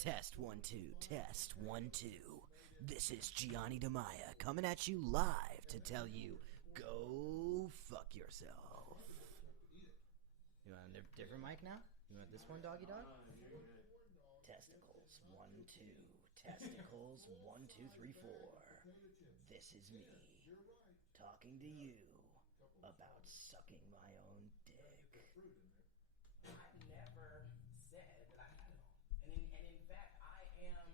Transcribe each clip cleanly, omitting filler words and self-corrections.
Test 1 2, test 1 2. This is Gianni DeMaia coming at you live to tell you, go fuck yourself. You want a different mic now? You want this one, doggy dog? Testicles 1 2, testicles 1 2 3 4. This is me talking to you about sucking my own dick. I've never said that I had it all. And in fact, I am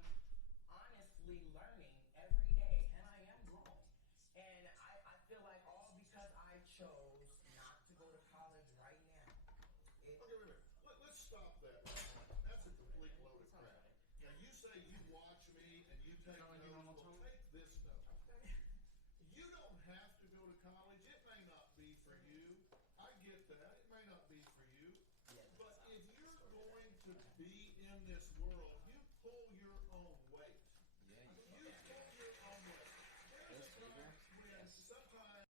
honestly learning every day, and I am growing. And I feel like all because I chose not to go to college right now. Okay, wait a minute. Let's stop that. That's a complete load of crap. Now, you say you watch me and you take notes. Well, take this note. You don't have to go to college. It may not be for you. I get that. It may not be for you. But if you're going to be in this world, you pull your own weight. You pull your own weight. There's times when sometimes...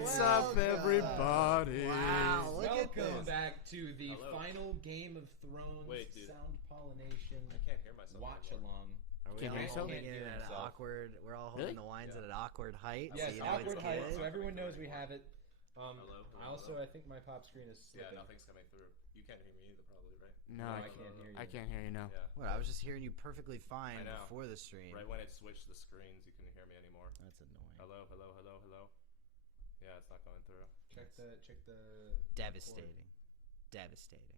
What's up, everybody? Wow, look at Welcome this. back to the Hello. final Game of Thrones Sound Pollination I can't hear myself. watch anymore. along. Are we Can't hear all yourself? holding it Can't hear at an himself. awkward? We're all Really? holding the wines Yeah. at an awkward height. Yes, so you know awkward it's height, good. so everyone knows we have it. Hello. I think my pop screen is Yeah, slipping. nothing's coming through. You can't hear me either, probably, right? No, No, I I can't. can't hear you. I can't hear you now. Yeah. What? I was just hearing you perfectly I fine know. before the stream. Right when it switched the screens, you couldn't hear me anymore. That's annoying. Hello. Yeah, it's not going through. Check the Devastating. Devastating.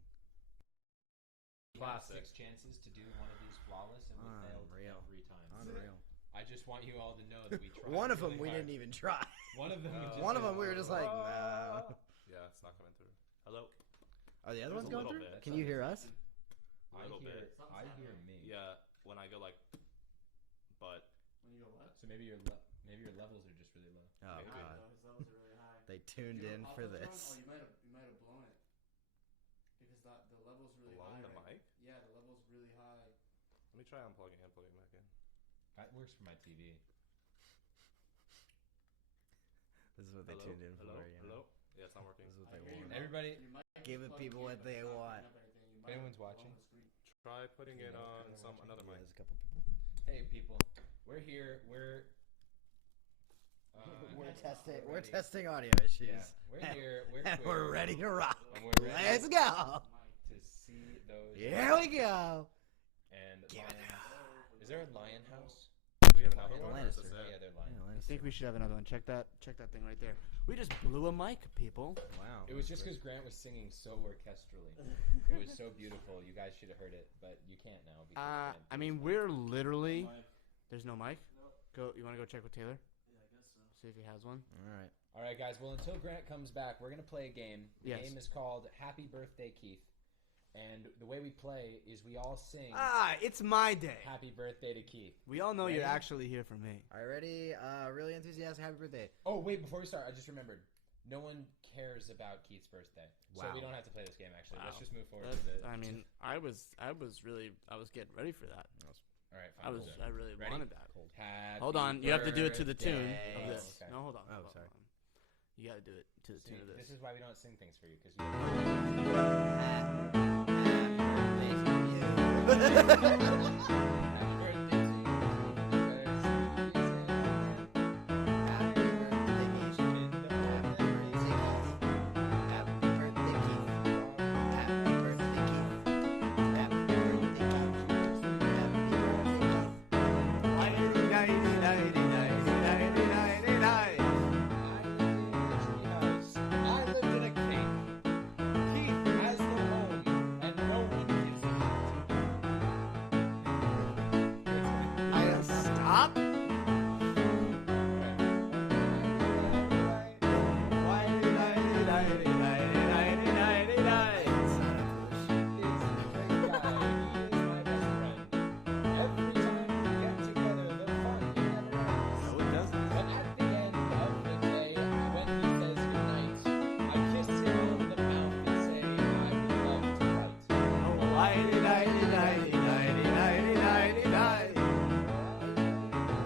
You have Classic. 6 chances to do one of these flawless, and we failed Unreal. every time. Unreal. I just want you all to know that we tried. One of them really we hard. didn't even try. One of them. We just One of did. them we were just like, nah. Yeah, it's not coming through. Hello. Are the other ones There's a going little through? bit. Can you hear us? A little bit. I hear me. Yeah, when I go like, but When you go what? So maybe your levels are just really low. Oh Maybe. god. His levels are really high. They tuned Do you in have for pop filter on? this. Oh, you might have blown it. Because the level's really along high. the right? mic. Yeah, the level's really high. Let me try unplugging and plugging back in. That works for my TV. This is what they Hello. tuned in Hello. for. You know? Hello. Yeah, it's not working. This is what I they hear you. want. Everybody, Your mic is Giving plugged people in, what but they it's not want. picking up anything. You If might anyone's have blown watching. the screen. Try putting it Yeah, on kinda some watching. another Yeah, mic. there's a couple people. hey people, we're here. We're We're testing. we're We're ready. testing audio issues. Yeah, we're here. We're And queer, we're ready to rock. And we're ready Let's go. to see those. Here we go. And Give it lions. Is there a lion house? We have another The one. or is Lannister. this Oh, it? yeah, they're lions. I think we should have another one. Check that thing right there. We just blew a mic, people. Wow. It was just because Grant was singing so orchestrally. It was so beautiful. You guys should have heard it, but you can't now. Because Grant I mean, was- we're literally. Mic. There's no mic. Nope. Go. You want to go check with Taylor? Yeah, I guess so. See if he has one. All right. All right, guys. Well, until Grant comes back, we're gonna play a game. The Yes. game is called Happy Birthday, Keith. And the way we play is we all sing It's my day. Happy Birthday to Keith. We all know Ready? you're actually here for me. All right, ready? Really enthusiastic. Happy birthday. Oh wait, before we start, I just remembered. No one cares about Keith's birthday, so Wow. we don't have to play this game. Actually, let's Wow. just move forward with it. I mean, I was getting ready for that. All right, fine. I really Ready? wanted that. Happy Hold on, you have to do it to the tune birthday. of this. Okay. No, hold on. Oh, hold on, sorry. hold on. You got to do it to the See, tune of this this. is why we don't sing things for you because Happy birthday to you. happy birthday to you because Happy birthday, Keith. Happy birthday, Keith. Happy birthday, Keith. Happy birthday, Keith. Happy birthday, Keith. I lived in a cave. Keith has no home, and no one gives him it. Stop. No, it doesn't. But at the end of the day, when he says goodnight, I kiss him on the mouth and say, I would love to fight.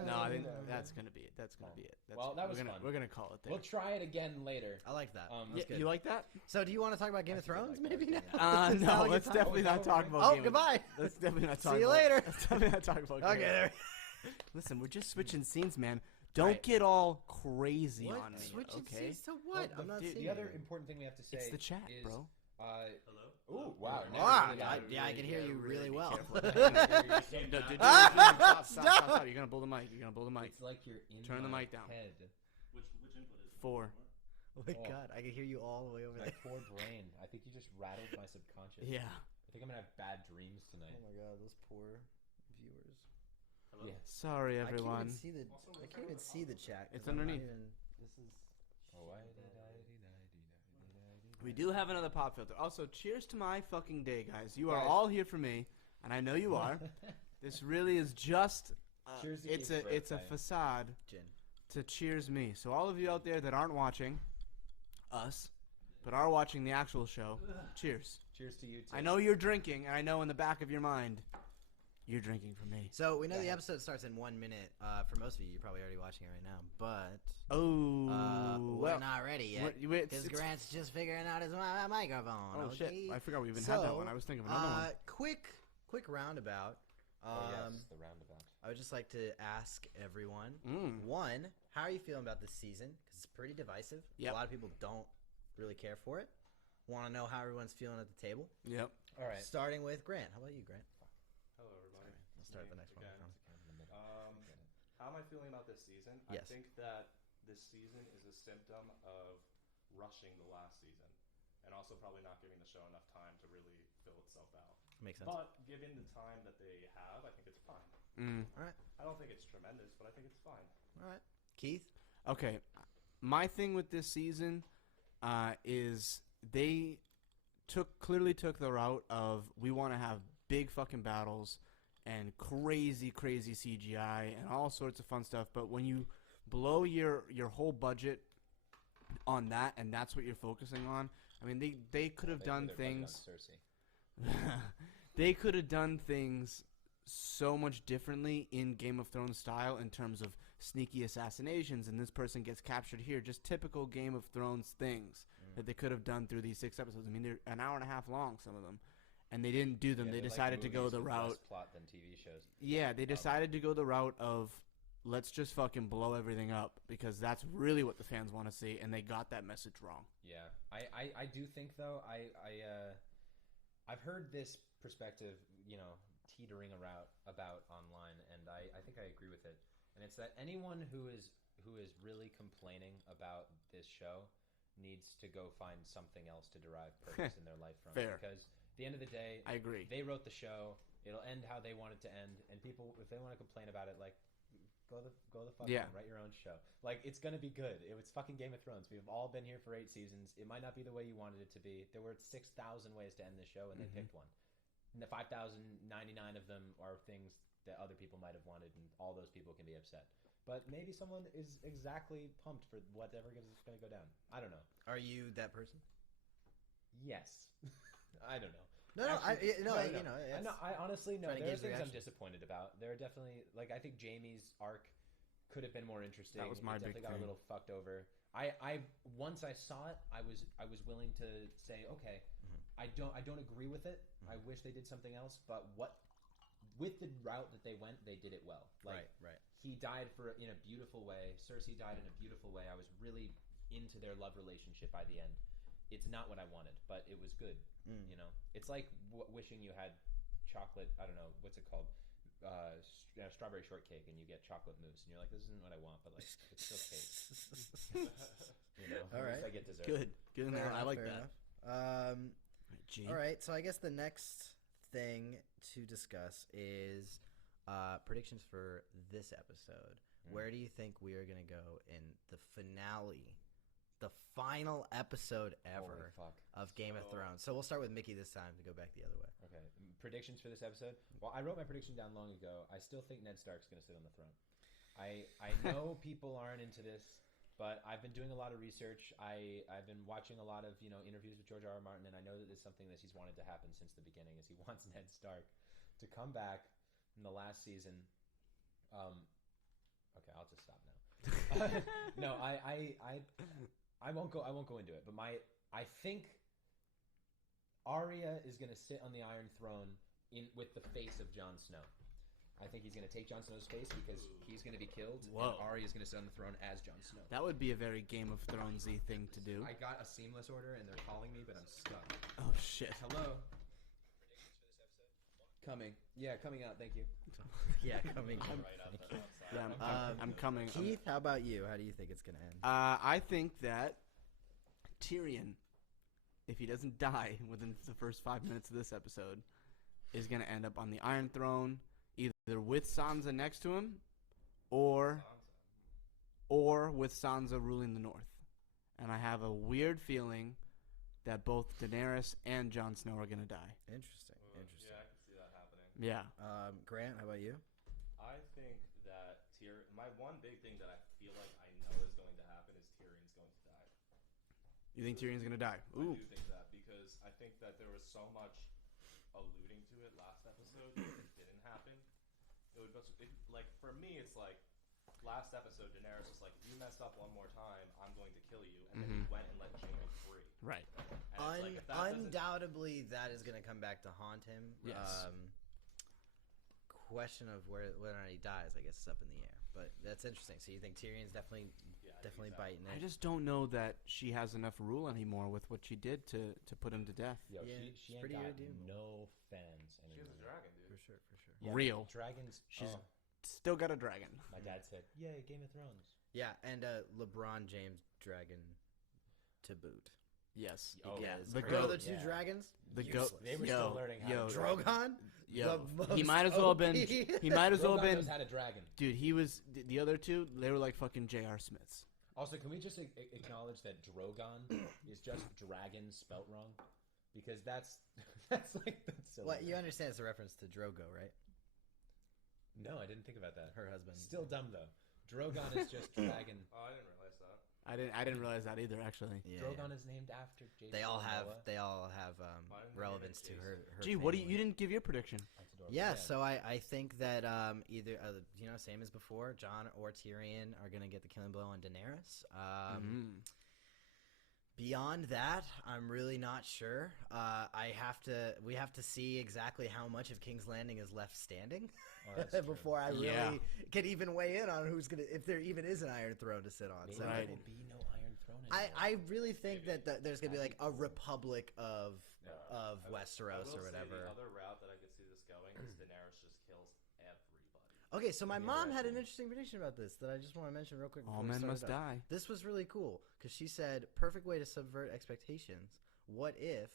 No, I think that's gonna be it. That's gonna be it. Well, that was we're gonna, fun. We're gonna call it there. We'll try it again later. I like that. Um, That's Yeah, good. you like that? So, do you want to talk about Game of Thrones? like that. Maybe now. No, Is that like a let's time? definitely not talk about. Oh, Game of- goodbye. Let's definitely not talk. See you about- later. Let's definitely not talk about. Okay, Game of- there. Listen, we're just switching scenes, man. Don't Right. get all crazy What? on me, Switching okay? scenes to what? Well, I'm not the seeing other anything. important thing we have to say It's the chat, is, bro. Hello. Ooh, wow. now Ah, we really I, gotta yeah, I can hear you really be well. careful. really- No, dude, Ah, stop. You're gonna blow the mic. You're gonna blow the mic. It's like you're in Turn the my mic down. head. Which input is it? 4. Oh my Oh. god, I can hear you all the way over My there. poor brain. I think you just rattled my subconscious. Yeah. I think I'm gonna have bad dreams tonight. Oh my god, those poor viewers. Hello. Yeah. Sorry, I can't everyone. even see the. I can't even see the chat. 'cause It's I'm not underneath. even- this is. Oh, We do have another pop filter. Also, cheers to my fucking day, guys. You are Guys. all here for me, and I know you are. This really is just. Cheers to it's Keith's a birthday. facade Gin. to cheers me. So all of you out there that aren't watching us, but are watching the actual show, cheers. Cheers to you too. I know you're drinking, and I know in the back of your mind, you're drinking for me. So we know the episode starts in 1 minute. For most of you, you're probably already watching it right now. But we're not ready yet because Grant's just figuring out his microphone. Oh okay? shit! I forgot we even had that one. I was thinking of another one. Quick roundabout. Yes, the roundabout. I would just like to ask everyone: one, how are you feeling about this season? Because it's pretty divisive. Yep. A lot of people don't really care for it. Want to know how everyone's feeling at the table? Yep. All right. Starting with Grant. How about you, Grant? Hello, everybody. We'll start the next one. How am I feeling about this season? Yes. I think that this season is a symptom of rushing the last season, and also probably not giving the show enough time to really fill itself out. Makes sense. But given the time that they have, I think it's fine. All right. I don't think it's tremendous, but I think it's fine. All right. Keith? Okay. My thing with this season is they clearly took the route of we want to have big fucking battles and crazy CGI and all sorts of fun stuff. But when you blow your whole budget on that and that's what you're focusing on, I mean, they could have done things. They could have done things so much differently in Game of Thrones style in terms of sneaky assassinations and this person gets captured here. Just typical Game of Thrones things that they could have done through these 6 episodes. I mean, they're an hour and a half long, some of them. And they didn't do them. Yeah, they decided to go the route. Less plot than TV shows. Yeah, they decided to go the route of let's just fucking blow everything up because that's really what the fans want to see, and they got that message wrong. Yeah, I do think though I've heard this perspective, teetering around about online, and I think I agree with it. And it's that anyone who is really complaining about this show needs to go find something else to derive purpose in their life from. Fair. Because at the end of the day, I agree. They wrote the show. It'll end how they want it to end, and people, if they want to complain about it, like go the fuck on, write your own show. Like, it's gonna be good. It was fucking Game of Thrones. We've all been here for 8 seasons. It might not be the way you wanted it to be. There were 6,000 ways to end this show, and they picked one. And the 5,099 of them are things that other people might have wanted, and all those people can be upset. But maybe someone is exactly pumped for whatever is going to go down. I don't know. Are you that person? Yes. I don't know. I honestly no. Trying to There are gauge the things I'm reaction. disappointed about. There are definitely, like, I think Jamie's arc could have been more interesting. That was my It big definitely got a thing. little fucked over. I once I saw it, I was willing to say, okay, I don't agree with it. I wish they did something else. But with the route that they went, they did it well. Like, right. He died in a beautiful way. Cersei died in a beautiful way. I was really into their love relationship by the end. It's not what I wanted, but it was good. It's like wishing you had chocolate. I don't know what's it called, strawberry shortcake, and you get chocolate mousse, and you're like, this isn't what I want, but like it's still cake. All At right. least I get dessert. Good in there. I like that. All right, so I guess the next thing to discuss is predictions for this episode. Where do you think we are going to go in the finale, the final episode ever of Game of Thrones? So we'll start with Mickey this time to go back the other way. Okay, predictions for this episode. Well, I wrote my prediction down long ago. I still think Ned Stark's going to sit on the throne. I know people aren't into this, but I've been doing a lot of research. I've been watching a lot of interviews with George R.R. Martin, and I know that it's something that he's wanted to happen since the beginning. Is he wants Ned Stark to come back in the last season. Okay, I'll just stop now. No, I won't go into it. But I think Arya is going to sit on the Iron Throne with the face of Jon Snow. I think he's going to take Jon Snow's face because he's going to be killed. Whoa. And Arya is going to sit on the throne as Jon Snow. That would be a very Game of Thronesy thing to do. I got a seamless order, and they're calling me, but I'm stuck. Oh shit. Hello. Coming. Yeah, coming out. Thank you. Yeah, coming. Right out the outside. Yeah, I'm coming. Keith, how about you? How do you think it's going to end? I think that Tyrion, if he doesn't die within the first 5 minutes of this episode, is going to end up on the Iron Throne, either with Sansa next to him, or with Sansa ruling the North. And I have a weird feeling that both Daenerys and Jon Snow are going to die. Interesting. Yeah, I can see that happening. Yeah. Grant, how about you? I think that my one big thing that I feel like I know is going to happen is Tyrion's going to die. You think Tyrion's going to die? I do think that because I think that there was so much alluding to it last episode that it didn't happen. it would like for me, it's like last episode, Daenerys was like, "If you mess up one more time, I'm going to kill you," and then he went and let Jaime free. Right. And it's like, if that doesn't- Undoubtedly, that is going to come back to haunt him. Yes. Question of whether or not he dies, I guess, is up in the air. But that's interesting. So you think Tyrion's definitely I think he's out. biting it? I just don't know that she has enough rule anymore with what she did to put him to death. Yo, Yeah, she it's ain't pretty got irredeemable. no fans She anymore. was a dragon, dude. For sure. Yeah, Real. dragons. She's oh, still got a dragon. my dad said, "Yay, Game of Thrones." Yeah, and LeBron James dragon to boot. Yes. Oh, yeah. Because The her goat. other two yeah. dragons, The goat. useless. They were Yo, still learning how yo. to dragon. Drogon. Yo, the he most might as well have been. OP. He might as well have Drogon been. knows how to dragon. Dude, he was the other two. They were like fucking J.R. Smiths. Also, can we just acknowledge that Drogon is just dragon spelt wrong? Because that's like that's silly. What you understand is a reference to Drogo, right? No, I didn't think about that. Her husband. Still dumb though. Drogon is just dragon. Oh, I didn't realize that. I didn't realize that either. Actually. Yeah, Drogon yeah. is named after Jason They all have Why didn't they relevance to name it her. Gee, what do family. you didn't give your prediction? That's adorable. Yeah, so I think that either same as before, Jon or Tyrion are gonna get the killing blow on Daenerys. Beyond that, I'm really not sure. We have to see exactly how much of King's Landing is left standing Oh, that's true. before I really Yeah. can even weigh in on who's gonna, if there even is an Iron Throne to sit on. Maybe So there Right. will be no Iron Throne anymore. I really think that there's gonna be like a republic of Yeah. of I Westeros will or say whatever. The other route that I could see this going is Daenerys just kills everybody. Okay, so my Maybe mom right had an there. interesting prediction about this that I just want to mention real quick. All before we men start must it up. die. This was really cool because she said, "Perfect way to subvert expectations. What if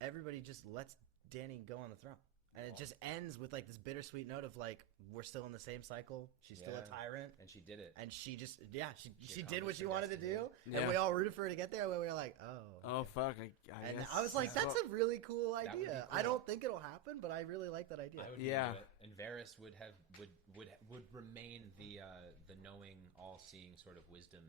everybody just lets Dany go on the throne, and it just ends with like this bittersweet note of like we're still in the same cycle. She's still a Yeah. tyrant, And she did it. and she just she did accomplished what she her wanted to destiny. do, Yeah. and we all rooted for her to get there. And we were like, oh." Oh fuck! I And guess. I was like, "That's a really cool That would be idea. cool. I don't think it'll happen, but I really like that idea." I would Yeah. do it. And Varys would remain the knowing, all-seeing sort of wisdom,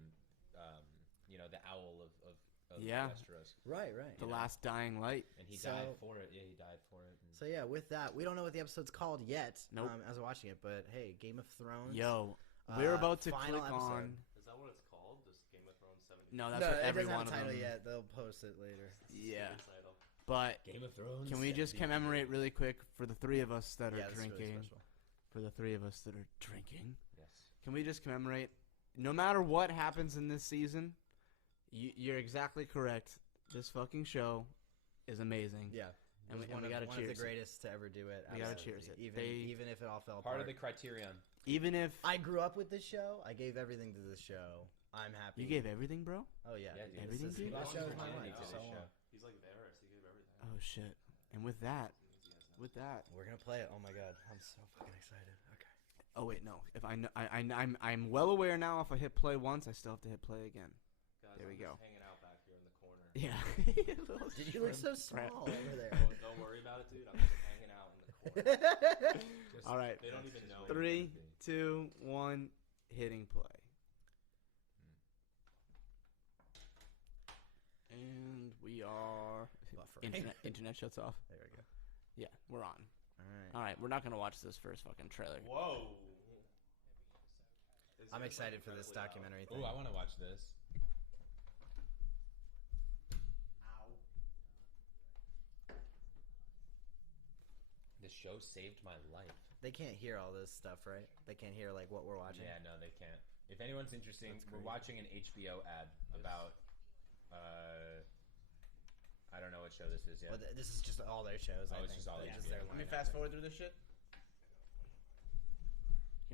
the owl of Yeah. Westeros. Right. the last dying light. And he So- died for it. Yeah, he died for it. And So yeah, with that, we don't know what the episode's called yet. Nope. As we're watching it, but hey, Game of Thrones. Yo, we're about to final click episode. on. Is that what it's called? Just Game of Thrones 70? No, that's No, what it every doesn't one have a of title them. yet. They'll post it later. Yeah, Title. but Game of Thrones. can we just 70. commemorate really quick for the three of us that are Yeah, this is really drinking? special. For the three of us that are drinking, Yes. can we just commemorate? No matter what happens in this season, you're exactly correct. This fucking show is amazing. Yeah, And It was we gotta one cheers of it. the greatest to ever do it. We gotta absolutely. cheers it. Even They- even if it all fell Part apart. of the criterion. Even if I grew up with this show. I gave everything to this show. I'm happy. you gave everything, bro. Oh yeah, Yeah, dude. Everything, dude? That Belongs show to is my Kennedy life. to this So show. He's like Varys. He gave everything. Oh shit! And with that, we're gonna play it. Oh my god, I'm so fucking excited. Okay. oh wait, no. If I'm well aware now. If I hit play once, I still have to hit play again. Guys, There we I'm go. just hanging out back here in the corner. Yeah. Did you look so small over there? Don't worry about it, dude. I'm just hanging out in the corner. Just- All right. They don't even know. 3, 2, 1, hitting play. And we are. Buffering. Internet shuts off. There we go. Yeah, we're on. All right. All right, we're not gonna watch this first fucking trailer. Whoa. I'm excited for this documentary thing. Ooh, I want to watch this. This show saved my life. They can't hear all this stuff, right? They can't hear like what we're watching. Yeah, no, they can't. If anyone's interested, That's we're crazy. watching an HBO ad about. I don't know what show this is yet. Well, this is just all their shows. I Oh, it's think. just all Like, their just shows. their Let me lineup. fast forward through this shit.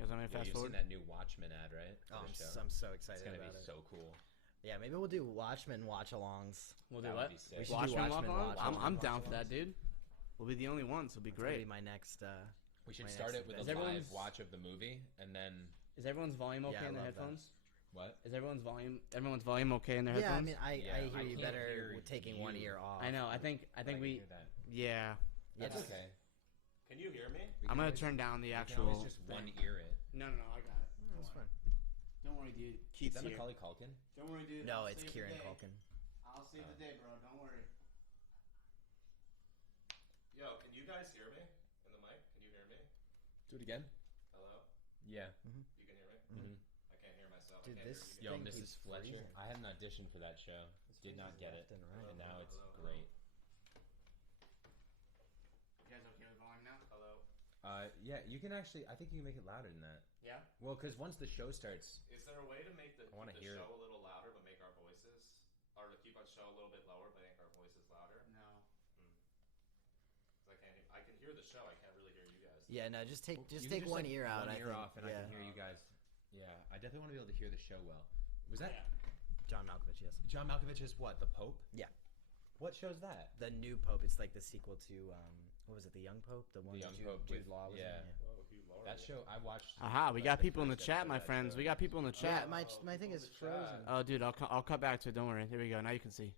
You guys want me to Yeah, fast you've forward? seen that new Watchmen ad, right? Oh, For the show. I'm so It's excited gonna about be it. so cool. Yeah, maybe we'll do Watchmen watch-alongs. We'll That do would what? be sick. We should Watchmen do walk Watchmen on? watch-alongs. I'm down for that, dude. We'll be the only ones. It'll be That's gonna great. be my next. We should My start next it with a event. live Everyone's- watch of the movie, and then Is everyone's volume okay Yeah, I in their love that. headphones? what? Is everyone's volume? Everyone's volume okay in their Yeah, I headphones? mean, I Yeah, hear I you can't better hear with taking one you. ear off. I know. I think But can we. hear that. Yeah. That's Yes. okay. Can you hear me? We I'm can gonna always- turn down the we can actual. always just one ear it. No, I got it. That's fine. Don't worry, dude. Is Keith's that here. Macaulay Culkin? Don't worry, dude. No, I'll it's save the Kieran day. Culkin. I'll save the day, bro. Don't worry. Yo, can you guys hear me in the mic? Can you hear me? Do it again. Hello? Yeah. You can hear me? Mhm. I can't hear myself. Dude, I can't this hear Yo, you thing guys. Mrs. keeps Fletcher. freezing. I had an audition for that show. Did not get it, left and right. and now it's Hello. great. You guys okay with volume now? Hello? Yeah, you can actually. I think you can make it louder than that. Yeah? Well, because once the show starts, Is there a way to make I wanna keep hear the it. show a little louder but make our voices? Or to keep our show a little bit lower but make our voices louder? No. 'Cause I can hear the show. I can't really hear you guys. Yeah, no, just take you can take one like, ear out. one I ear think. off, and yeah. I can hear you guys. Yeah, I definitely want to be able to hear the show well. Was that John Malkovich, yes. John Malkovich is what, the Pope? Yeah. What show's that? The new Pope. It's like the sequel to what was it? The Young Pope. The one The that Young Jude, Pope Jude with- Law was yeah. in. Whoa, Hugh Laurie. That show I watched. Aha, we like, got people in the first chat, episode my of that friends. show. We got people in the Yeah, chat. my thing people is in the chat. frozen. Oh, dude, I'll cut back to it. Don't worry. There we go. Now you can see.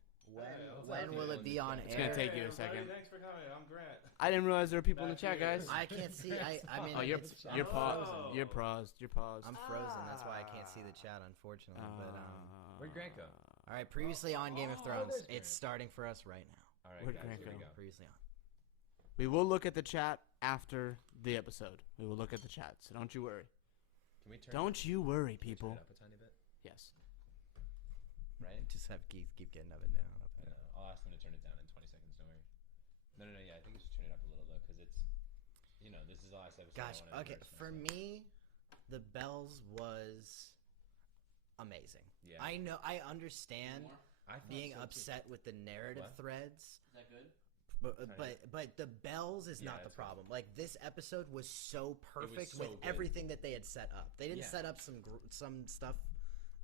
When will it be on It's air? gonna take you a everybody, second. Thanks for coming. I'm Grant. I didn't realize there were people in the Back chat, to you. guys. I can't see. I mean, Oh, you're I'm you're frozen. paused. You're paused. You're paused. I'm frozen. That's why I can't see the chat, unfortunately. But Where'd Grant go? all right. Previously on Game of Oh, Thrones. there's It's Grant. starting for us right now. All right, Where'd guys, Grant here we go? go. Previously on. We will look at the chat after the episode. We will look at the chat, so don't you worry. Can we turn? Don't you worry, can we turn people. it up a tiny bit, Yes. right? Just have keep getting up and down. Up and No, down. I'll ask them to turn it down in 20 seconds. Don't worry. No. Yeah, I think you should turn it up a little though, because it's, this is the last episode. Gosh. I wanna Okay. immerse For myself. me, the bells was amazing. Yeah. I know. I understand More? I thought being so, too. upset with the narrative What? threads. Is that good? But the bells is Yeah, not the it's fine. problem. Like this episode was so perfect so with good. everything that they had set up. They didn't Yeah. set up some stuff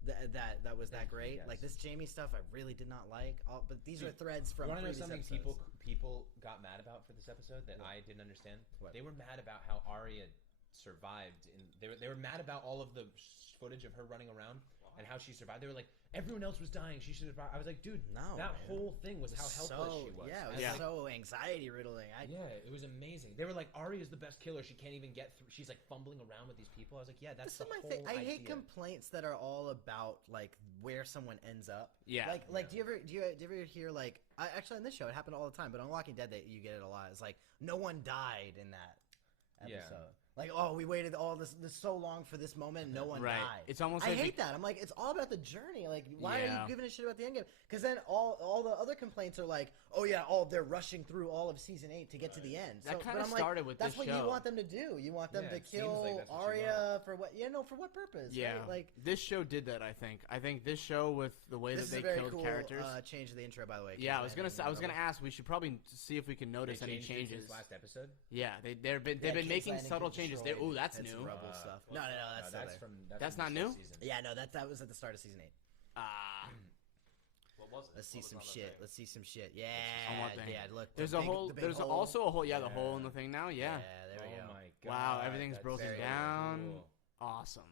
that was that great. Yes. Like this Jamie stuff, I really did not like. But these are Dude, threads from You want to know previous something episodes. people got mad about for this episode that I didn't understand? What? They were mad about how Arya survived, and they were mad about all of the footage of her running around and how she survived. They were like, everyone else was dying, she should have. I was like, dude, No, that man. whole thing was how helpless she was. Yeah, it I was was like, so anxiety riddling. yeah, it was amazing. They were like, Arya's the best killer. She can't even get through. She's like fumbling around with these people. I was like, yeah, that's This is the my whole thing. I idea. hate complaints that are all about like where someone ends up. Yeah. Like do you ever hear like actually on this show it happened all the time, but on Walking Dead you get it a lot. It's like no one died in that Yeah. episode. Like, oh, we waited all this so long for this moment, and no one Right. died. It's almost I like hate that. I'm like, it's all about the journey. Like, why are Yeah. you giving a shit about the end game? Because then all the other complaints are like, oh yeah, they're rushing through all of season 8 to get to the end. That but kinda I'm like, started with that's this what show. you want them to do. You want them Yeah, to it seems kill like that's what you Arya for what? For what purpose? Yeah. right? Like. This show did that. I think this show with the way This that is they a very killed cool characters. change of the intro, by the way. Yeah, I was gonna ask. We should probably see if we can They notice any changed it since changes. last episode. Yeah, they've been making subtle changes. Oh, that's new. Rebel stuff. No, that's still that's there. from That's from not the new? first season. Yeah, no, that was at the start of season 8. Ah, What was it? Let's see What was some on the shit. thing? Let's see some shit. on Yeah, what thing? yeah. Look, there's the a big- hole. the big There's hole. also a hole. Yeah, the Yeah. hole in the thing now. Yeah. Yeah, there we Oh go. my god! Wow, everything's that's broken very down. cool. Awesome.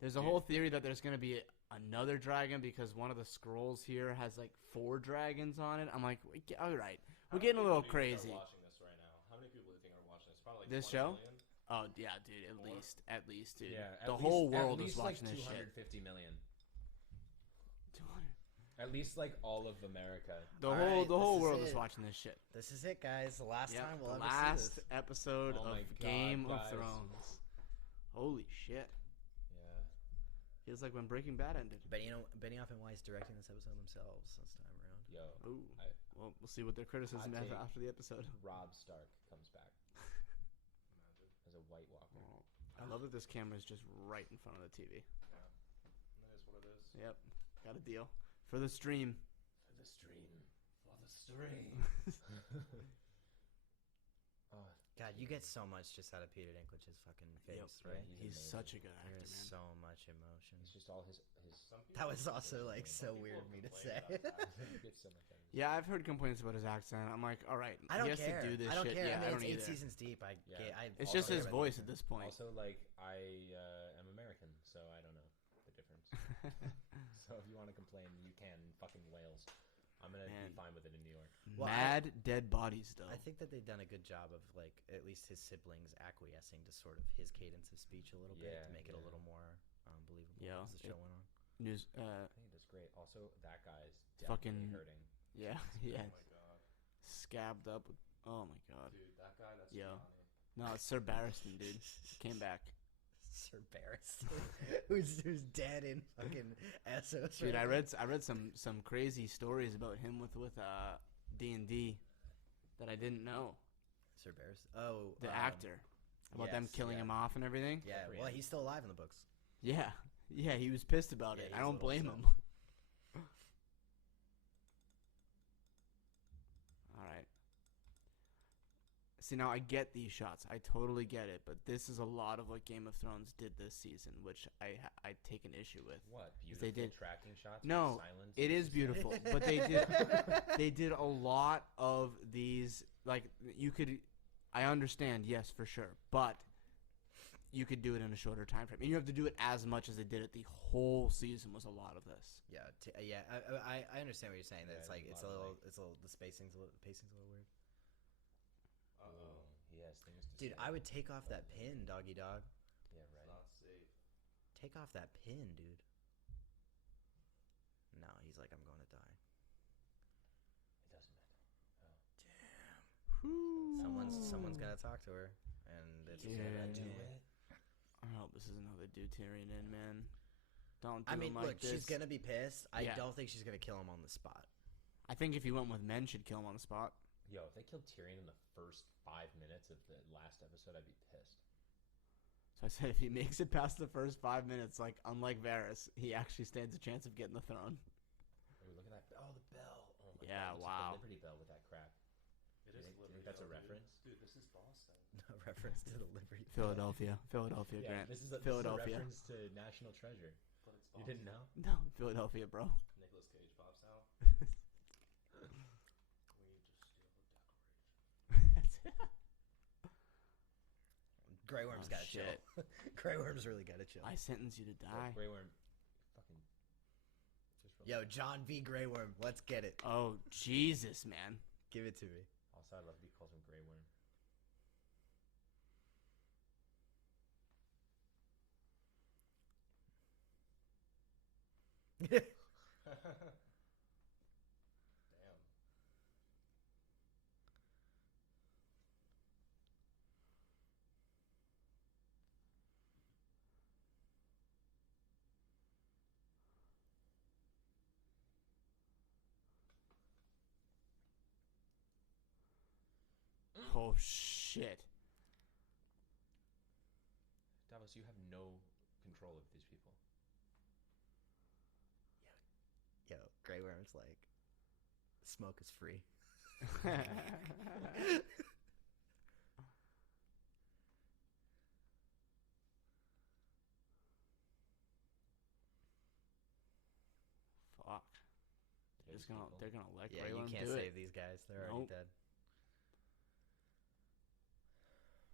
There's a Dude. whole theory that there's gonna be another dragon because one of the scrolls here has like 4 dragons on it. I'm like, all right, we're getting a little crazy. Watching this right now. How many people do you think are watching this? Probably like This 20 show? million? Oh yeah, dude. More? At least, dude. Yeah, the whole world at is least watching like this shit. 250 million. 200. At least like all of America. The All whole right, the whole this is world is it. watching this shit. This is it, guys. The last Yep, time we'll the ever last see this. episode Oh of my God, Game of guys. Thrones. Holy shit! Yeah. Feels like when Breaking Bad ended. Benioff and Weiss directing this episode themselves this time around. Yo. Ooh. I- Well, we'll see what their criticism Hot is take. after the episode. Rob Stark comes back as a White Walker. I love that this camera is just right in front of the TV. That is what it is. Yep, got a deal for the stream. For the stream. For the stream. Oh, God, you get so much just out of Peter Dinklage's fucking face, Yep. right? He's He's amazing. such a good actor, There's man. so much emotion. it's just all his. Some people, That was also like so people weird of me to complain say. about that. He gets so much energy. Yeah, I've heard complaints about his accent. I'm like, all right, I don't he has care. to do this I don't shit. care. Yeah, I mean, don't it's 8 either. seasons deep. Yeah. It's just also his get voice it. at this point. Also, like I am American, so I don't know the difference. So if you want to complain, you can. Fucking Wales. I'm gonna Man. be fine with it in New York. Well, Mad dead bodies, though. I think that they've done a good job of like at least his siblings acquiescing to sort of his cadence of speech a little bit Yeah, to make it a yeah. little more believable Yeah, as the show went on. News. I think it does great. Also, that guy's Fucking- definitely hurting. Yeah, yeah. Oh my god. Scabbed up. With, oh my god. Dude, that guy, that's Yeah. Gianni. No, it's Sir Barristan, dude. Came back. Sir Barristan, who's dead in fucking Essos. Dude, right I read some crazy stories about him with D&D that I didn't know. Sir Barristan. Oh, The actor. About them yes, killing yeah. him off and everything. Yeah, well, he's still alive in the books. Yeah. Yeah, he was pissed about Yeah, it. he's I a don't little blame upset. him. All right. See, now I get these shots. I totally get it. But this is a lot of what Game of Thrones did this season, which I take an issue with. What? Because Beautiful they did- tracking shots? No, with silence it and is just- beautiful, but they did a lot of these. Like you could, I understand, yes, for sure, but you could do it in a shorter time frame, and you have to do it as much as they did it. The whole season was a lot of this. Yeah, I understand what you're saying. That Yeah, it's like there's it's a a lot of, little, it's a little. The pacing's a little weird. Ooh, he has things to Dude, say. I would take off that pin, doggy dog. Yeah, It's right. not safe. Take off that pin, dude. No, he's like, I'm going to die. It doesn't matter. Someone's gotta talk to her, and it's Yeah. gonna Do do it. I hope this is another deuterian in, man. Don't do I mean, him like look, this. she's gonna be pissed. I Yeah. don't think she's gonna kill him on the spot. I think if he went with men, she'd kill him on the spot. Yo, if they killed Tyrion in the first 5 minutes of the last episode, I'd be pissed. So I said if he makes it past the first 5 minutes, like unlike Varys, he actually stands a chance of getting the throne. Ooh, look at that. Oh, the bell. Oh, my Yeah, God, it's wow. Like the Liberty Bell with that crap. It Do is you think Liberty that's a Bell, dude. reference? Dude, this is Boston. A reference to the Liberty. Philadelphia, Yeah, Grant. this is a Philadelphia. reference to National Treasure. But it's You Boston. didn't know? No, Philadelphia, bro. Nicolas Cage pops out. We need to steal a decoration. Grey Worm's Oh, gotta shit. chill. Grey Worm's really gotta chill. I sentence you to die. Grey Worm. Fucking. Just Yo, John V. Grey Worm, let's get it. Oh, Jesus, man. Give it to me. Also, I love to be called him Grey Worm. Damn. Oh, shit. Davos, you have no control of these people. Yo, Grey Worm's like, smoke is free. Fuck. Those They're gonna let Yeah, Grey you Worm can't do save it. these guys. They're already Nope. dead.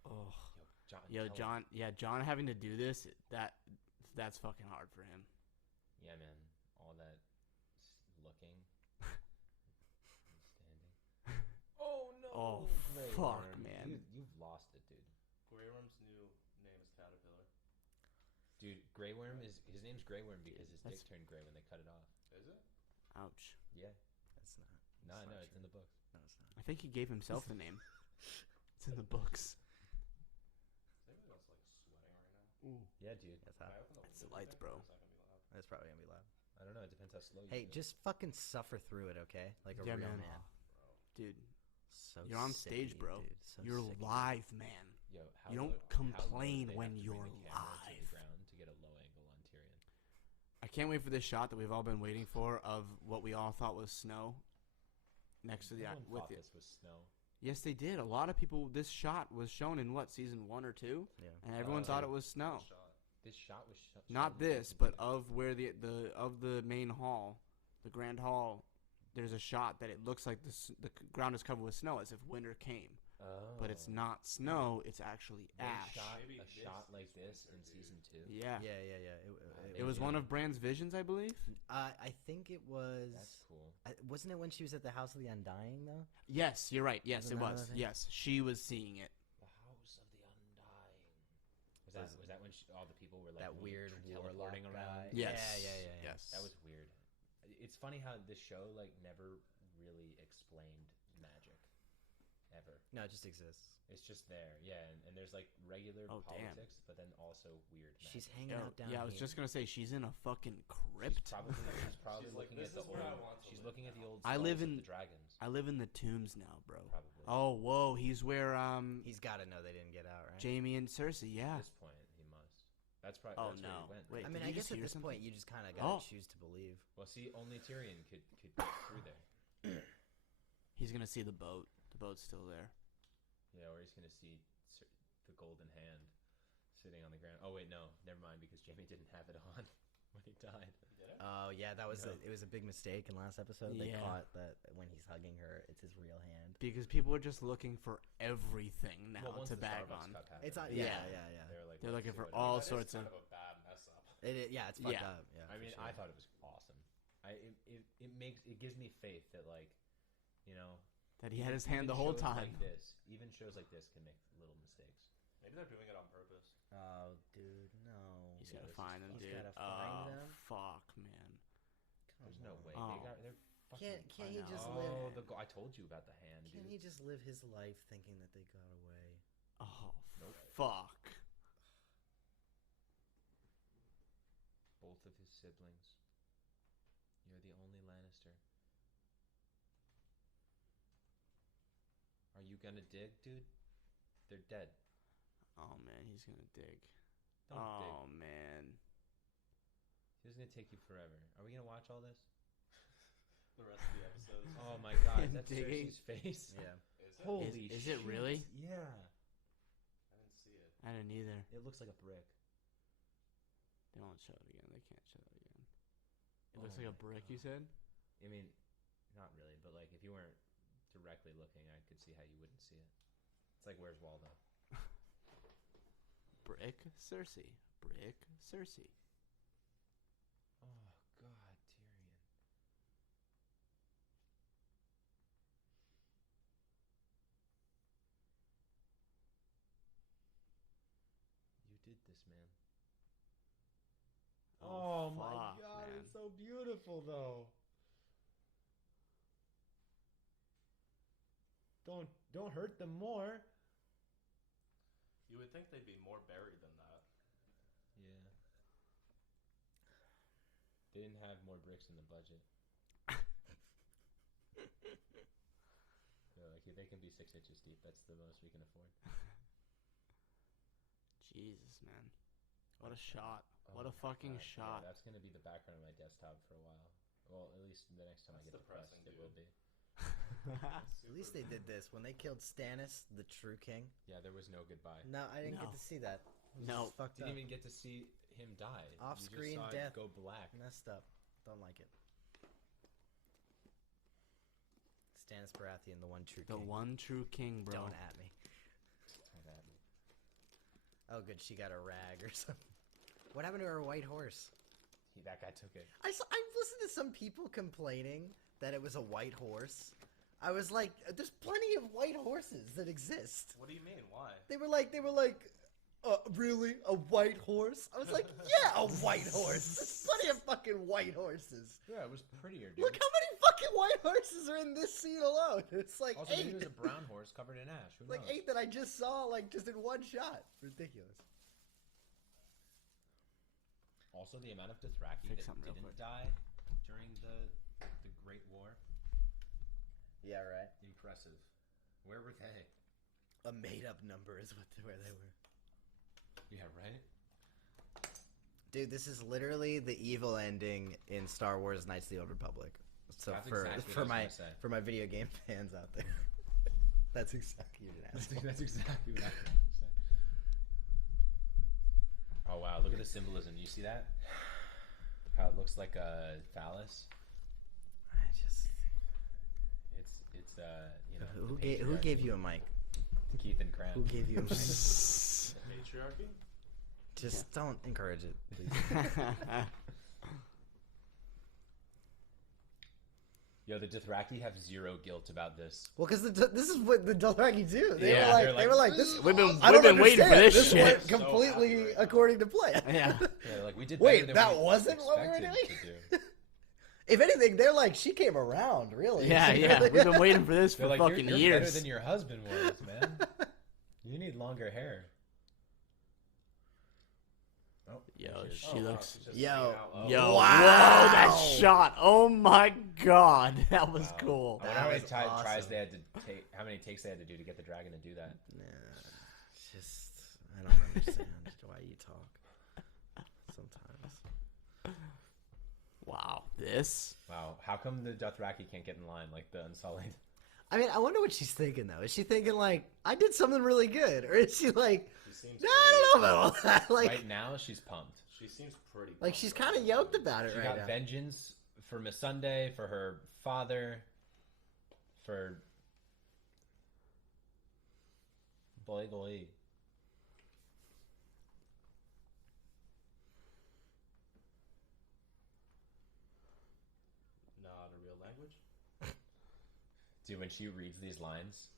Oh. Yo, John. Yo, John having to do this, that's fucking hard for him. Yeah, man. All that looking. Standing. Oh, no. Oh, Grey fuck, Worm. man. You've lost it, dude. Grey Worm's new name is Caterpillar. Dude, Grey Worm is his name's Grey Worm because his dick That's- turned gray when they cut it off. Is it? Ouch. Yeah. That's not. No, That's no, not it's in true. the books. No, it's not. I think he gave himself the name. It's in the books. Is anybody else like sweating right now? Yeah, dude. That's Can hot. I open the It's the window lights, thing, bro. or is that gonna be loud? It's probably gonna be loud. I don't know. It depends how slow you Hey, do it. just fucking suffer through it, okay? Like a Yeah, real man. man. Dude, So you're on sick of stage, you, bro. dude. So You're sick of you. live, man. Yo, how You don't low- how low do complain they when have to bring you're the camera to live. the ground to get a low angle on Tyrion? I can't wait for this shot that we've all been waiting for of what we all thought was snow next to the No one with thought it. this was snow. Yes, they did. A lot of people. This shot was shown in what, season 1 or 2, Yeah. and everyone thought it was snow. Shot. This shot was Not shown in this, season but 2. of where the main hall, the grand hall. There's a shot that it looks like the ground is covered with snow, as if winter came, Oh. but it's not snow. It's actually They ash. shot Maybe a this shot like is this winter, in dude. season 2. Yeah. Yeah. It was one of Bran's visions, I believe. I think it was. That's cool. Wasn't it when she was at the House of the Undying though? Yes, you're right. Yes, Wasn't it that was. another thing? Yes, she was seeing it. The House of the Undying. Was that when all the people were like That weird warlock teleporting guy. around? Yes. Yeah. Yes. That was weird. It's funny how this show like never really explained magic, ever. No, it just exists. It's just there, yeah. And there's like regular Oh, damn. politics, but then also weird. She's magic. hanging out down Yeah, I was here. just gonna say she's in a fucking She's crypt. probably She's like, looking "This at the is where I old. want to She's live looking at the now." old. I Skulls live of in- the dragons. I live in the tombs now, bro. Probably. Oh, whoa, he's where He's got to know they didn't get out, right? Jamie and Cersei. Yeah. At this point, he must. That's probably. Oh, that's where no. he went. Wait. I did mean, I you guess just at hear this point something? you just kind of got to Oh. choose to believe. Well, see, only Tyrion could get through there. He's gonna see the boat. The boat's still there. Yeah, or he's gonna see the golden hand sitting on the ground. Oh wait, no, never mind, because Jamie didn't have it on when he died. Did it? Oh yeah, that was No. it was a big mistake in last episode. They Yeah. caught that when he's hugging her, it's his real hand. Because people are just looking for everything now Well, once to the bag Starbucks on. cup happened, It's on, Yeah. yeah. They were like, They're let's looking see for what all it is. That is sorts of. kind of a bad mess up. Yeah, it's fucked Yeah. up. Yeah, I for mean, sure. I thought it was awesome. It gives me faith that, like, you know, That he had even- his hand even the whole shows time. Like this, even shows like this can make little mistakes. Maybe they're doing it on purpose. Oh, dude, no. He's Yeah, gotta this is find them, He's dude. gotta find Oh, them? fuck, man. There's no way. Oh. They're fucking. Can't he I just know. live? I told you about the hand, Can dude. he just live his life thinking that they got away? Oh, Nope. fuck. Both of his siblings. You're the only Lannister. Are you gonna dig, dude? They're dead. Oh man, he's gonna dig. Don't Oh dig. man. This is gonna take you forever. Are we gonna watch all this? The rest of the episodes. Oh my god, Him that's digging. Cersei's face. Yeah. Is it? Holy Is shit. it really? Yeah. I didn't see it. I didn't either. It looks like a brick. They won't show it again. They can't show it again. It looks Oh like a my brick, you God. said? I mean, not really, but like if you weren't directly looking, I could see how you wouldn't see it. It's like Where's Waldo? Brick Cersei. Brick Cersei. Oh god, Tyrion. You did this, man. Oh, my fuck, god, man. it's so beautiful though. Don't hurt them more. You would think they'd be more buried than that. Yeah. They didn't have more bricks in the budget. They're like, they can be 6 inches deep. That's the most we can afford. Jesus, man. What a shot. Oh What a my fucking God, yeah, shot. that's gonna be the background of my desktop for a while. Well, at least the next time That's I get depressing, depressed, it dude. will be. At least they did this when they killed Stannis, the true king. Yeah, there was no goodbye. No, I didn't No. get to see that. It was No. just fucked Didn't up. even get to see him die. Off-screen You just saw death. it go black. Messed up. Don't like it. Stannis Baratheon, the one true The king. one true king, bro. Don't at me. Don't at me. Oh, good. She got a rag or something. What happened to her white horse? That guy took it. I've listened to some people complaining that it was a white horse. I was like, there's plenty of white horses that exist. What do you mean? Why? They were like, really? A white horse? I was like, yeah, a white horse. There's plenty of fucking white horses. Yeah, it was prettier, dude. Look how many fucking white horses are in this scene alone. It's like Also, maybe eight. it was a brown horse covered in ash. Who Like knows? 8 that I just saw, like, just in one shot. Ridiculous. Also, the amount of Dothraki Fix that something real didn't quick. die during the Great War. Yeah, right. Impressive. Where were they? A made-up number is where they were. Yeah, right? Dude, this is literally the evil ending in Star Wars Knights of the Old Republic. So That's exactly what I for was my gonna say. for my video game fans out there, that's exactly what it is. That's exactly what I was going to say. Oh, wow. Look at the symbolism. You see that? How it looks like a phallus? I just It's you know. who the gave patriarchy. you a mic? Keith and Cran. Who gave you a mic? Patriarchy? Just don't encourage it, please. Yo, the Dothraki have zero guilt about this. Well, because this is what the Dothraki do. They Yeah, were they're like, like, this. We've been I don't waiting for understand. this shit. went So completely happy right now. according to plan. Yeah. Yeah, like we did. Wait, better than that we wasn't what we were expected doing? to do. If anything, they're like, she came around, really. Yeah, yeah. We've been waiting for this They're for like, fucking you're years. better than your husband was, man. You need longer hair. Oh, Yo, there she is. she looks. Yo. Yo, Wow. whoa, that shot! Oh my god, that was Wow. cool. I wonder how many was tries awesome. they had to take, how many takes they had to do to get the dragon to do that. Nah, it's just, I don't understand why you talk sometimes. Wow, this. Wow, how come the Dothraki can't get in line like the Unsullied? I mean, I wonder what she's thinking, though. Is she thinking, like, I did something really good? Or is she like, She seems no, I don't know about all that. Like, Right now, she's pumped. She seems pretty. like she's kind of yoked about it She right got now. vengeance for Miss Sunday, for her father, for boy. Not a real language. Dude, when she reads these lines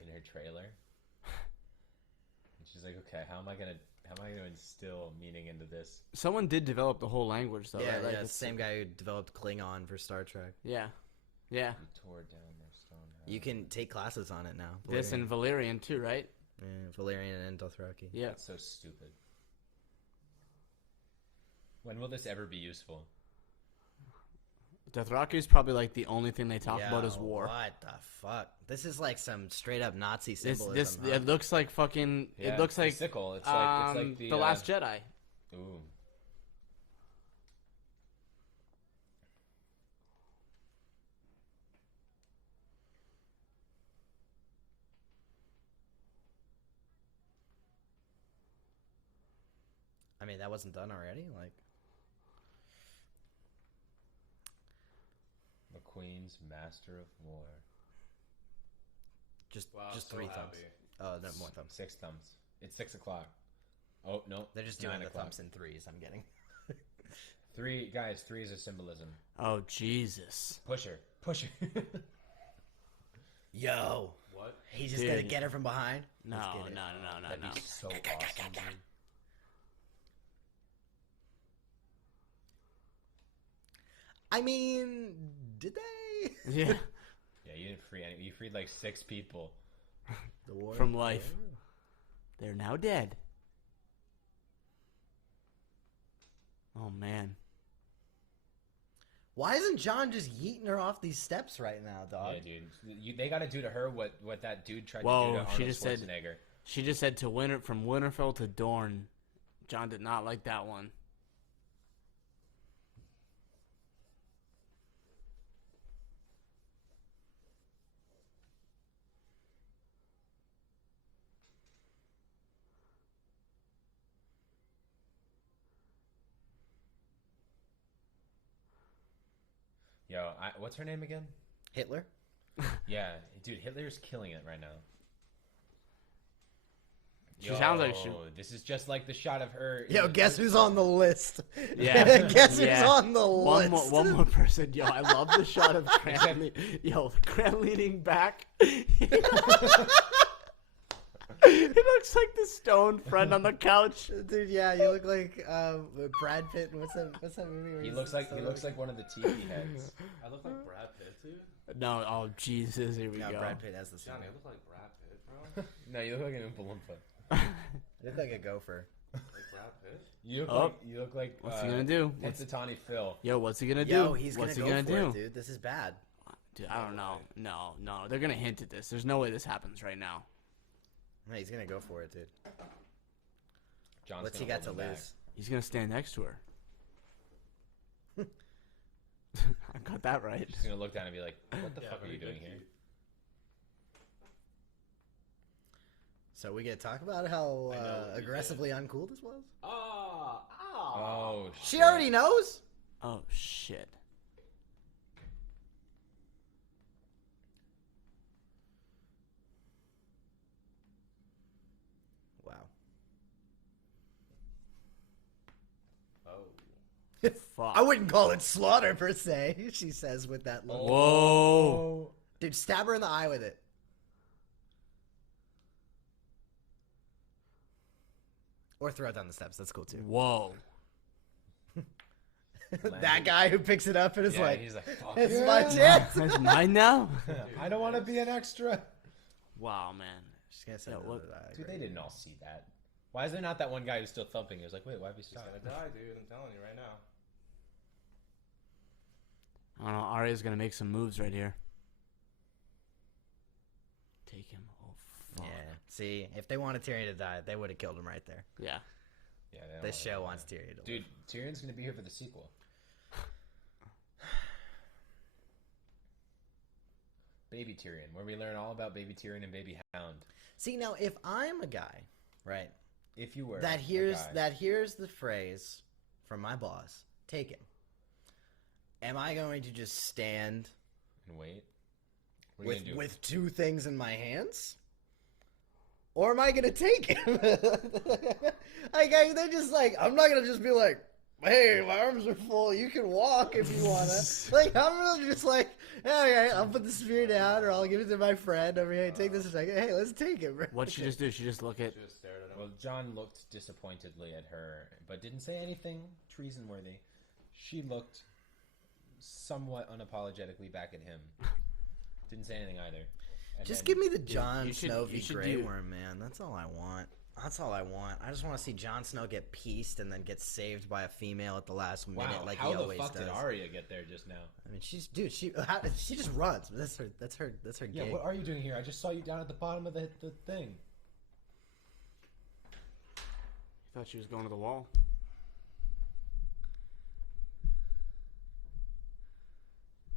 in her trailer, and she's like, "Okay, how am I gonna instill meaning into this?" Someone did develop the whole language, though. Yeah, right? Like, yeah, it's- same guy who developed Klingon for Star Trek. Yeah, yeah. You tore down their stone house. You can take classes on it now. This and Valerian too, right? yeah, Valerian and Dothraki. Yeah. That's so stupid. When will this ever be useful? Dothraki is probably like the only thing they talk about is Yo, war. What the fuck? This is like some straight up Nazi This symbolism. it looks like fucking. Yeah, it looks it's the like sickle. It's like the Last Jedi. Ooh. I mean, that wasn't done already. Like, The Queen's Master of War. just Wow, just so 3 thumbs. happy. Oh, no more thumbs. 6 thumbs. It's 6 o'clock. Oh no, They're just 9 doing the o'clock. thumbs in threes. I'm getting. 3 guys. 3 is a symbolism. Oh Jesus! Push her. Push her. Yo, What? he's just gonna Dude. get her from behind. No, Let's no, get it. no, That'd no. be so awesome, dude. I mean, did they? Yeah, Yeah, you didn't free any. You freed like 6 people. The war From life. They're now dead. Oh man. Why isn't John just yeeting her off these steps right now, dog? Yeah, dude. They got to do to her what that dude tried Whoa, to do to she Arnold just said- Schwarzenegger. She just said from Winterfell to Dorne. John did not like that one. Yo, what's her name again? Hitler. Yeah, dude, Hitler's killing it right now. She sounds like she. This is just like the shot of her. Yo, guess who's on the list? Yeah. guess Yeah. who's on the One list? more person. Yo, I love the shot of Grant. Yo, Grant leaning back. It looks like the stoned friend on the couch. Dude, yeah, you look like Brad Pitt. What's that movie? Where He he's looks like so- one of the TV heads. I look like Brad Pitt, dude. No, oh Jesus, here we No, go. Brad Pitt has the same. Johnny, I look like Brad Pitt, bro. No, you look like an Oompa Loompa. You look like a gopher. Like Brad Pitt? You Oh. look like. What's he gonna do? Punxsutawney Phil. Yo, what's he gonna do? Yo, he's what's gonna he go gonna for do? it, dude. This is bad. Dude, I don't know. No, they're gonna hint at this. There's no way this happens right now. No, he's gonna go for it, dude. John's What's he gonna got to hold him back. lose? He's gonna stand next to her. I got that right. She's gonna look down and be like, "What the Yeah, fuck are very you doing good, here?" dude. So we gonna talk about how I know, we aggressively uncool this was? Oh, She shit. already knows. Oh shit. Wow. Oh. Fuck. I wouldn't call it slaughter per se. She says with that look. Whoa. Dude, stab her in the eye with it. Or throw it down the steps. That's cool too. Whoa. That guy who picks it up and is like, he's like, fuck it's yeah. my chance. It's mine now. I don't want to be an extra. Wow, man. She's gonna send Yeah, it what- to that. Dude, they didn't all see that. Why is there not that one guy who's still thumping? He was like, wait, why have you He's stopped? gonna die, dude. I'm telling you right now. I don't know. Arya's gonna make some moves right here. Take him. Oh, fuck. Yeah. See, if they wanted Tyrion to die, they would have killed him right there. Yeah. Yeah, they don't This want show that. wants Tyrion to live. Dude, Tyrion's gonna be here for the sequel. Baby Tyrion, where we learn all about Baby Tyrion and Baby Hound. See, now if I'm a guy, right, If you were that a hears guy. the phrase from my boss, take him. Am I going to just stand And wait. What are you gonna do? with two things in my hands? Or am I gonna take him? They're just like, I'm not gonna just be like, hey, my arms are full, you can walk if you wanna. Like, I'm gonna just like, okay, I'll put the spear down, or I'll give it to my friend over here. Take this a second. Hey, let's take him. What'd she just do? She just look at. Just stared at him. Well, John looked disappointedly at her, but didn't say anything treason-worthy. She looked somewhat unapologetically back at him. Didn't say anything either. And Just then- give me the Jon you should- Snow you v. should Grey do- Worm, man. That's all I want. That's all I want. I just want to see Jon Snow get pieced and then get saved by a female at the last minute, Wow, like how he the always fuck does. did Arya get there just now? I mean, she just runs. That's her Yeah, gig. what are you doing here? I just saw you down at the bottom of the thing. Thought she was going to the wall.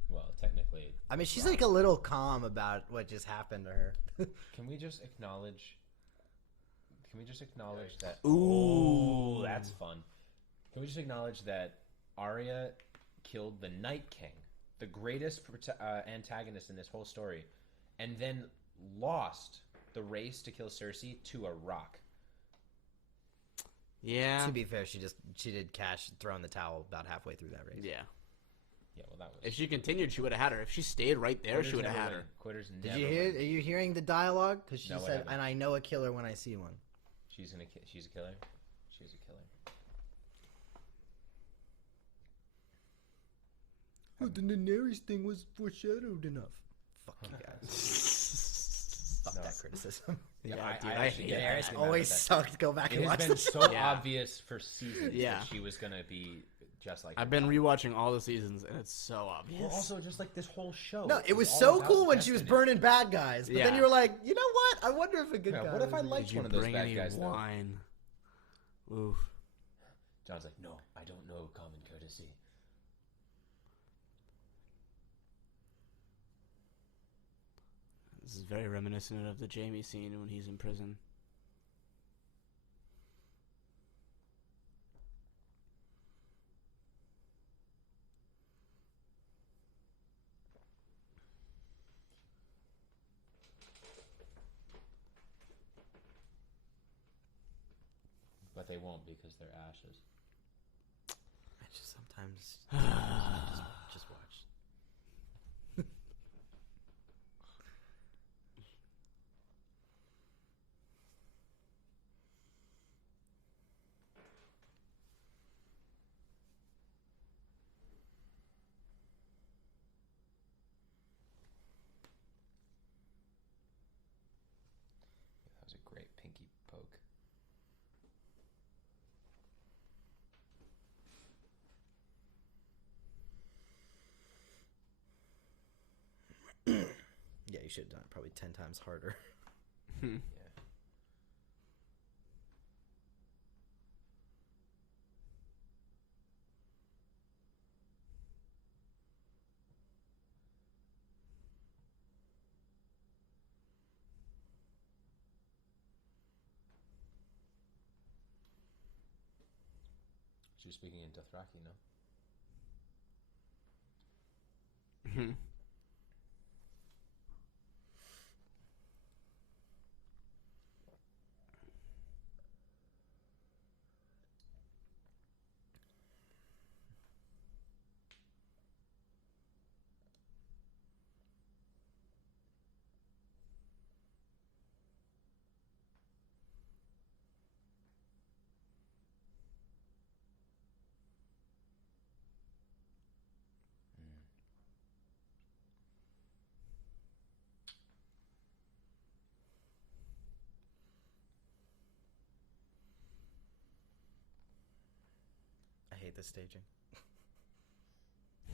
Well, technically, I mean, she's like a little calm about what just happened to her. can we just acknowledge? Can we just acknowledge that? Ooh. Oh, that's fun. Can we just acknowledge that Arya killed the Night King, the greatest antagonist in this whole story, and then lost the race to kill Cersei to a rock? Yeah. To be fair, she did cash throw in the towel about halfway through that race. Yeah. Yeah, well, that was. If she continued, she would have had her. If she stayed right there, she would have had her. Quitters Did never you hear? win. Are you hearing the dialogue? Because she No, I said, haven't. "And I know a killer when I see one." She's a killer. She's a killer. Oh, the Daenerys thing was foreshadowed enough. Fuck you guys. Fuck No. that criticism. Yeah, I- dude, I I actually hate get that. it. Daenerys always sucked. Go back It and has watch been the so Yeah. obvious for seasons Yeah. that she was gonna be just like. I've her been mom. rewatching all the seasons, and it's so obvious. Well, also just like this whole show. No, it was all so about cool when she was destiny. burning bad guys, but then Yeah. you were like, you know what? I wonder if a good Yeah, guy. what if I was- liked Did you one of those bring bad any guys? Though? wine? Oof. John's like, no, I don't know common courtesy. This is very reminiscent of the Jamie scene when he's in prison. But they won't because they're ashes. I just sometimes just watch. That was a great pinky poke. Yeah, you should have done it probably 10 times harder. Yeah. She's speaking in Dothraki now. hate the staging.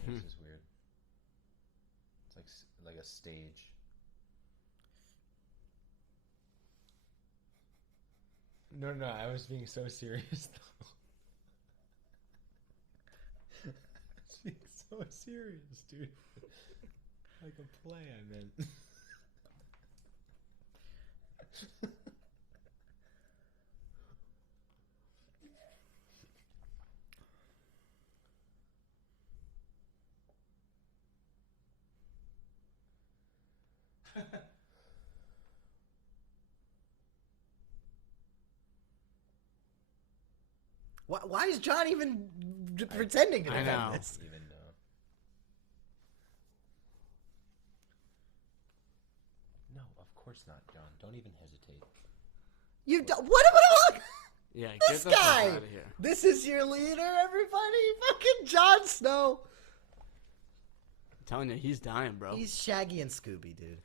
This is weird. It's like a stage. No, I was being so serious though. I was being so serious, dude. Like a play, I meant. Why is John even pretending to I defend know. this? Even no, of course not, John. Don't even hesitate. You don't. What? Yeah, This get the fuck guy. out of here. This is your leader, everybody. Fucking Jon Snow. I'm telling you, he's dying, bro. He's Shaggy and Scooby, dude.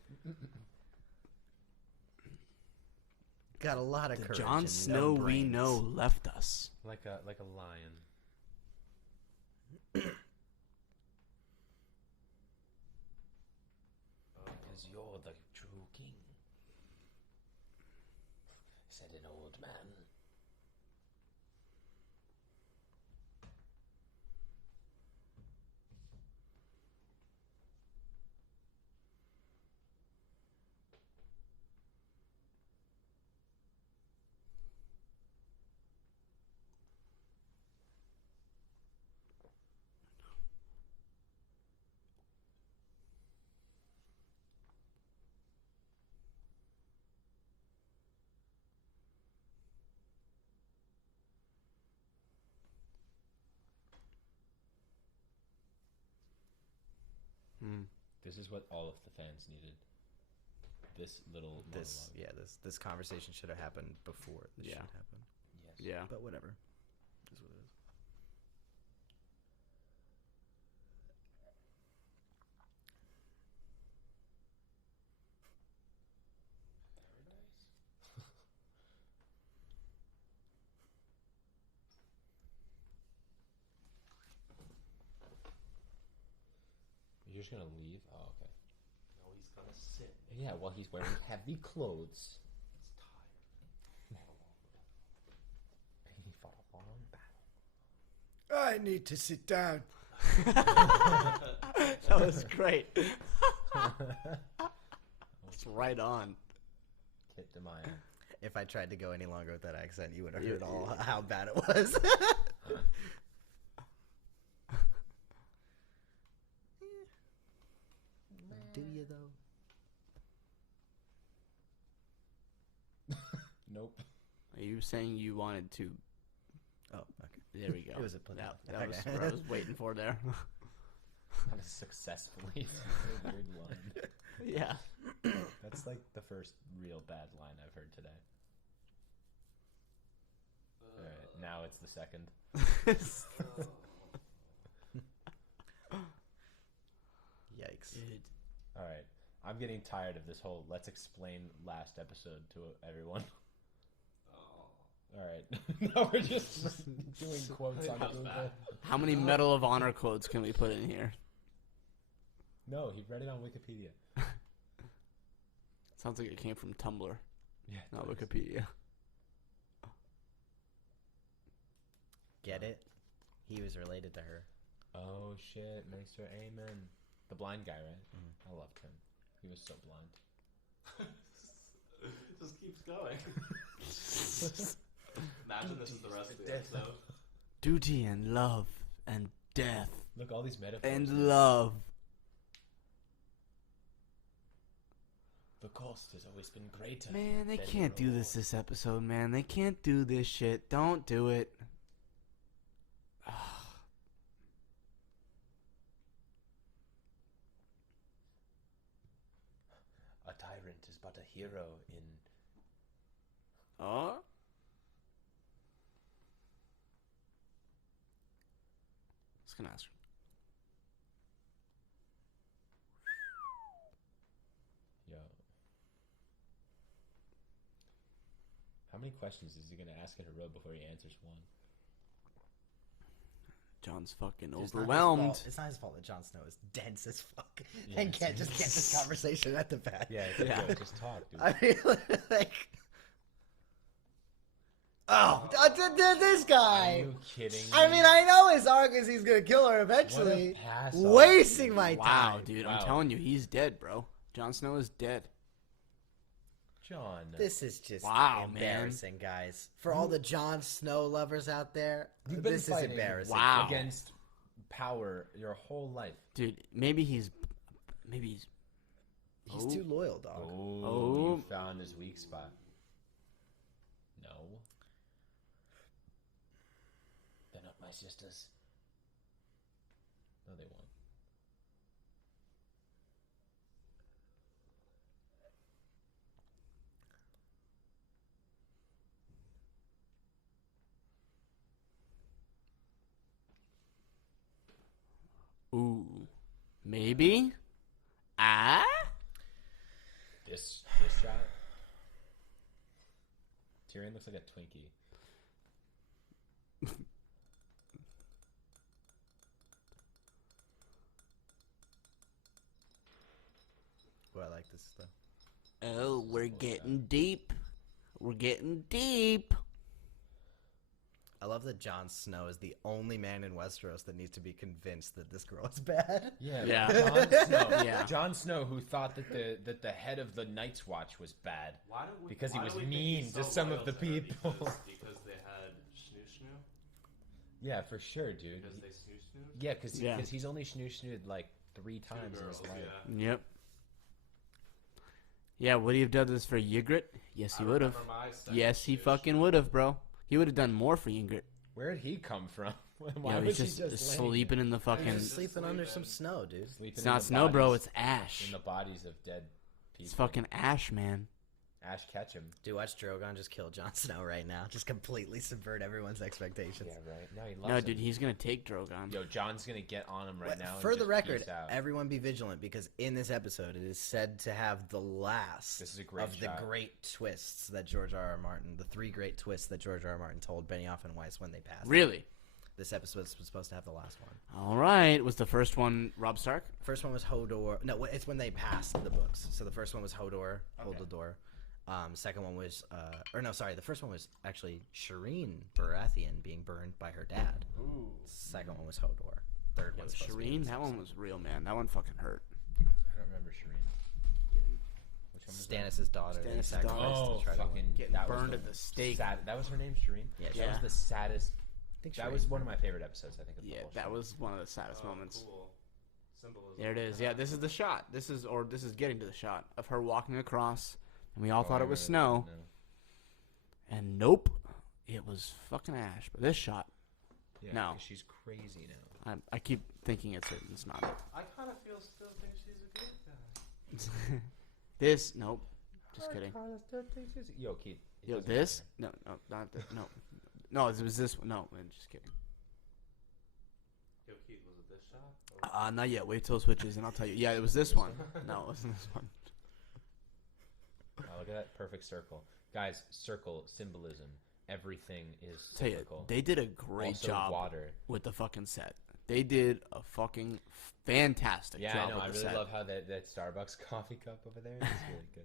Got a lot of The courage. Jon and Snow no we brains. know left us. Like a lion. Because you're the true king, said an old man. This is what all of the fans needed. This little monologue. This conversation should have happened before this shit happened. Yes. Yeah. But whatever. It is what it is. You're just gonna leave? Oh, okay. No, he's gonna sit. Yeah, while he's wearing heavy clothes. He's tired. He fought a long battle. I need to sit down. That was great. It's right on. Tit to Maya. If I tried to go any longer with that accent, you would have heard all how bad it was. Do you though? Nope. Are you saying you wanted to? Oh, okay. There we go. It was a that was what I was waiting for there. Not as successfully. A weird line. Yeah. That's like the first real bad line I've heard today. Alright, now it's the second. Yikes. Dude. Alright, I'm getting tired of this whole let's explain last episode to everyone. Alright, now we're just doing quotes on Google. How many Medal of Honor quotes can we put in here? No, he read it on Wikipedia. Sounds like it came from Tumblr, Yeah, not Wikipedia. Get it? He was related to her. Oh shit, Mr. Amen. The blind guy, right? I loved him. He was so blind. It just keeps going. Imagine this is the rest of the episode. Duty and love and death Look, all these metaphors. and love. The cost has always been greater. Man, they than can't the do reward. this episode, man. They can't do this shit. Don't do it. A tyrant is but a hero in. Oh? I was gonna ask. Yo. How many questions is he gonna ask in a row before he answers one? John's fucking It's not his overwhelmed. fault- It's not his fault that Jon Snow is dense as fuck Yeah, and it's- can't just get this conversation at the back. Yeah, just talk, dude. I mean, like, this Are guy. you kidding me? I mean, I know his arc is he's gonna kill her eventually. What a pass off, Wasting dude. my Wow, time. dude, Wow. I'm telling you, he's dead, bro. Jon Snow is dead. John. This is just Wow, man. embarrassing, guys. For all the Jon Snow lovers out there, You've been this is fighting embarrassing. Wow. against power your whole life. Dude, maybe he's He's Oh. too loyal, dog. Oh, you found his weak spot. No. They're not my sisters. No, they won't. ooh, maybe. This shot. Tyrion looks like a Twinkie. Ooh, I like this stuff. Oh, we're getting deep. We're getting deep. I love that Jon Snow is the only man in Westeros that needs to be convinced that this girl is bad. Yeah, Yeah. Jon Snow. Yeah. Jon Snow, who thought that the head of the Night's Watch was bad because he why was do we think mean he's to so some loyal of the to her? people. Because they had snoo. Yeah, for sure, dude. Because they snoo. Yeah, because Yeah. he's only snooed like 3 times in his life. Yeah. Yep. Yeah, would he have done this for Ygritte? Yes, he would have. remember my second Yes, he snooze fucking would have, bro. He would have done more for Ygritte. Where did he come from? Why Yeah, was he's he just just sleeping in the fucking. He's just sleeping under some snow, dude. sleeping It's in not the snow, bro. bodies- It's ash. in the bodies of dead people. It's fucking ash, man. Ash Ketchum. Dude, watch Drogon just kill Jon Snow right now. Just completely subvert everyone's expectations. Yeah, right. No, he loves No, him. dude, he's gonna take Drogon. Yo, John's gonna get on him right But now. and for the just record, peace out. everyone be vigilant because in this episode it is said to have the last This is a great of shot. the great twists that George R.R. Martin, the 3 great twists that George R.R. Martin told Benioff and Weiss when they passed. Really? This episode was supposed to have the last one. All right. Was the first one Rob Stark? First one was Hodor. No, it's when they passed the books. So the first one was Hodor, Hold the Door. Second one was, the first one was actually Shireen Baratheon being burned by her dad. Ooh. Second one was Hodor. Third Yo, one's supposed to be Shireen, this that one episode. was real, man. That one fucking hurt. I don't remember Shireen. Which one was that? Stannis' daughter. that he Stannis' sacrificed daughter. to Oh, try to win. fucking Getting that was burned the at the stake. That was her name, Shireen. Yeah, that was yeah. the saddest. I think That Shireen- was one of my favorite episodes. I think. Of the Yeah, whole that show. was one of the saddest moments. Cool. Symbolism. There it is. Yeah, this is the shot. This is getting to the shot of her walking across, and we all thought it was snow. And nope, it was fucking ash. But this shot, Yeah, No. 'cause she's crazy now. I keep thinking it's not it. I kind of still think she's a good guy. This, nope. Just kidding. Yo, Keith. it Yo, doesn't this? matter. No, not this. No. No, it was this one. No, I'm just kidding. Yo, Keith, was it this shot? Or- Not yet. Wait till it switches, and I'll tell you. Yeah, it was this one. No, it wasn't this one. Oh, look at that perfect circle, guys. Circle symbolism. Everything is Tell you, cyclical. they did a great Also, job water. with the fucking set. They did a fucking fantastic Yeah, job I know. with I the really set. love how that Starbucks coffee cup over there is really good.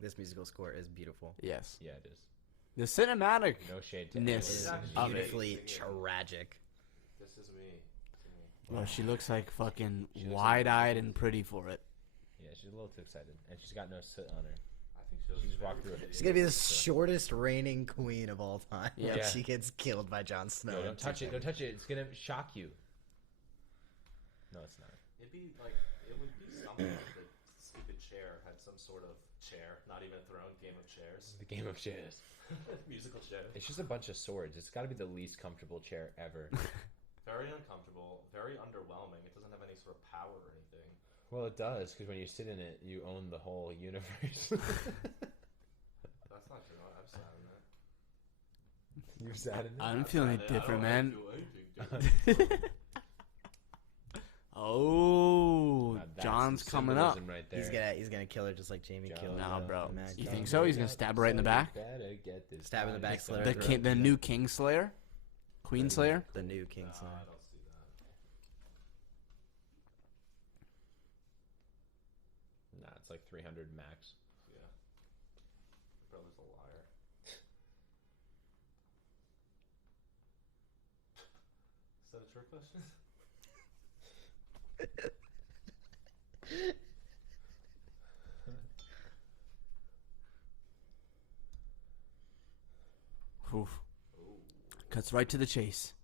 This musical score is beautiful. Yes. Yeah, it is. The cinematic. No shade to Ness It is anyone. of it. beautifully tragic. This is me. Well, she looks like fucking She looks like- wide-eyed and pretty for it. Yeah, she's a little too excited, and she's got no soot on her. I think she was She just walked through it. She's gonna be the shortest reigning queen of all time. Yeah. when Yeah. she gets killed by Jon Snow. No, in don't touch it. 2 Don't touch it. It's gonna shock you. No, it's not. It would be something if the stupid chair had some sort of chair, not even a throne, game of chairs. The game of chairs. Musical chairs. It's just a bunch of swords. It's got to be the least comfortable chair ever. Very uncomfortable, very underwhelming. It doesn't have any sort of power or anything. Well, it does, because when you sit in it, you own the whole universe. That's not true. I'm sad in that. You're sad in it? I'm feeling it different, I man. don't feel anything different. Oh, Now that's John's some coming up. symbolism Right there. He's gonna kill her just like Jamie John, killed. Nah, bro. Matt You Jones. think so? He's gonna stab her right in the back? Better get this Stab in the back, done. slit her The throat. the new Kingslayer. Queenslayer? The new Nah, Kingslayer. I don't see that. Nah, it's like 300 max. Yeah. Your brother's a liar. Is that a trick question? Oof. Cuts right to the chase.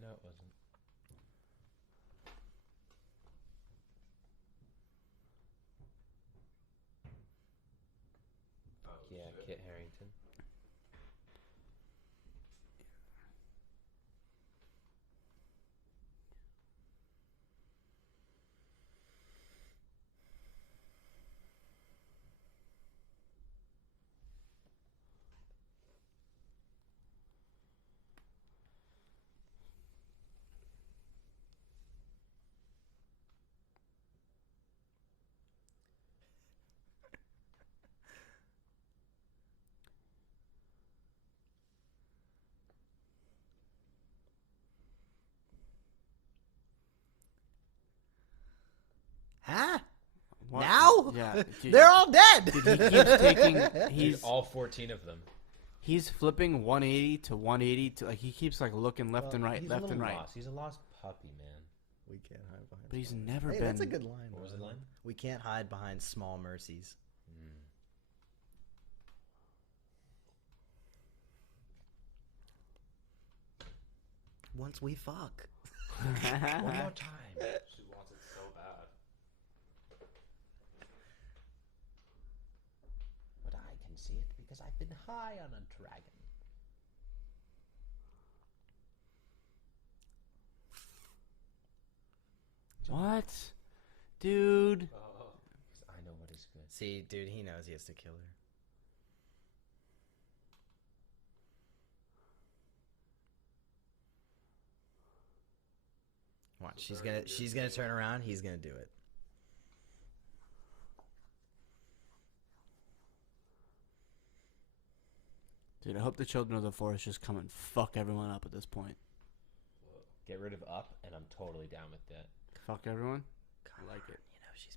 No, it wasn't. Oh, Yeah, shit. Kit Harington. Huh? What? Now? Yeah. Dude, They're all dead. dude, he keeps taking. He's He's all 14 of them. he's flipping 180 to 180 to like he keeps like looking left and right, He's left a and little right. lost. He's a lost puppy, man. We can't hide behind. But he's small never mercies. been. That's a good line. What was the line? We can't hide behind small mercies. Once we fuck. One more time. She wants it so bad. But I can see it because I've been high on a dragon. What, dude? Oh, I know what is good. See, dude, he knows he has to kill her. Watch, she's gonna turn around. He's gonna do it. Dude, I hope the Children of the Forest just come and fuck everyone up at this point. Get rid of up, and I'm totally down with that. Fuck everyone. Come like on, it. You know she's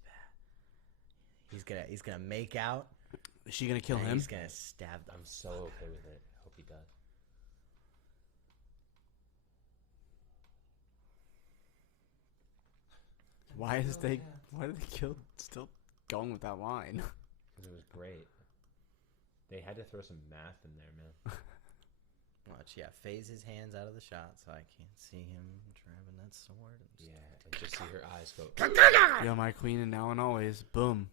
bad. He's gonna make out. Is she gonna kill and him? He's gonna stab. I'm so okay with it. I hope he does. Why did they kill? Still going with that line? Because it was great. They had to throw some math in there, man. Watch, yeah, phase his hands out of the shot so I can't see him grabbing that sword. And Yeah, and just see her eyes go. You're my queen and now and always. Boom.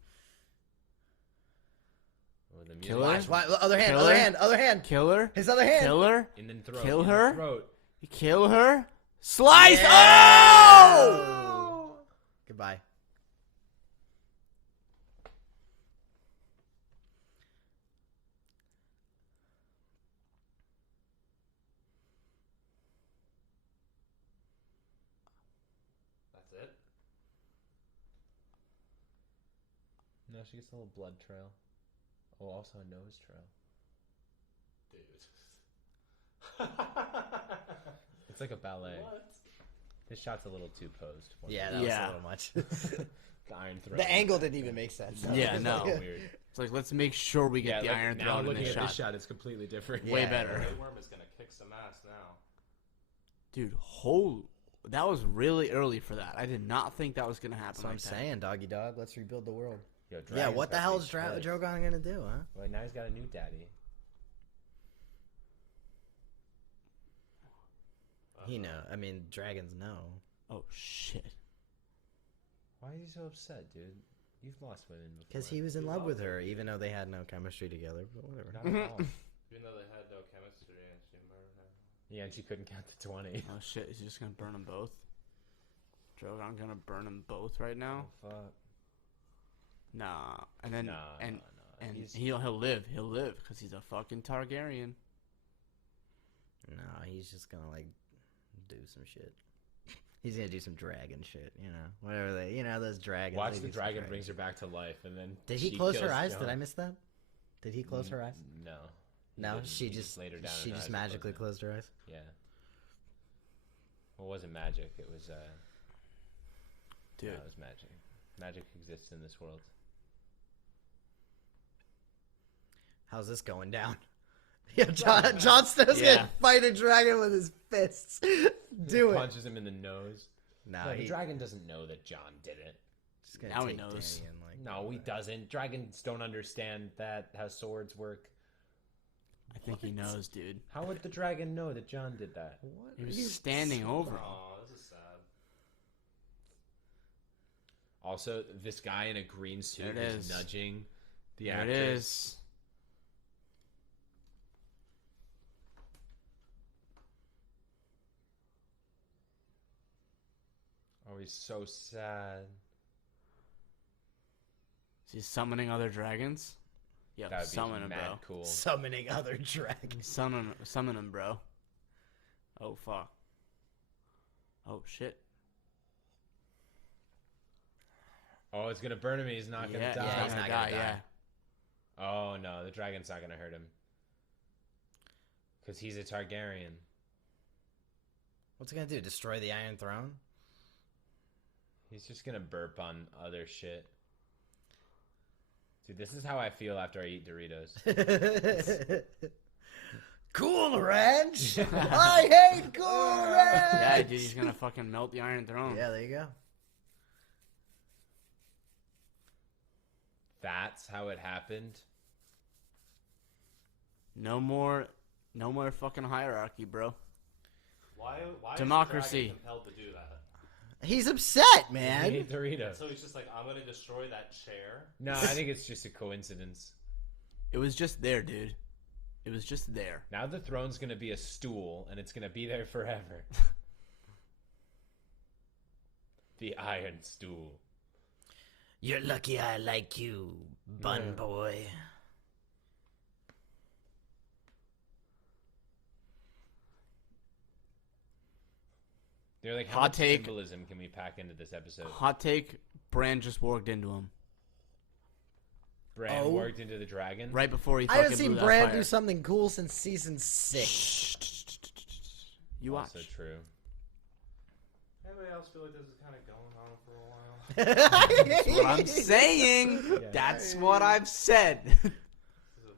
With the music. Kill her? Watch, other hand, Kill other her? hand, other hand. Kill her. His other hand. Kill her. And then throat. Kill in the her? throat. Kill her. Slice. Yeah. Oh! Goodbye. that's it? No, she gets a little blood trail. Oh, also a nose trail. Dude. It's like a ballet. What? This shot's a little too posed. for me. Yeah, that was Yeah. a little much. The iron throat. The angle didn't even make sense. Yeah, no. Weird. It's like let's make sure we get the like, Iron now Throne in looking this at shot. this shot, it's completely different. Way Yeah. better. Grey Worm is gonna kick some ass now. Dude, that was really early for that. I did not think that was gonna happen. That's what I'm like that. saying, doggy dog. Let's rebuild the world. Yo, Yeah, dragons what the got hell big is splits. Drogon gonna do, huh? Well, now he's got a new daddy. He know. I mean, dragons know. Oh shit. Why are you so upset, dude? You've lost women before. Because he was in love with her, even though they had no chemistry together. But whatever. Not at all. Even though they had no chemistry and she murdered him. Yeah, and she couldn't count to 20. Oh shit. Is he just gonna burn them both? Drogon gonna burn them both right now? Oh, fuck. Nah. And then Nah, and nah. and He's- he'll live. He'll live because he's a fucking Targaryen. No, he's just gonna like do some shit. He's gonna do some dragon shit, whatever those dragons. Watch they the do some dragon brings her back to life, and then Did he she close her kills eyes? Jon. Did I miss that? Did he close her eyes? No. No, didn't. she He just laid her down. she and her just eyes were magically closed. closed her eyes. Yeah. Well, it wasn't magic. It was. Dude. No, it was magic. Magic exists in this world. How's this going down? Yeah, Jon Snow's gonna fight a dragon with his fists. Do it. Punches him in the nose. No, No, the dragon doesn't know that Jon did it. just gonna Now he take knows. Dany and, like, No, he doesn't. Dragons don't understand that how swords work. I think he knows, dude. How would the dragon know that Jon did that? What He are was you standing over him. Aw, this is sad. Also, this guy in a green suit There it is is. nudging the There actress. it is. Oh, he's so sad. Is he summoning other dragons? Yeah, That would be summon him, mad bro. cool. summoning other dragons? Summon him, bro. Oh, fuck. Oh, shit. Oh, it's gonna burn him. He's not gonna Yeah, die. Yeah, he's he's not not gonna gonna die, die. yeah. Oh no, the dragon's not gonna hurt him. Because he's a Targaryen. What's it gonna do? Destroy the Iron Throne? He's just gonna burp on other shit. Dude, this is how I feel after I eat Doritos. Cool Ranch. I hate Cool Ranch. Yeah, dude, he's gonna fucking melt the Iron Throne. Yeah, there you go. That's how it happened. No more fucking hierarchy, bro. Why Democracy. is the dragon compelled to do that? He's upset, I man. ate Doritos. So he's just like, I'm gonna destroy that chair. No, I think it's just a coincidence. It was just there, dude. It was just there. Now the throne's gonna be a stool, and it's gonna be there forever. The Iron Stool. You're lucky I like you, bun boy. They're like, how Hot much take. symbolism can we pack into this episode? Hot take, Bran just walked into him. Bran Oh. worked into the dragon. Right before he I fucking haven't seen blew that Bran fire. do something cool since season 6. Shh. You watch. Also true. Anybody else feel like this is kind of going on for a while? That's what I'm saying. Yeah. That's what I've said.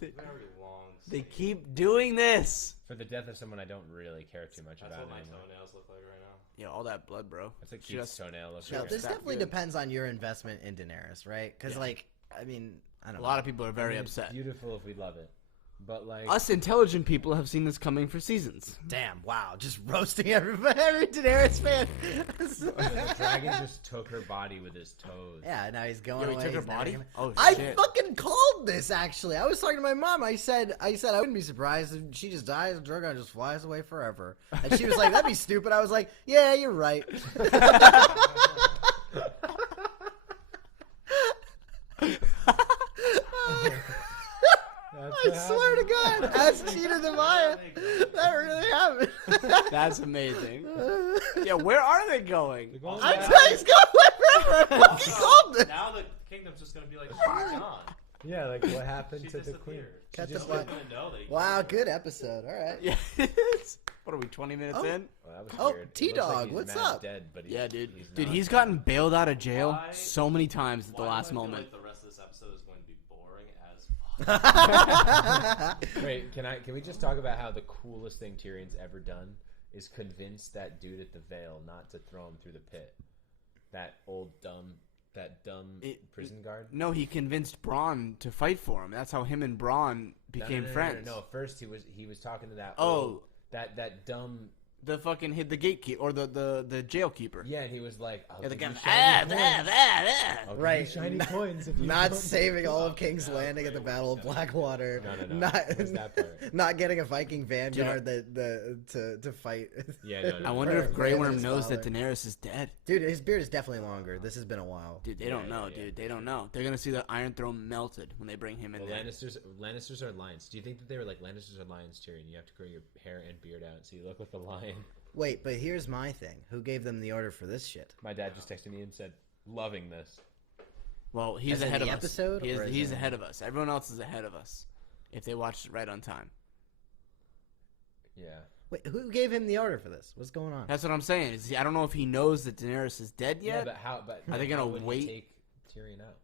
This is a very long. They scene. keep doing this. For the death of someone I don't really care too much That's about what my anymore. toenails look like right now. Yeah, all that blood, bro. That's like She Keith's just- toenail. Looks No, like this that definitely good. depends on your investment in Daenerys, right? Because, Yeah. like, I mean, I don't A know. lot of people are very It's upset. beautiful if we love it, but like Us intelligent people have seen this coming for seasons. Damn, wow, just roasting everybody, every Daenerys fan. the dragon just took her body with his toes. Yeah, now he's going Yo, he away. took her he's never body? gonna- Oh, I shit. fucking called this, actually. I was talking to my mom. I said I wouldn't be surprised if she just dies and Drogon just flies away forever. And she was like, that'd be stupid. I was like, yeah, you're right. I swear to God, ask Cheetah the Maya. That really happened. That's amazing. Yeah, where are they going? I'm telling you, he's going forever. I fucking called this. Now the kingdom's just gonna be like, she's gone. Yeah, like what happened She to the queen? disappeared. Cut She's the just butt. gonna know that he Wow, killed her. good episode. All right. Yeah. What are we, 20 minutes Oh. in? Well, that was Oh, weird. It looks T-Dog, like he's what's mad up? Dead, but he's, Yeah, dude. He's Dude, not. he's gotten bailed out of jail Why- so many times at the Why do last I feel moment. Like the rest of this episode is going to be boring as fuck. Wait, can we just talk about how the coolest thing Tyrion's ever done is convince that dude at the Vale not to throw him through the pit? That dumb prison guard. No, he convinced Braun to fight for him. That's how him and Braun became friends. No, first he was talking to that. Oh. old- that dumb. The fucking hid the gatekeeper or the jail keeper. Yeah, and he was like, I'll Yeah, the give guy. you shiny coins. I'll give you Right. shiny coins. If you Not don't- saving all of King's Landing at the Battle of Blackwater. No. Not, Where's that part? not getting a Viking vanguard to fight. Yeah, no. I wonder if For Grey Worm his knows that father. Daenerys is dead. Dude, his beard is definitely longer. This has been a while. Dude, they don't know, yeah. dude. They don't know. They're gonna see the Iron Throne melted when they bring him in Well, there. Lannisters are lions. Do you think that they were like Lannisters are lions, Tyrion? You have to grow your hair and beard out so you look like a lion. Wait, but here's my thing. Who gave them the order for this shit? My dad just texted me and said, "Loving this." Well, he's As in ahead the of episode, us. or as He's in- ahead of us. Everyone else is ahead of us if they watched it right on time. Yeah. Wait, who gave him the order for this? What's going on? That's what I'm saying. I don't know if he knows that Daenerys is dead Yeah, yet. but how? But Are they how gonna would he wait? take Tyrion out?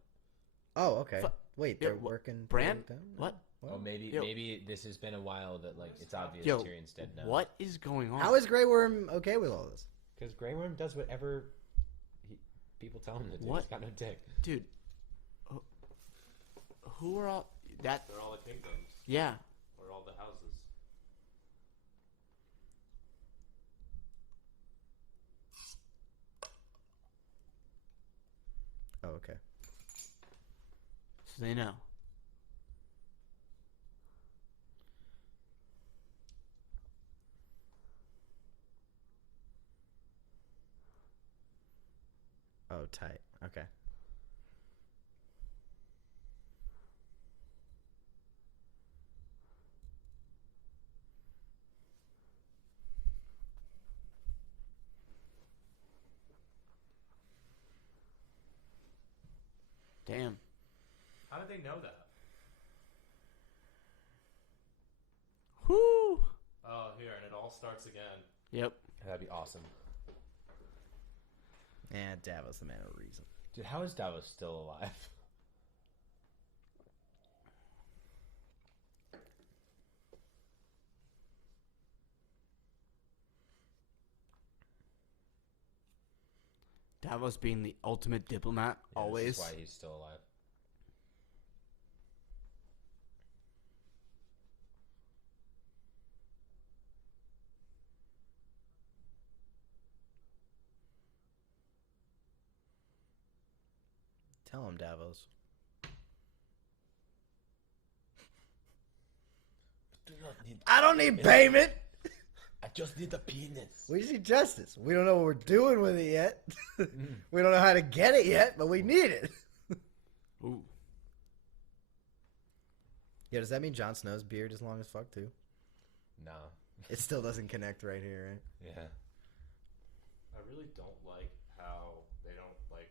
Oh, okay. Fu- Wait, Yeah, they're working. Bran? towards them? What? Oh, maybe Yo. maybe this has been a while that like it's obvious Yo, Tyrion's dead now. what is going on? How is Grey Worm okay with all this? Because Grey Worm does whatever people tell him to do. What? He's got no dick. Dude, who are all that? They're all the kingdoms, Yeah, or all the houses. Oh, okay. so they know. Oh, tight. Okay. Damn. How did they know that? Whoo. Oh, here, and it all starts again. Yep. That'd be awesome. And Davos, the man of reason. Dude, how is Davos still alive? Davos being the ultimate diplomat, Yeah, always. This is why he's still alive. Tell him, Davos. I don't need payment. I just need the penis. We just need justice. We don't know what we're doing with it yet. We don't know how to get it yet, but we need it. Ooh. Yeah, does that mean Jon Snow's beard is long as fuck too? No. It still doesn't connect right here, right? Yeah. I really don't like how they don't, like,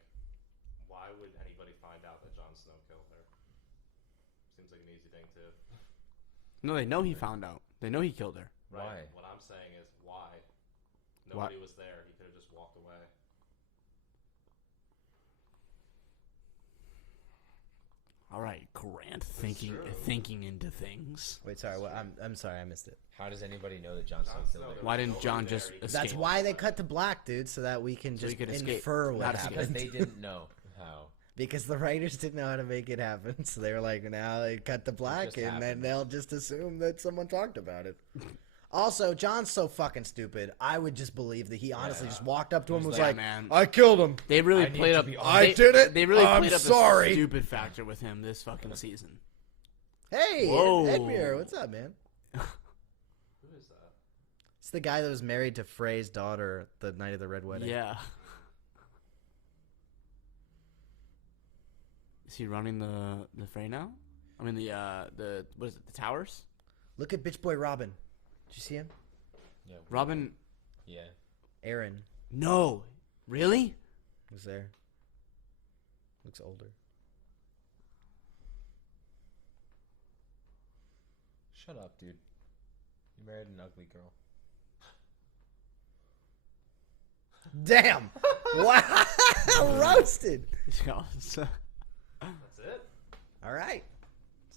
why would anybody find out that Jon Snow killed her? Seems like an easy thing to... No, they know he found out. They know he killed her. Right. Why? What I'm saying is, why? Nobody was there. He could have just walked away. All right, Grant, true. thinking into things. Wait, sorry. What? I'm sorry, I missed it. How does anybody know that Jon Snow Jon killed Snow her? Why didn't Jon Nobody just there. escape? That's why they cut to black, dude, so that we can So he just could escape. infer what Not happened. Because they didn't know how. Because the writers didn't know how to make it happen, so they were like, now they cut to black, just and then happened. they'll just assume that someone talked about it. Also, John's so fucking stupid. I would just believe that he honestly just walked up to him and was like, like, man. I killed him. They really I need played to up. be I did it. They really I'm played up sorry. a stupid factor with him this fucking season. Hey, Whoa. Edmure, what's up, man? Who is that? It's the guy that was married to Frey's daughter the night of the Red Wedding. Yeah. Is he running the fray now? I mean the what is it? The towers? Look at bitch boy Robin. Did you see him? Yeah. Robin? Yeah. Aaron No, really? was there. Looks older. Shut up, dude. You married an ugly girl. Damn! Wow! Roasted! That's it? All right.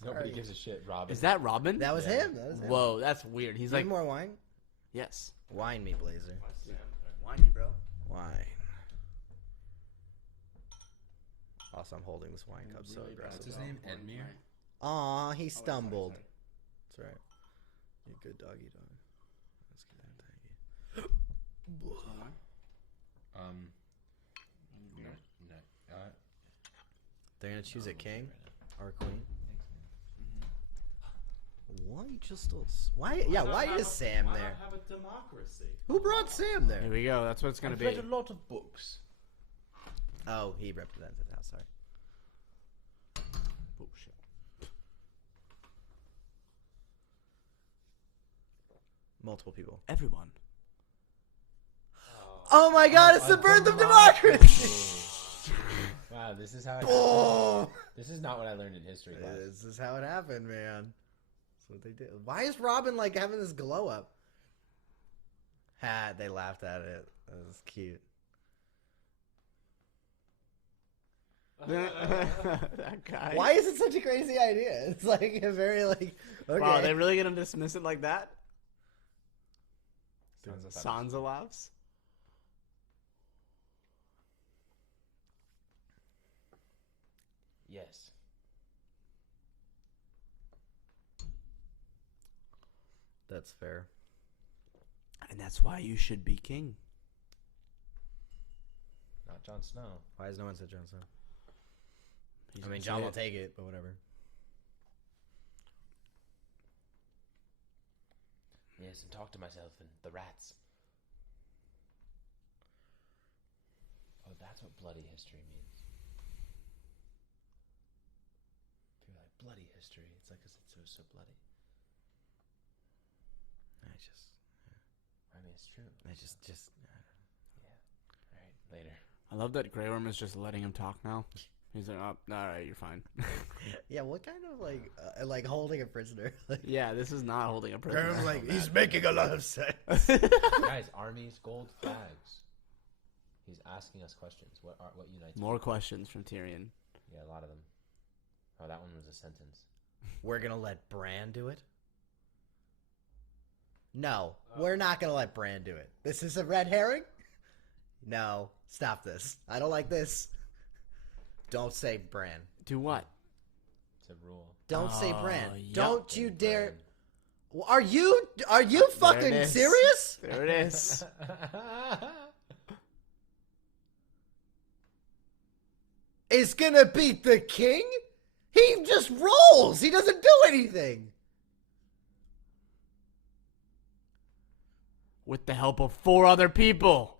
Nobody Sorry. gives a shit, Robin. Is that Robin? That was Yeah. him. That was him. Whoa, that's weird. He's Need like, more wine? yes. Wine me, Blazer. Why Sam there? Why me, bro? Wine. Also, I'm holding this wine cup so aggressive. Edmure. Aw, he stumbled. That's right. You good doggy dog. That's good. Thank you. No. They're gonna choose a king or a queen. Why just why? Yeah, why is Sam Why there? not have a democracy? Who brought Sam there? Here we go. That's what it's gonna I've be. read a lot of books. Oh, he represented the house. Sorry. Oh shit. Multiple people. Everyone. Oh my God! It's the birth of democracy. Wow, this is how it Oh, happened. This is not what I learned in history class. this is how it happened, man. That's what they did. Why is Robin like having this glow up? They laughed at it. That was cute. That guy. Why is it such a crazy idea? It's like a very like. Okay. Wow, they really gonna dismiss it like that? Sansa Sansa laughs. Yes. That's fair. And that's why you should be king. Not Jon Snow. Why has no one said Jon Snow? He's I mean, gonna Jon say will it. take it, but whatever. Yes, and talk to myself and the rats. Oh, that's what bloody history means. People are like, bloody history. It's like, 'cause it's so bloody. I mean, it's true. Yeah. All right, later. I love that Grey Worm is just letting him talk now. He's like, oh, all right, you're fine. Yeah, what kind of like holding a prisoner? Like, Yeah, this is not holding a prisoner. Graham's like, he's making a lot of sense. Guys, armies, gold flags. He's asking us questions. What unites? More questions from Tyrion. Yeah, a lot of them. Oh, that one was a sentence. We're gonna let Bran do it? No, we're not gonna let Bran do it. This is a red herring? No, stop this. I don't like this. Don't say Bran. Do what? It's a rule. Don't say Bran. yup. Don't you dare. Bran. Are you fucking is. serious? There it is. Is gonna beat the king? He just rolls. He doesn't do anything. With the help of 4 other people.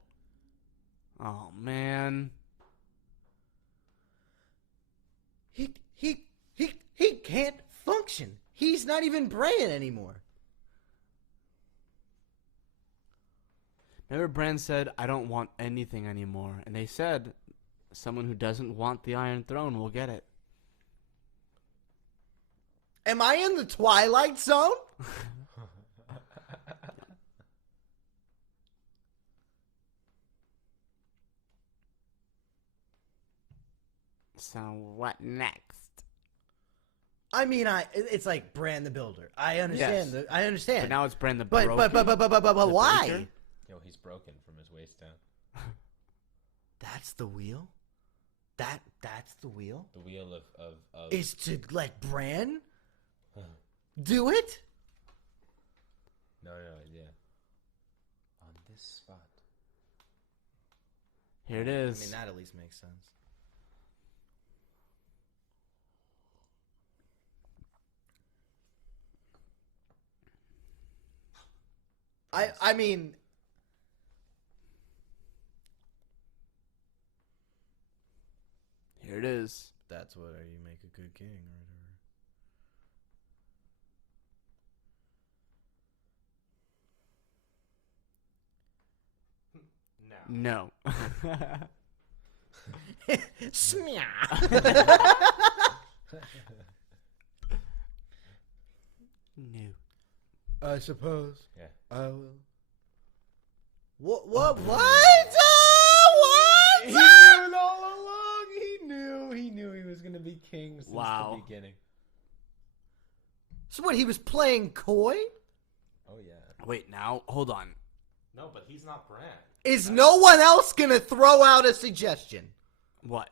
Oh, man. He can't function. He's not even Bran anymore. Remember Bran said, I don't want anything anymore. And they said, someone who doesn't want the Iron Throne will get it. Am I in the Twilight Zone? So what next? I mean, it's like Bran the Builder. I understand. Yes. I understand. But now it's Bran the But Broken. but why? Breaker? Yo, he's broken from his waist down. That's the wheel. That's the wheel. The wheel of Is to let Bran do it? No, yeah. On this spot. Here it is. I mean, that at least makes sense. I mean, Here it is. that's what you make a good king or No. No. whatever. Smia. No. I suppose. Yeah. I will. What? What? What? He knew it all along. He knew he was gonna be king since Wow. the beginning. So what? He was playing coy? Oh yeah. Wait, now, hold on. No, but he's not Bran. Is no one else gonna throw out a suggestion? What?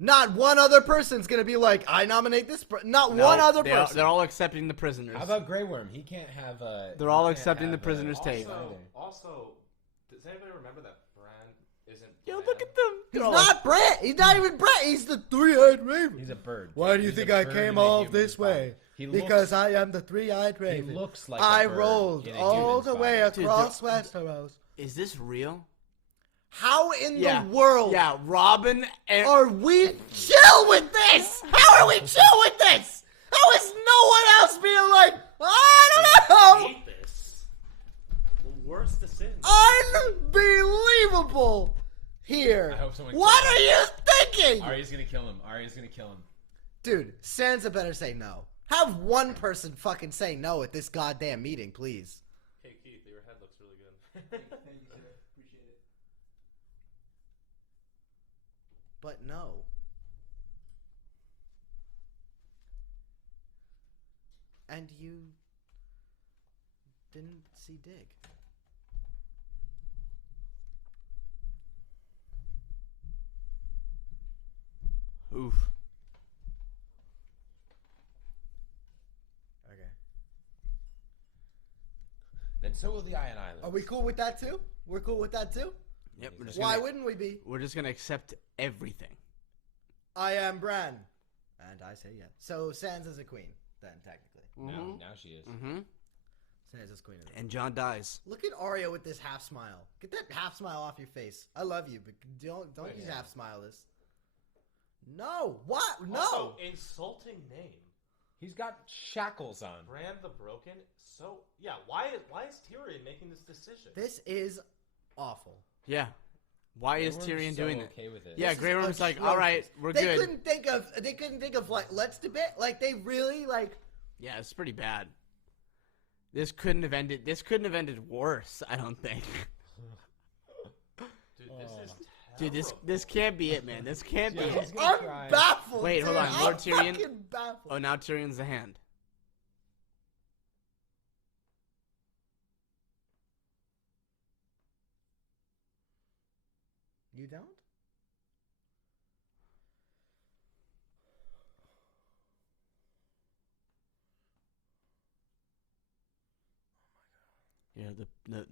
Not one other person's gonna be like, I nominate this. Not one other person. They're all accepting the prisoners. How about Grey Worm? He can't have They're all accepting the prisoners' take. Also, does anybody remember that Bran isn't Yo, Bran? look at them. He's not Brett. He's not even Brett. He's the three-eyed raven. He's a bird. Why do you He's think a I bird came in a all human this body. way? He Because looks, I am the three-eyed he raven. looks like a I bird rolled in a all human's the way body. across Dude, Westeros. Is this real? How in Yeah. the world Yeah, Robin and... are we chill with this? How are we chill with this? How is no one else being like, I don't know? hate this. The worst decision. Unbelievable here. I hope someone What kills are you thinking? Arya's gonna kill him. Arya's gonna kill him. Dude, Sansa better say no. Have one person fucking say no at this goddamn meeting, please. Hey Keith, your head looks really good. But no. And you didn't see Dig. Oof. Okay. Then so will the Iron Islands. Are we cool with that too? We're cool with that too? Yep. Why wouldn't we be? We're just gonna accept everything. I am Bran. And I say yes. So Sansa's a queen, then, technically. Now she is. Mm-hmm. Sansa's queen. And John dies. Look at Arya with this half smile. Get that half smile off your face. I love you, but don't use half smile this. No! What? No! Also, insulting name. He's got shackles on. Bran the Broken. So yeah, why is Tyrion making this decision? This is awful. Yeah. Why is Grey Worm's Tyrion so doing it? okay with it. Yeah, This Grey is Worm's like, atrocious. all right, we're They good. couldn't think of like, let's debate. Like, they really like. Yeah, it's pretty bad. This couldn't have ended worse, I don't think. Dude, this is terrible. Dude, this can't be it, man. This can't be Yeah, it. he's gonna I'm cry. baffled. Wait, hold dude. on, Lord I'm Tyrion? fucking baffled. Oh, now Tyrion's the hand. You don't? Yeah,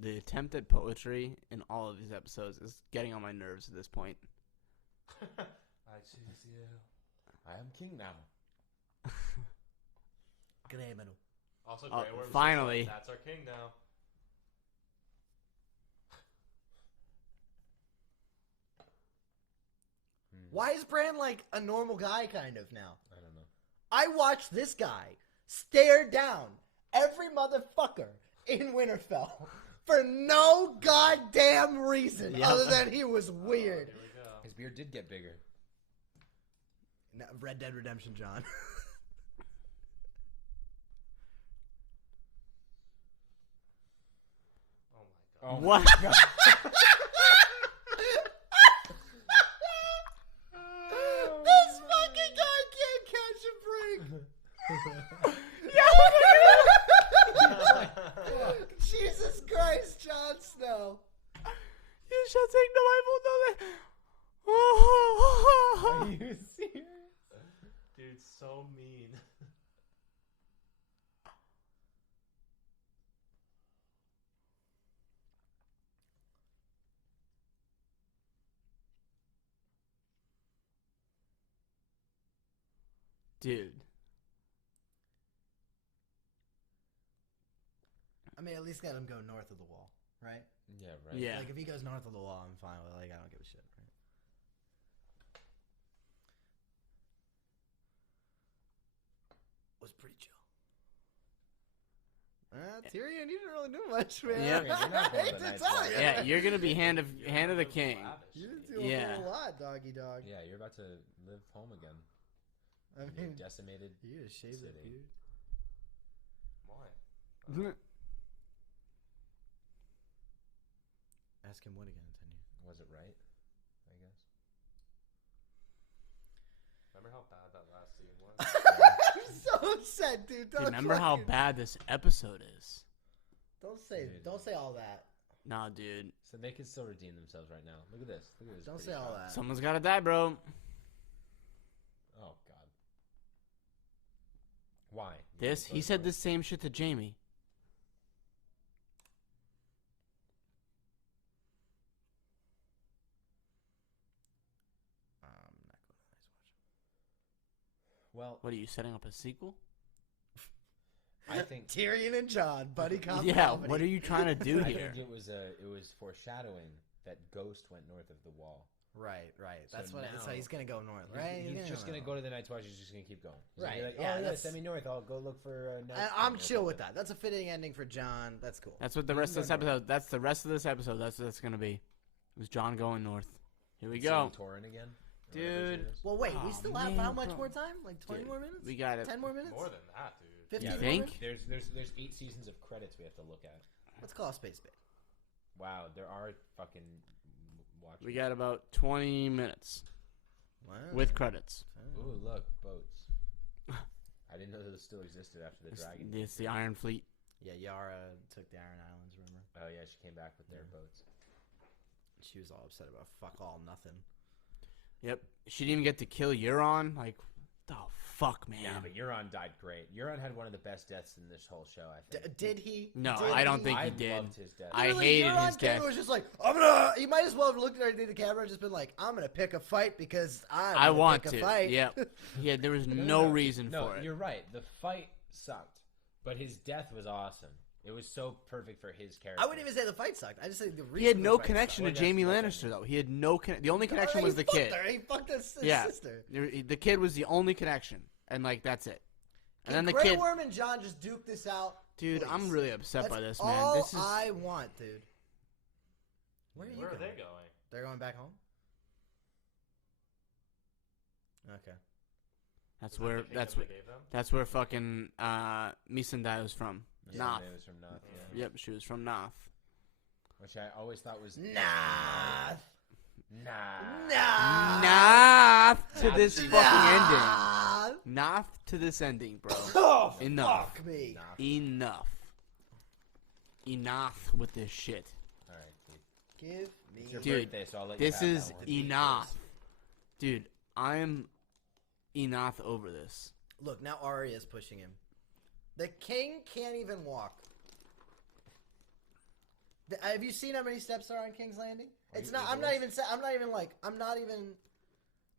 the attempt at poetry in all of these episodes is getting on my nerves at this point. I choose you. I am king now. Gremeno. Also, Oh, Grey Worm's just finally. like, that's our king now. Why is Bran like a normal guy kind of now? I don't know. I watched this guy stare down every motherfucker in Winterfell for no goddamn reason Yeah. other than he was weird. Here we go. His beard did get bigger. No, Red Dead Redemption, John. Oh my god. Oh What? my God. This fucking guy can't catch a break. Jesus Christ, Jon Snow. You shall take no evil, Are no. you serious? Dude, so mean. Dude. I mean, at least let him go north of the wall, right? Yeah, right. Yeah. Like, if he goes north of the wall, I'm fine with it. Like, I don't give a shit, right? Was pretty chill. Tyrion, you didn't really do much, man. Yep. You're not I going hate the to Night's tell Watch. you. Yeah, you're gonna be hand of the king. Lavish. You didn't do Yeah. a whole lot, doggy dog. Yeah, you're about to live home again. I Your mean, decimated. you just shaved that city. beard. Why? Ask him what again, Tanya? Was it right? I guess. Remember how bad that last scene was? I'm so upset, dude. Don't Remember how fucking- bad this episode is? Don't say all that. Nah, dude. So they can still redeem themselves right now. Look at this. Look at this. Don't pretty say all shot. that. Someone's gotta die, bro. Oh God. Why? This he said the same shit to Jamie. I'm not going to Night's Well, What are you setting up a sequel? I think. Watch. Tyrion and Jon, buddy cop Yeah. comedy. What are you trying to do I here? think it was foreshadowing that Ghost went north of the wall. Right. So That's what. So now- he's gonna go north, right? He's just gonna north. go to the Night's Watch. He's just gonna keep going. He's gonna be Right, like, yeah, oh yeah, that's- send me north. I'll go look for. I'm chill with that. That's a fitting ending for Jon. That's cool. That's what the rest of this episode. That's the rest of this episode. That's what it's gonna be. It was John going north. Here we go. Torin again, or Dude. whatever his name is. Well, wait. We Oh, still have man, how much bro. more time? Like 20 Dude, more minutes? We got it. 10 more minutes? More than that, dude. 15 You more think? minutes? There's 8 seasons of credits we have to look at. Let's call a space bit. Wow, there are fucking watch. We got about 20 minutes. Wow. with credits. Ooh, look, boats. I didn't know those still existed after the dragon. It's the Iron Fleet. Yeah, Yara took the Iron Islands, remember? Oh yeah, she came back with their boats. She was all upset about fuck all nothing. Yep. She didn't even get to kill Euron. Like, the fuck, man. Yeah, but Euron died great. Euron had one of the best deaths in this whole show, I think. Did he? No, Did I don't he? think he I did. loved his death. I Literally, hated Euron his death. was just like, I'm gonna. He might as well have looked at the camera and just been like, I'm gonna pick a fight because I want pick to. a fight. Yeah. Yeah, there was no reason for it. You're right. The fight sucked, but his death was awesome. It was so perfect for his character. I wouldn't even say the fight sucked. I just say the reason. He had the no fight connection to sucked. Jaime Lannister, though. He had no the only connection was the He kid. fucked her. He fucked his Yeah. sister. The kid was the only connection. And, like, that's it. And then the Grey kid... Worm and Jon just duke this out. Dude, please. I'm really upset by That's this, man. all This is... I want, dude. Where are Where are they going? They're going back home? Okay. That's Is that where... the kingdom That's they where... gave them? That's where fucking Missandei was from. Yeah, Noth. it was from Noth, yeah. Yep, she was from Noth. Which I always thought was Nah. Noth to this Nazi. fucking ending. Noth to this ending, bro. Oh, Enough. fuck me. Enough. Enough with this shit. All right, Keith. Give me. It's your Dude, birthday, so I'll let you this have is that one. enough. Dude, I'm enough over this. Look, now Arya's pushing him. The king can't even walk. Have you seen how many steps there are on King's Landing? It's not. I'm not even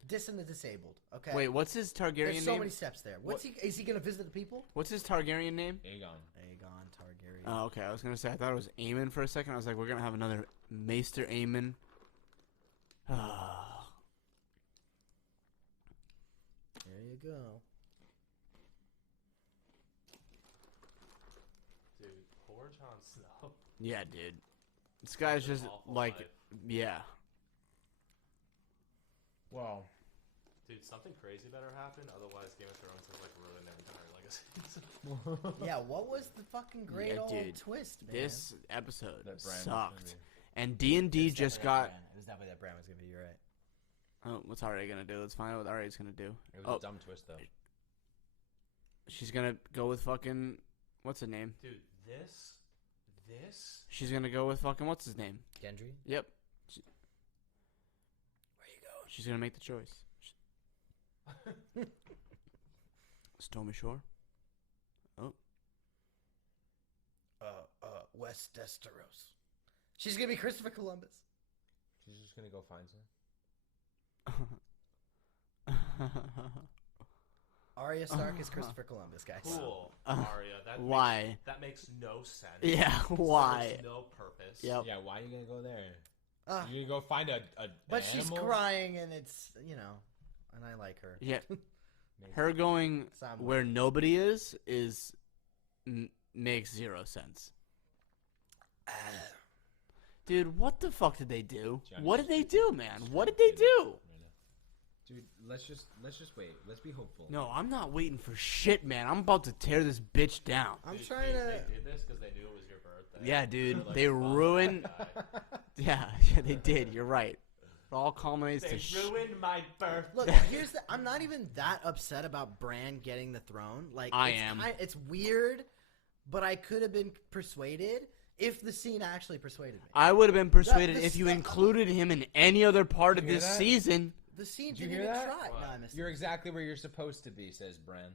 dissing the disabled. Okay. Wait, what's his Targaryen There's so name? many steps there. Is he gonna visit the people? What's his Targaryen name? Aegon. Aegon Targaryen. Oh, okay. I was gonna say I thought it was Aemon for a second. I was like, we're gonna have another Maester Aemon. There you go. Dude, poor Jon Snow. Yeah, dude. This guy's just Awful like, life. yeah. Well, Dude, something crazy better happen. Otherwise, Game of Thrones has like ruined their entire legacy. Yeah, what was the fucking great Yeah, old dude. twist, man? This episode That Bran was sucked. gonna And D&D It was just definitely got. that Bran. It was definitely that Bran was gonna be. You're right. Oh, what's Arya gonna do? Let's find out what Arya's gonna do. it was Oh, a dumb twist, though. she's gonna go with fucking. What's her name? Dude, this. She's gonna go with fucking. What's his name? Gendry. Yep. Where you go? She's gonna make the choice. Stormy Shore. Oh. West Desteros. She's gonna be Christopher Columbus. She's just gonna go find some. Arya Stark is Christopher Columbus, guys. Cool, Arya. That Why? Makes no sense. Yeah, why? Serves no purpose. Yep. Yeah, why are you gonna go there? Uh, You gonna go find a but animal? she's crying, and it's and I like her. Yeah. Her going Simon. where nobody is makes zero sense. Dude, what the fuck did they do? Johnny What did just they did do, it. man? Just What did did they it do? right now. Dude, let's just wait. Let's be hopeful. No, I'm not waiting for shit, man. I'm about to tear this bitch down. I'm Dude, trying to. They did this because they knew it was your birthday. Yeah, dude. They're like, They "Fuck that ruined. guy." Yeah, they did. You're right. It all culminates They to ruined my birthday. Look, I'm not even that upset about Bran getting the throne. Like I it's am. It's weird, but I could have been persuaded if the scene actually persuaded me. I would have been persuaded the if you stuff- included him in any other part of You hear this that? season. The scene Did you didn't hear even that? try. What? No, I missed You're it. exactly where you're supposed to be, says Bran.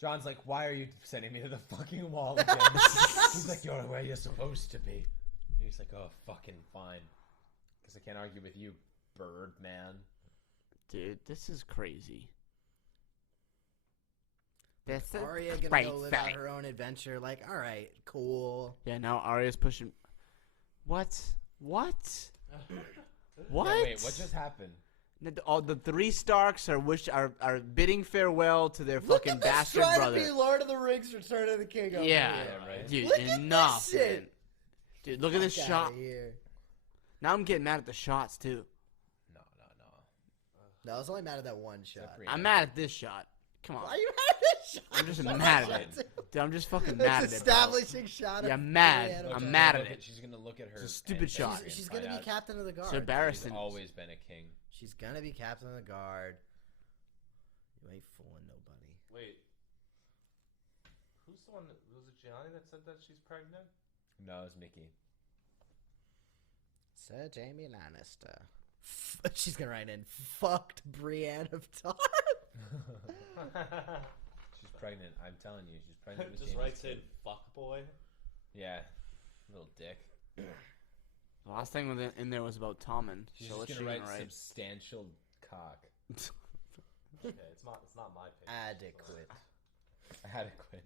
John's like, why are you sending me to the fucking wall again? He's like, you're where you're supposed to be. He's like, oh, fucking fine. Because I can't argue with you, bird man. Dude, this is crazy. This is Arya gonna crazy. go live out her own adventure. Like, all right, cool. Yeah, now Arya's pushing. What? What? What? Yeah, wait, what just happened? All the three Starks are are bidding farewell to their Look fucking at this bastard trying brother. to be Lord of the Rings, Return of the King. Over Yeah, here. right. dude, Look at this enough. shit. Man. Dude, look at this Fuck shot. outta here. Now I'm getting mad at the shots too. No. No, I was only mad at that one shot. Except for I'm mad at this shot. Come on. Why are you mad at this shot? I'm just Shot mad shot at it. too. Dude, I'm just fucking mad at It's it. Bro. establishing shot. Yeah, of I'm mad. Brienne I'm O'Connor. mad at it. She's gonna look at her. It's a stupid and shot. She's find gonna be out captain of the guard. It's embarrassing. She's always been a king. She's gonna be captain of the guard. You ain't fooling nobody. Wait. Who's the one that was it Gianni that said that she's pregnant? No, it was Mickey. Sir Jamie Lannister. She's gonna write in fucked Brienne of Tarth. She's pregnant. I'm telling you, she's pregnant. With Just Jamie's writes in kid. fuck boy. Yeah, little dick. The last thing in there was about Tommen. She's So just what's she gonna gonna write write? substantial cock. Okay, it's not my page. Adequate. Adequate.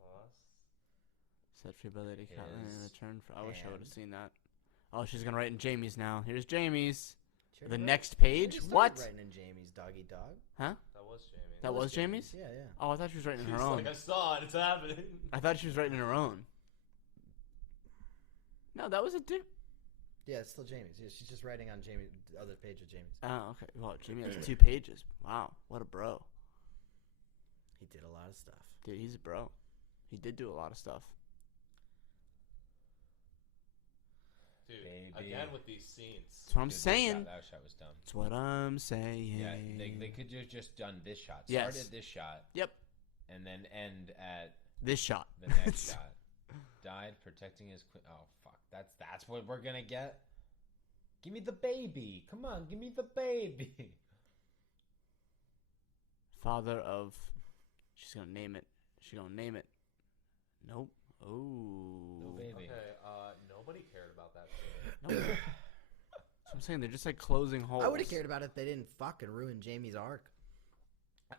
Well, Set free by Lady Catelyn in His return for. I wish I would have hand. seen that. Oh, she's gonna write in Jamie's now. Here's Jamie's. She The already next wrote- she page? already started What? Writing in Jamie's doggy dog. Huh? that was Jamie. That was Jamie's? Yeah, yeah. Oh, I thought she was writing in She's her own. like, I saw it. It's happening. I thought she was writing in her own. No, that was a dick. Yeah, it's still Jamie's. Yeah, she's just writing on Jamie, the other page of Jamie's. Oh, okay. Well, Jamie has 2 pages. Wow, what a bro. He did a lot of stuff. Dude, he's a bro. He did do a lot of stuff. Dude, Baby. again with these scenes. That's what I'm Dude, this saying. That shot was dumb. That's what I'm saying. Yeah, they could have just done this shot. Yes. Started this shot. Yep. And then end at This shot. the next shot. Died protecting his queen. Oh fuck! That's what we're gonna get. Give me the baby. Come on, give me the baby. Father of. She's gonna name it. She's gonna name it. Nope. Oh. No baby. Okay, nobody cared about that scene. Nope. That's what I'm saying. They're just like closing holes. I would have cared about it if they didn't fucking ruin Jamie's arc.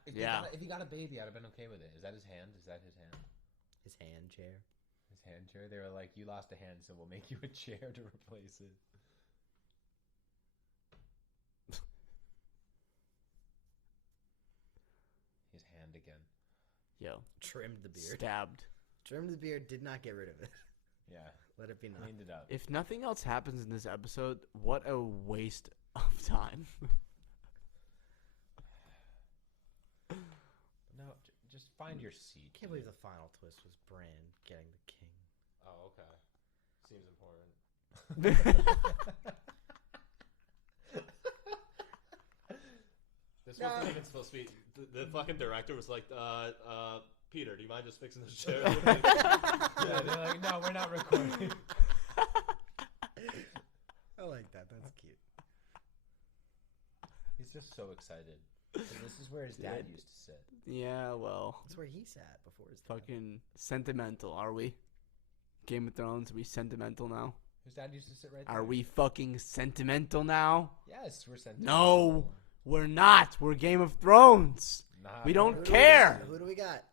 If Yeah. If he got a baby, I'd have been okay with it. Is that his hand? Is that his hand? His hand chair. His hand chair? They were like, you lost a hand, so we'll make you a chair to replace it. His hand again. Yo. Trimmed the beard. Stabbed. Trimmed the beard, did not get rid of it. Yeah. Let it be known. Cleaned it up. If nothing else happens in this episode, what a waste of time. No, just find your seat. I can't believe the final twist was Bran getting the king. Oh, okay. Seems important. This wasn't even supposed to be. The fucking director was like, Peter, do you mind just fixing this chair? Yeah, they're like, no, we're not recording. I like that. That's cute. He's just so excited. And this is where his dad Dude. used to sit. Yeah, well. That's where he sat before his time. Fucking sentimental, are we? Game of Thrones, are we sentimental now? His dad used to sit right there. Are we fucking sentimental now? Yes, we're sentimental. No, we're not. We're Game of Thrones. Not We don't Who really. do we care. got? Who do we got?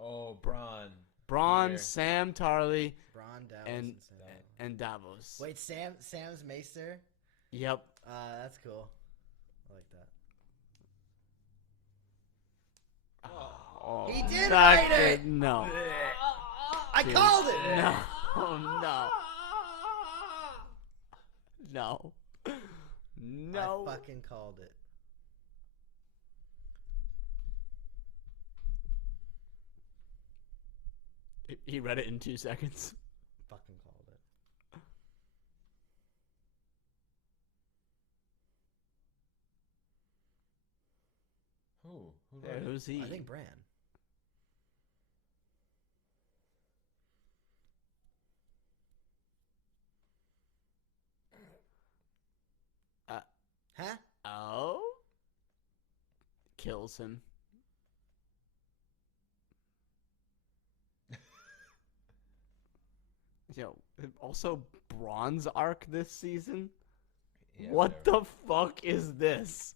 Oh, Braun. Braun, Here. Sam Tarley, Bron, Davos, and Sam. and Davos. Wait, Sam's Maester? Yep. That's cool. I like that. Oh, He did that write it! did- No. I Dude, called it! No. No. No. No. I fucking called it. He read it in 2 seconds. Fucking called it. Who? Who Yeah, wrote it? who's he? I think Bran. Huh? Oh? Kills him. Yo, also Bronze arc this season? Yeah, What whatever. the fuck is this?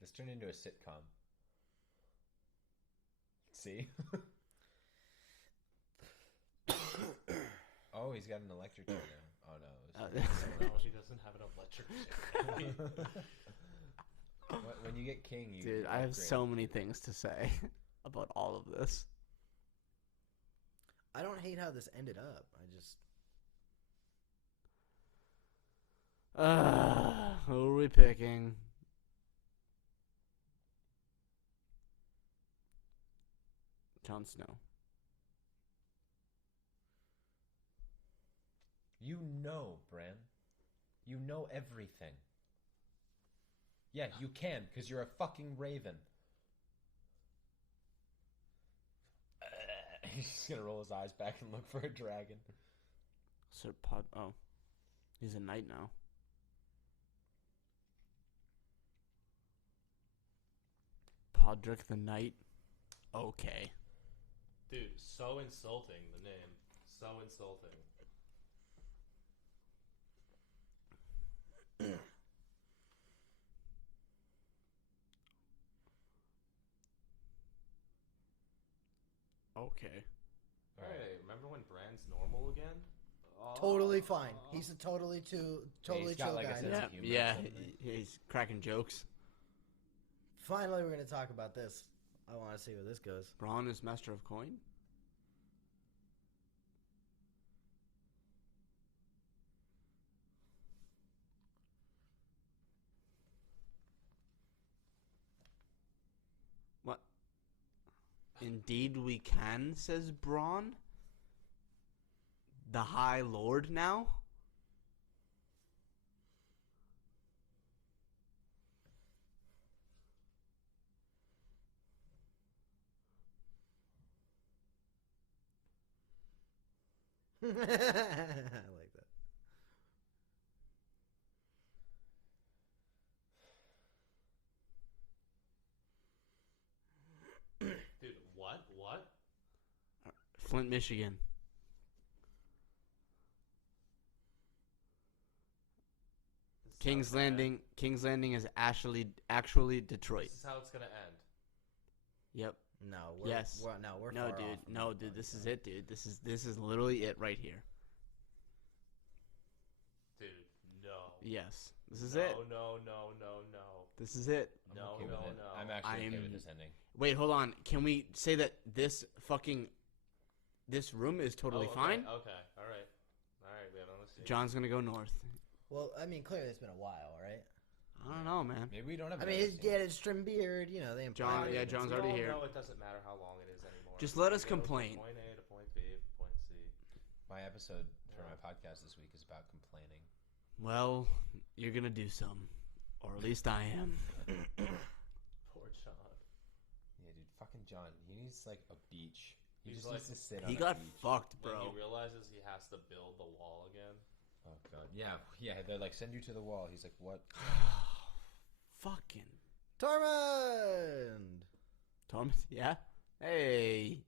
This turned into a sitcom. See? Oh, he's got an electric chair now. Oh no. It was No, she doesn't have an electric chair. when you get king, you Dude, I have upgrade. so many things to say about all of this. I don't hate how this ended up. I just... Who are we picking? Jon Snow. You know, Bran. You know everything. Yeah, you can, because you're a fucking raven. He's just gonna roll his eyes back and look for a dragon. Sir Oh. He's a knight now. Podrick the Knight? Okay. Dude, so insulting, the name. So insulting. Okay. Hey, remember when Bran's normal again? Totally fine. He's a totally he's got, chill like, a guy. sense now. of humor. Yeah, he's cracking jokes. Finally, we're gonna talk about this. I want to see where this goes. Braun is Master of Coin? What? Indeed we can, says Braun? The High Lord now? I like that. Dude, what? What? Flint, Michigan. This King's sounds bad. Landing. King's Landing is actually Detroit. This is how it's gonna end. Yep. No, we're We're far dude. off from No, that dude. point, This is so. it, dude. This is literally it right here. Dude, no. Yes. This is no, it. No. This is it. I'm No, okay no, with it. no. I'm actually okay with I'm- this ending. Wait, hold on. Can we say that this room is totally okay, fine? Okay, alright. Alright, we have another scene. John's gonna go north. Well, I mean, clearly it's been a while, right? I don't know, man. Maybe we don't have. I mean, another he scene. had his trim beard. You know, they John- implied yeah, it. John's We already all here. know it doesn't matter how long it is anymore. Just let us We go from complain. Point A to point B, point C. My episode for my podcast this week is about complaining. Well, you're gonna do some, or at least I am. Poor John. Yeah, dude, fucking John. He needs like a beach. He He's just like- needs to sit on He a got beach. fucked, When bro. he realizes he has to build the wall again. Oh god. Yeah. They're like, send you to the wall. He's like, what? Fucking Tormund! Thomas. Yeah. Hey.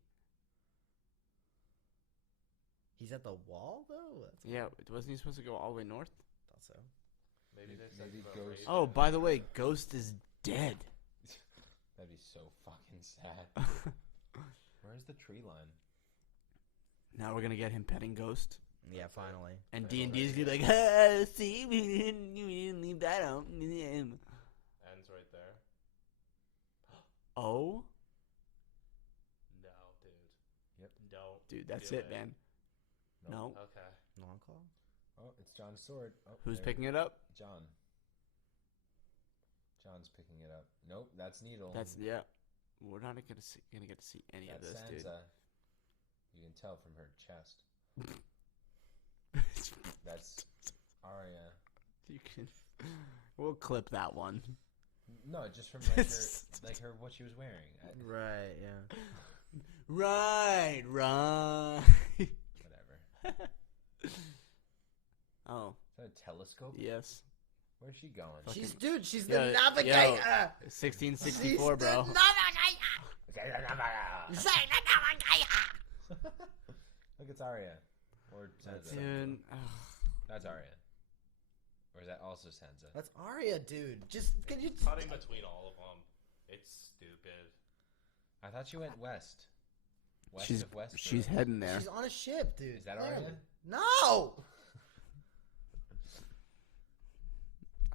He's at the wall, though? That's Yeah. Wasn't he supposed to go all the way north? thought so. Maybe they Maybe said Ghost- Oh, by the way, Ghost is dead. That'd be so fucking sad. Where's the tree line? Now we're gonna get him petting Ghost, Yeah, finally. and Right, D&D's right. gonna be like, ah, "See, we didn't leave that out." Ends right there. Oh, No, dude. Yep. Don't. dude, that's do it, man. No, Okay. Long claw? Oh, it's John's sword. Oh, who's there- picking it up? John. John's picking it up. Nope, that's Needle. That's yeah. We're not gonna get to see any That's of this, Sansa. You can tell from her chest. dude. That's Arya. You can. We'll clip that one. No, just from like her what she was wearing. Right, yeah. Right. Whatever. Oh, Is that a telescope? yes. Where's she going? She's the Yo, navigator! 1664, bro. Look, it's Arya. Or Sansa. Dude, That's Arya. Or is that also Sansa? That's Arya, dude. Just, can you... Cutting between all of them. It's stupid. I thought she went west. West she's of West. she's heading there. She's on a ship, dude. Is that Clearly. Arya? No!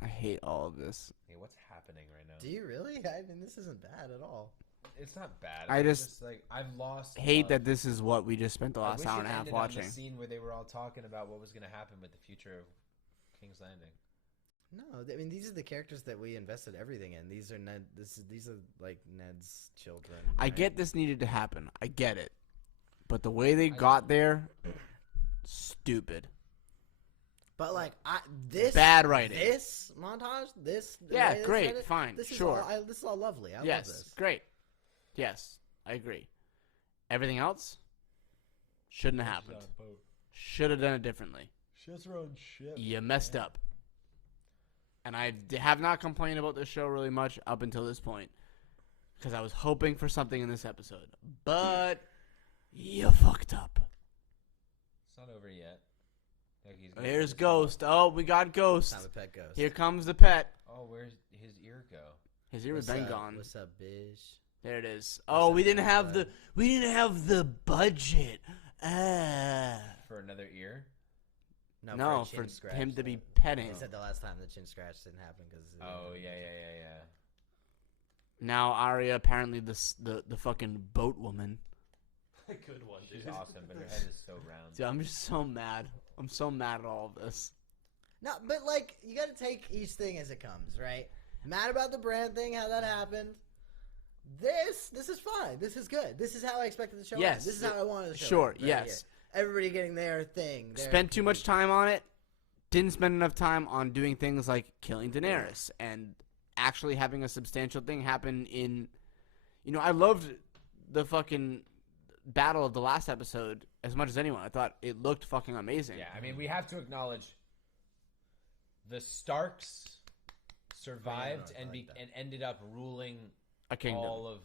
I hate all of this. Hey, what's happening right now? Do you really? I mean, this isn't bad at all. It's not bad. I It's just like I've lost. Hate love. that this is what we just spent the I last wish hour it and a half ended on watching. the scene where they were all talking about what was going to happen with the future of King's Landing. No, I mean, these are the characters that we invested everything in. These are these are like Ned's children. I right? get this needed to happen. I get it. But the way they got there, stupid. But like this Bad writing. This montage, this Yeah, way this great, edited, fine, this is sure. all, this is all lovely. I love Yes, this. great. Yes, I agree. Everything else shouldn't have happened. Should have done it differently. Shit's her own shit. You messed up. And I have not complained about this show really much up until this point. Because I was hoping for something in this episode. But you fucked up. It's not over yet. Here's Ghost. Oh, we got Ghost. Time to pet Ghost. Here comes the pet. Oh, where's his ear go? His ear has been gone. What's up, bitch? There it is. Oh, we didn't have the budget. For another ear? No, for, a for chin scratch. him to be petting. They said the last time the chin scratch didn't happen because. Oh yeah. Now Arya apparently the fucking boat woman. Good one, dude. She's awesome, but her head is so round. Dude, I'm just so mad. I'm so mad at all of this. No, but like you got to take each thing as it comes, right? Mad about the brand thing, how that happened. This is fine. This is good. This is how I expected the show. Yes. This is how I wanted the show. Sure. Right Yes. here. Everybody getting their thing. Spent too much time on it. Didn't spend enough time on doing things like killing Daenerys and actually having a substantial thing happen in. You know, I loved the fucking battle of the last episode as much as anyone. I thought it looked fucking amazing. Yeah, I mean, we have to acknowledge the Starks survived and ended up ruling A kingdom. all of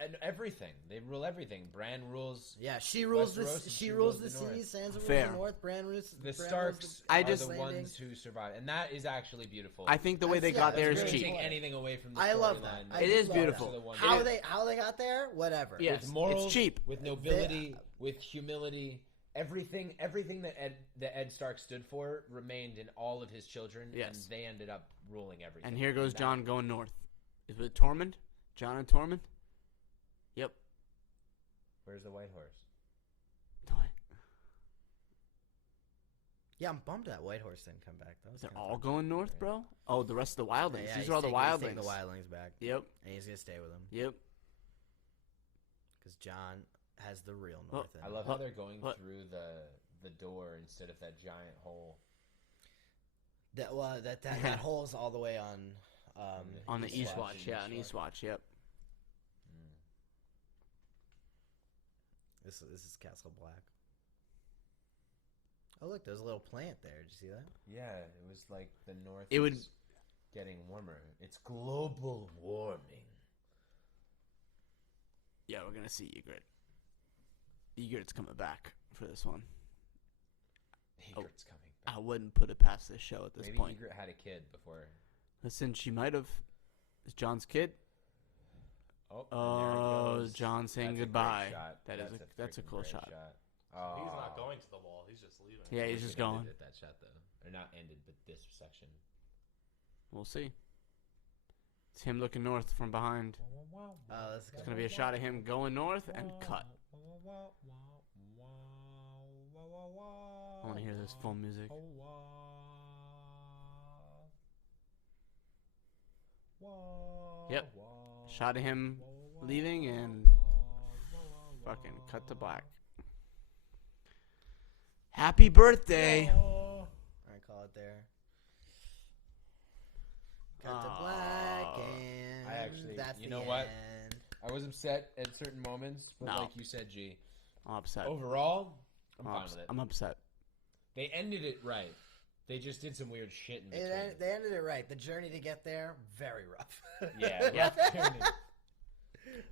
and everything. They rule everything. Bran rules. Yeah, she rules Westeros, the and she rules the north. seas. Sansa rules Fair. the north. Bran rules The Bran Starks rules I are just- the ones who survive, and that is actually beautiful. I think the way they That's- got yeah, there that's is really cheap. take anything away from the I love that. storyline. I It do is love beautiful. that. It How they got there, whatever. Yes. with morals, it's cheap. with nobility, with humility. Everything that Ed Stark stood for remained in all of his children, Yes. and they ended up ruling everything. And here goes that- John going north. Is it Tormund? John and Tormund? Yep. Where's the White Horse? Yeah, I'm bummed that White Horse didn't come back. That was They're kinda all fun. going north, bro? Oh, the rest of the wildlings. Yeah, These he's are all the taking- he's wildlings. taking the wildlings back. Yep. And he's gonna stay with them Yep. because John has the real Well, north. in I him. love how they're going What? through the door instead of that giant hole. that. Well, that hole's all the way on. On the East Eastwatch. Watch. Yeah, on Eastwatch. Yep. This is Castle Black. Oh look, there's a little plant there. Did you see that? Yeah, it was like the north. It would- is getting warmer. It's global warming. Yeah, we're going to see Ygritte. Ygritte's coming back for this one. Ygritte's coming back. I wouldn't put it past this show at this Maybe point. Ygritte had a kid before. Listen, she might have. Is John's kid? Oh, and Oh, there it goes. John saying That's a great goodbye. shot. That's a freaking cool great shot. Oh. He's not going to the wall. He's just leaving. Yeah, he's Wish just it ended going. at that shot though, or not ended, but this section. We'll see. It's him looking north from behind. Oh, this is It's going to be a shot of him going north and cut. I want to hear this full music. Yep. Shot of him leaving and fucking cut to black. Happy birthday! I call it there. Cut to black, Oh. and I actually- that's you the know what? end. I was upset at certain moments, but No. like you said, G, I'm upset. overall, I'm I'm fine upset. with it. I'm upset. They ended it right. They just did some weird shit in between. They ended it right. The journey to get there, very rough. Yeah, Yeah. rough journey.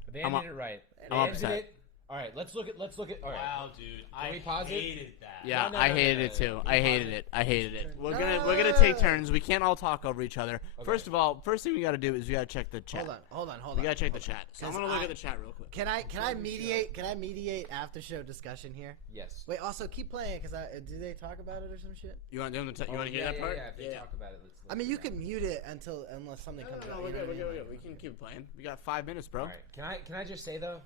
But they I'm ended up- it right. I'm They ended upset. it. All right, let's look at. All right. Wow, dude. I we pause it? hated that. Yeah, no, I no, hated no, it no. too. Can I we hated pause it. I hated it. We're No. gonna take turns. We can't all talk over each other. Okay. First of all, first thing we gotta do is we gotta check the chat. Hold on. We gotta check the chat. So I'm 'Cause gonna look I- at the chat real quick. Can I mediate? Can I mediate after show discussion here? Yes. Wait, also keep playing because do they talk about it or some shit? You want to do the? You want to hear yeah, that part? Yeah, if they talk about it, let's I mean, do you that. can mute it unless something No, comes no, out. no, we're you know good. what I We're mean? good. We can keep playing. We got 5 minutes, bro. All right. Can I just say though?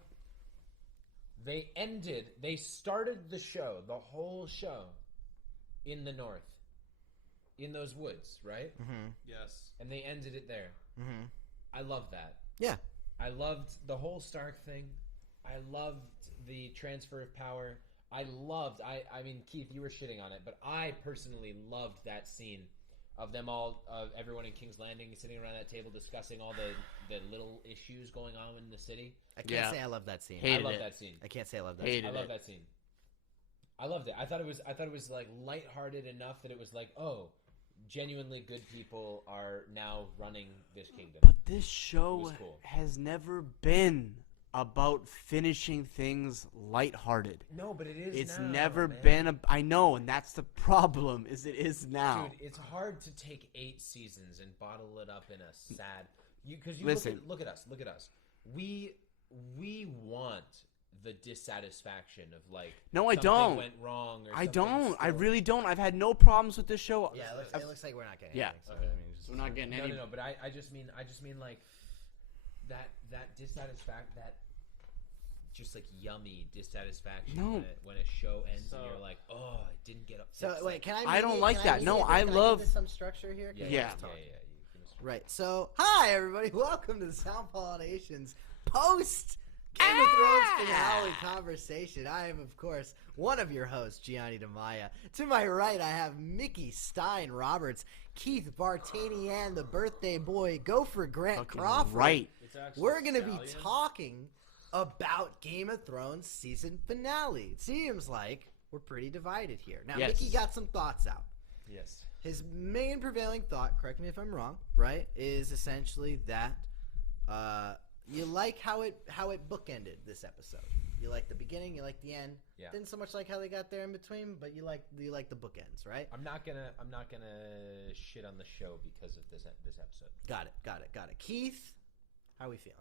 They started the show, the whole show, in the north, in those woods, right? Yes. And they ended it there. Mm-hmm. I love that. Yeah. I loved the whole Stark thing. I loved the transfer of power. I loved. I mean, Keith, you were shitting on it, but I personally loved that scene of them all, everyone in King's Landing sitting around that table discussing all the little issues going on in the city. I can't say I love that scene. I love that scene. I can't say I love that I scene. love that scene. I loved it. I thought it was like lighthearted enough that it was like, oh, genuinely good people are now running this kingdom. But this show cool. has never been about finishing things lighthearted. No, but it is. It's now, never man. been. I know, and that's the problem. Is it is now. Dude, it's hard to take 8 seasons and bottle it up in a sad. Because you Listen. look at us. Look at us. We want the dissatisfaction of like. No, I something don't. Went wrong. Or I something don't. I still- really don't. I've had no problems with this show. Yeah, it looks like we're not getting Yeah. anything. So, I mean, just, We're not getting any. No. But I just mean like that dissatisfaction, that just like yummy dissatisfaction No. when a show ends and So- you're like, oh, I didn't get up. so wait, can I? I don't mediate- like can that. No, mediate- I can give love- this some structure here. Yeah. Can Yeah. just talk? You can just- Right. So, hi everybody. Welcome to the Sound Pollination's post Game of Thrones finale conversation. I am, of course, one of your hosts, Gianni Damaya. To my right, I have Mickey Stein Roberts, Keith Bartanian, the birthday boy, Gopher Grant Fucking Crawford. right. It's actually We're going to be Stallion. talking about Game of Thrones season finale. It seems like we're pretty divided here. Now, Yes. Mickey got some thoughts out. Yes. His main prevailing thought, correct me if I'm wrong, right, is essentially that you like how it bookended this episode. You like the beginning, you like the end. Yeah. Didn't so much like how they got there in between, but you like the bookends, right? I'm not gonna shit on the show because of this episode. Got it. Keith, how are we feeling?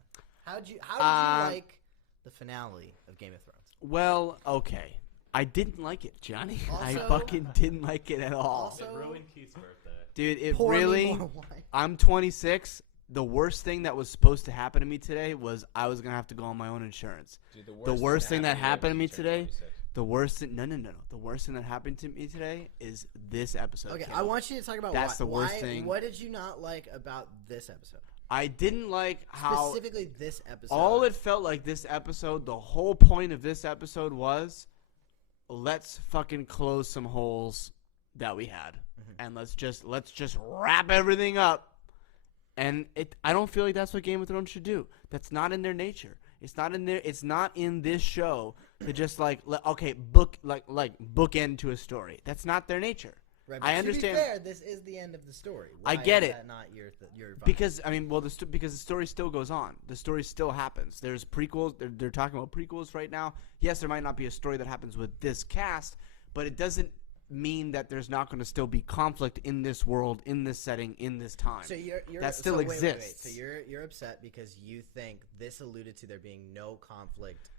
How did you like the finale of Game of Thrones? Well, okay. I didn't like it, Johnny. I Also- fucking didn't like it at all. Also- It ruined Keith's birthday. Dude, it Pour me really. more wine. I'm 26. The worst thing that was supposed to happen to me today was I was gonna have to go on my own insurance. Dude, the worst thing that happened to me was you turned today- 26. The worst thing, no. The worst thing that happened to me today is this episode. Okay, came I out. want you to talk about That's the worst thing. What did you not like about this episode? I didn't like how Specifically this episode. all it felt like this episode. The whole point of this episode was, let's fucking close some holes that we had, and let's just wrap everything up. And I don't feel like that's what Game of Thrones should do. That's not in their nature. It's not in there. It's not in this show to just bookend to a story. That's not their nature. Right, I but understand. To be fair, this is the end of the story. I Why get is it. That not your vibe? Because I mean, well, because the story still goes on. The story still happens. There's prequels. They're talking about prequels right now. Yes, there might not be a story that happens with this cast, but it doesn't mean that there's not going to still be conflict in this world, in this setting, in this time. So you're that still so exists. Wait. So you're upset because you think this alluded to there being no conflict.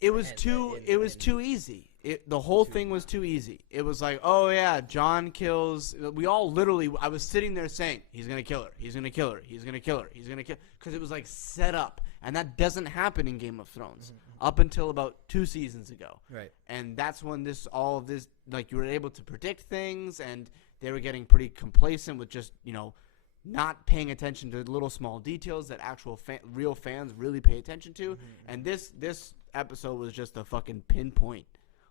It was And- too. and- It was and- too easy. The whole thing was too easy. It was like, oh yeah, John kills. We all literally. I was sitting there saying, he's gonna kill her. He's gonna kill her. He's gonna kill her. He's gonna kill. Because it was like set up, and that doesn't happen in Game of Thrones up until about 2 seasons ago. Right. And that's when all of this, like, you were able to predict things, and they were getting pretty complacent with just not paying attention to little small details that actual real fans really pay attention to. And this episode was just a fucking pinpoint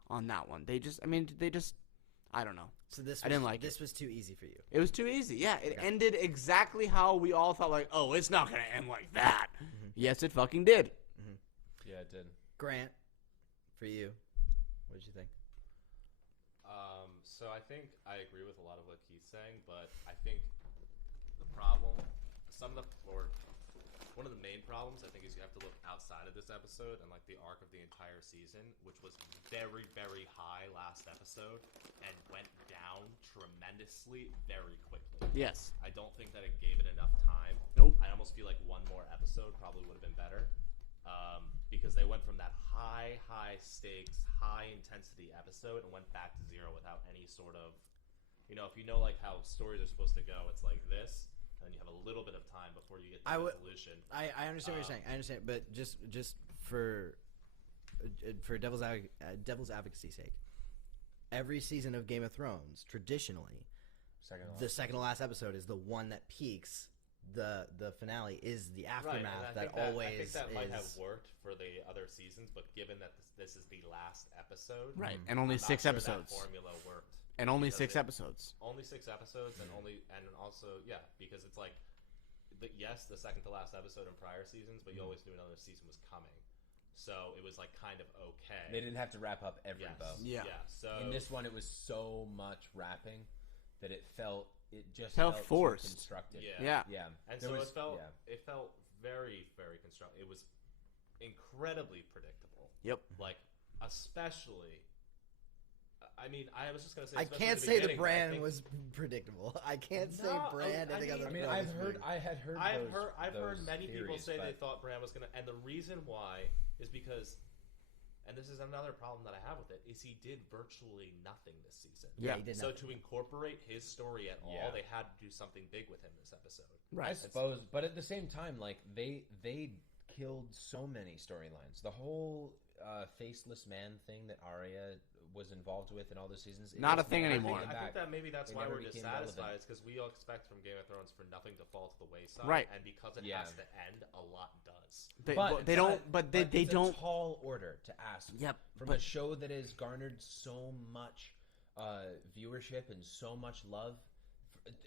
on that one. They just I don't know. So this I didn't like this was too easy for you. It was too easy. Yeah, it ended exactly how we all thought, like, oh, it's not going to end like that. Yes, it fucking did. Yeah, it did. Grant, for you, what did you think? So I think I agree with a lot of what Keith's saying, but I think the problem, one of the main problems, I think, is you have to look outside of this episode and like the arc of the entire season, which was very, very high last episode and went down tremendously very quickly. Yes. I don't think that it gave it enough time. Nope. I almost feel like one more episode probably would have been better, because they went from that high stakes, high intensity episode and went back to zero without any sort of, if you know like how stories are supposed to go, it's like this, and you have a little bit of time before you get to resolution. I understand what you're saying. I understand, but just for devil's advocacy's sake, every season of Game of Thrones traditionally, the second to last episode is the one that peaks the finale is the Right, and aftermath I that think always I think that might have is. worked for the other seasons, but given that this is the last episode, Right, and only I'm not 6 sure episodes. That formula worked. And only because 6 it- episodes. Only 6 episodes, and also because it's like, yes, the second to last episode in prior seasons, but you always knew another season was coming, so it was like kind of okay. They didn't have to wrap up every Yes. bow. Yeah. So In this one, it was so much wrapping that it just Felt too forced. constructed. Yeah. Yeah. And There so was- it felt very, very constructed. It was incredibly predictable. Yep. Like, especially. I mean, I was just gonna say. I especially can't in the say the beginning, but I brand think- was predictable. I can't say No, brand. I anything mean- other I mean, than I've was heard, weird. I had heard, I've heard those many people theories, say they but- thought Bran was gonna, and the reason why is because, and this is another problem that I have with it, is he did virtually nothing this season. Yeah, he did So nothing. to incorporate his story at all, Yeah. they had to do something big with him this episode. I Right. suppose, but at the same time, like they killed so many storylines. The whole faceless man thing that Arya was involved with in all the seasons. it Not a just thing never anymore. came I think back. that maybe that's They why never we're became dissatisfied. relevant. Is because we all expect from Game of Thrones for nothing to fall to the wayside, Right. And because it Yeah. has to end, a lot does. They But don't. But they it's don't. a tall order to ask. Yep. From But a show that has garnered so much viewership and so much love.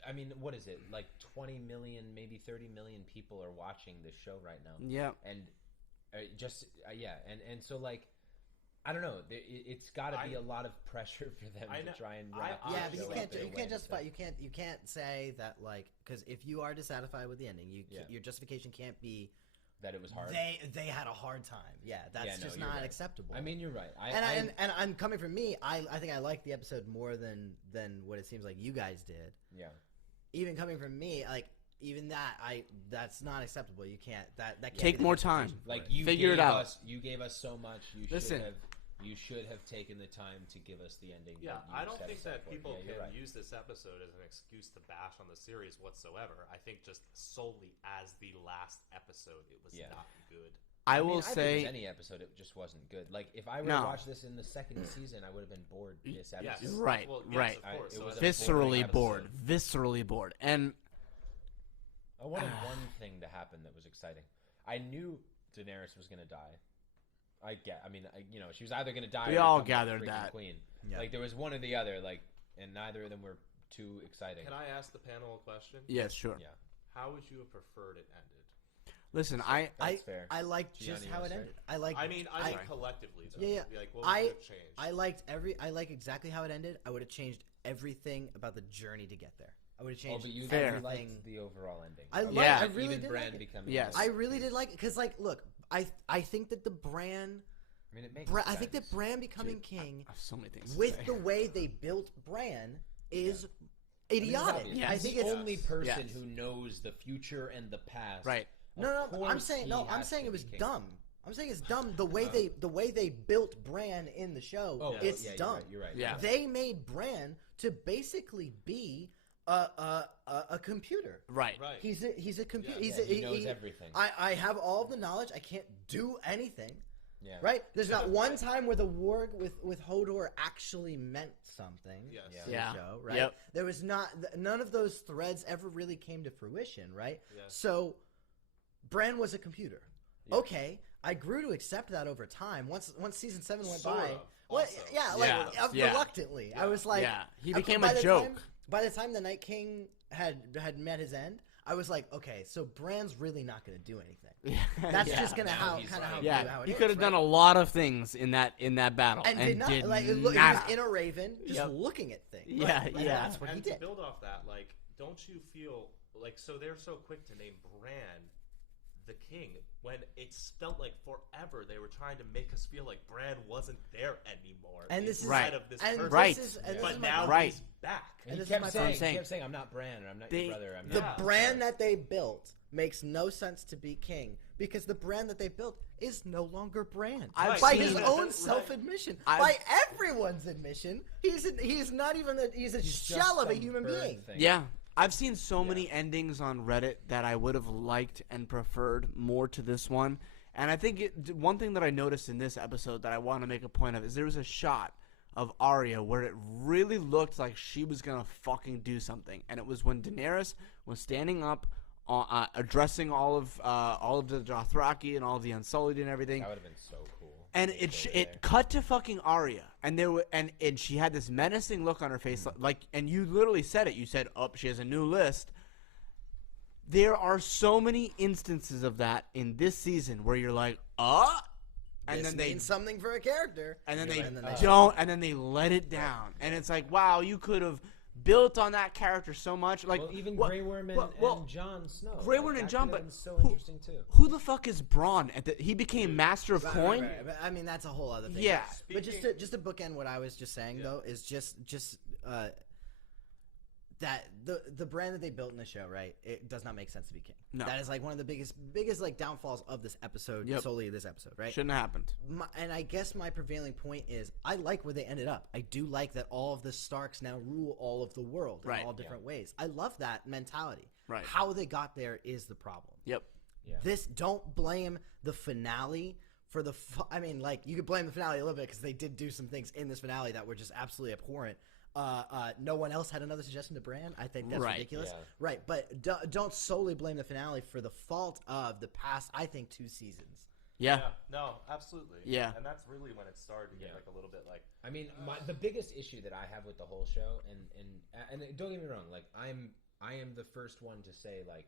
I mean, what is it? Like 20 million, maybe 30 million people are watching this show right now. yeah. And and so like, I don't know. It's got to be a lot of pressure for them I know- to try and I- wrap Yeah, the but show up in a you way can't that justify. does- You can't say that, like, because if you are dissatisfied with the ending, your justification can't be that it was hard. they had a hard time. Yeah, that's Yeah, no, just you're not right. acceptable. I mean, you're right. and I'm coming from me. I think I liked the episode more than what it seems like you guys did. yeah. Even coming from me, like even that's not acceptable. You can't that can't Take be the more time. justification for Like it. you Figure gave it out. Us, you gave us so much. Listen. You should have taken the time to give us the ending. Yeah, that you I don't set think us up that for. people Yeah, you're can right. use this episode as an excuse to bash on the series whatsoever. I think just solely as the last episode, it was Yeah. not good. I mean, will I think say. with any episode, it just wasn't good. Like if I were No. to watch this in the second season, I would have been bored this episode. Yes. Right. Well, yes, right. of course. It So was as a a Viscerally boring bored. episode. Viscerally bored. And I wanted one thing to happen that was exciting. I knew Daenerys was going to die. She was either going to die. We or all become the gathered freaking that. Queen. Yeah. Like there was one or the other. Like, and neither of them were too exciting. Can I ask the panel a question? yes, sure. Yeah, How would you have preferred it ended? Listen, I that's fair. I liked Gianni, just you how wanna it start? ended. I like. I mean collectively, though. Yeah, yeah. Like, what would you have changed? I like exactly how it ended. I would have changed everything about the journey to get there. I would have Oh, changed but you Fair. everything. liked the overall ending. I like- Yeah. I really even did Bran like it. becoming. Yes. I really did like it because, like, look, I think that the Bran, I mean, it makes I think that sense. Bran becoming Dude, king I have so many things. to with say. the way they built Bran is I mean, it's idiotic. obvious. Yes. I He's think the it's only person Yes. who knows the future and the past. Right. Of no. I'm course saying he no. I'm has saying to it was be king. dumb. I'm saying it's dumb the way they built Bran in the show. Oh, it's yeah, dumb. You're right. Yeah. They made Bran to basically be a computer. Right. Right. He's a computer. Yeah. He knows everything. I have all the knowledge. I can't do anything. Yeah. Right? There's not one time where the war with Hodor actually meant something. Yes. Yeah. In Yeah. the show, right? Yep. There was none of those threads ever really came to fruition, right? Yeah. So Bran was a computer. Yeah. Okay, I grew to accept that over time. Once season 7 went Sort by, of, well, also. yeah, Yeah. like Yeah. reluctantly, I was like, Yeah. He I- became by a the joke. by the time the Night King had met his end, I was like, okay, so Bran's really not going to do anything. That's yeah. just gonna Now how he's kind of right. how, Yeah, how it he is, could have done right? a lot of things in that battle and did not. Like, look, he nada. was in a raven, just Yep. looking at things. Yeah, Like, yeah. That's what he And to did. build off that, like, don't you feel like so they're so quick to name Bran the king when it's felt like forever they were trying to make us feel like Bran wasn't there anymore. And this is inside of this and person. Right. This is, and this But is my now point. Right. he's back. And And he this is kept my saying, point. he kept saying, "I'm not Bran, or I'm not They- your brother." I'm The not brand that they built makes no sense to be king because the brand that they built is no longer brand. I've By seen- his own Right. self-admission, I've- by everyone's admission, he's not even he's a He's just shell of a some human bird being. thing. Yeah, I've seen so many endings on Reddit that I would have liked and preferred more to this one. And I think one thing that I noticed in this episode that I want to make a point of is there was a shot of Arya where it really looked like she was going to fucking do something. And it was when Daenerys was standing up addressing all of the Dothraki and all of the Unsullied and everything. That would have been so cool. And it cut to fucking Arya, and and she had this menacing look on her face, and you literally said it. You said, "Oh, she has a new list." There are so many instances of that in this season where you're like, and this then they means something for a character, and then they don't, don't, and then they let it down, and it's like, wow, you could have built on that character so much. Like, well, even Grey Worm and Jon Snow. Grey Worm and Jon, but so interesting too. Who the fuck is Braun? He became Master of Coin. Right. But, I mean, that's a whole other thing. Yeah, but just to bookend what I was just saying though is just that the brand that they built in the show, right? It does not make sense to be king. No. That is like one of the biggest like downfalls of this episode. Yep. Solely this episode, right? Shouldn't have happened. And I guess my prevailing point is I like where they ended up. I do like that all of the Starks now rule all of the world in all different ways. I love that mentality. Right. How they got there is the problem. Yep. Yeah. This don't blame the finale for the. I mean, like you could blame the finale a little bit because they did do some things in this finale that were just absolutely abhorrent. No one else had another suggestion to Bran. I think that's ridiculous. Yeah. Right, but don't solely blame the finale for the fault of the past, I think, 2 seasons. Yeah. No, absolutely. Yeah. And that's really when it started to get like a little bit like. I mean, the biggest issue that I have with the whole show, and don't get me wrong, like I am the first one to say, like,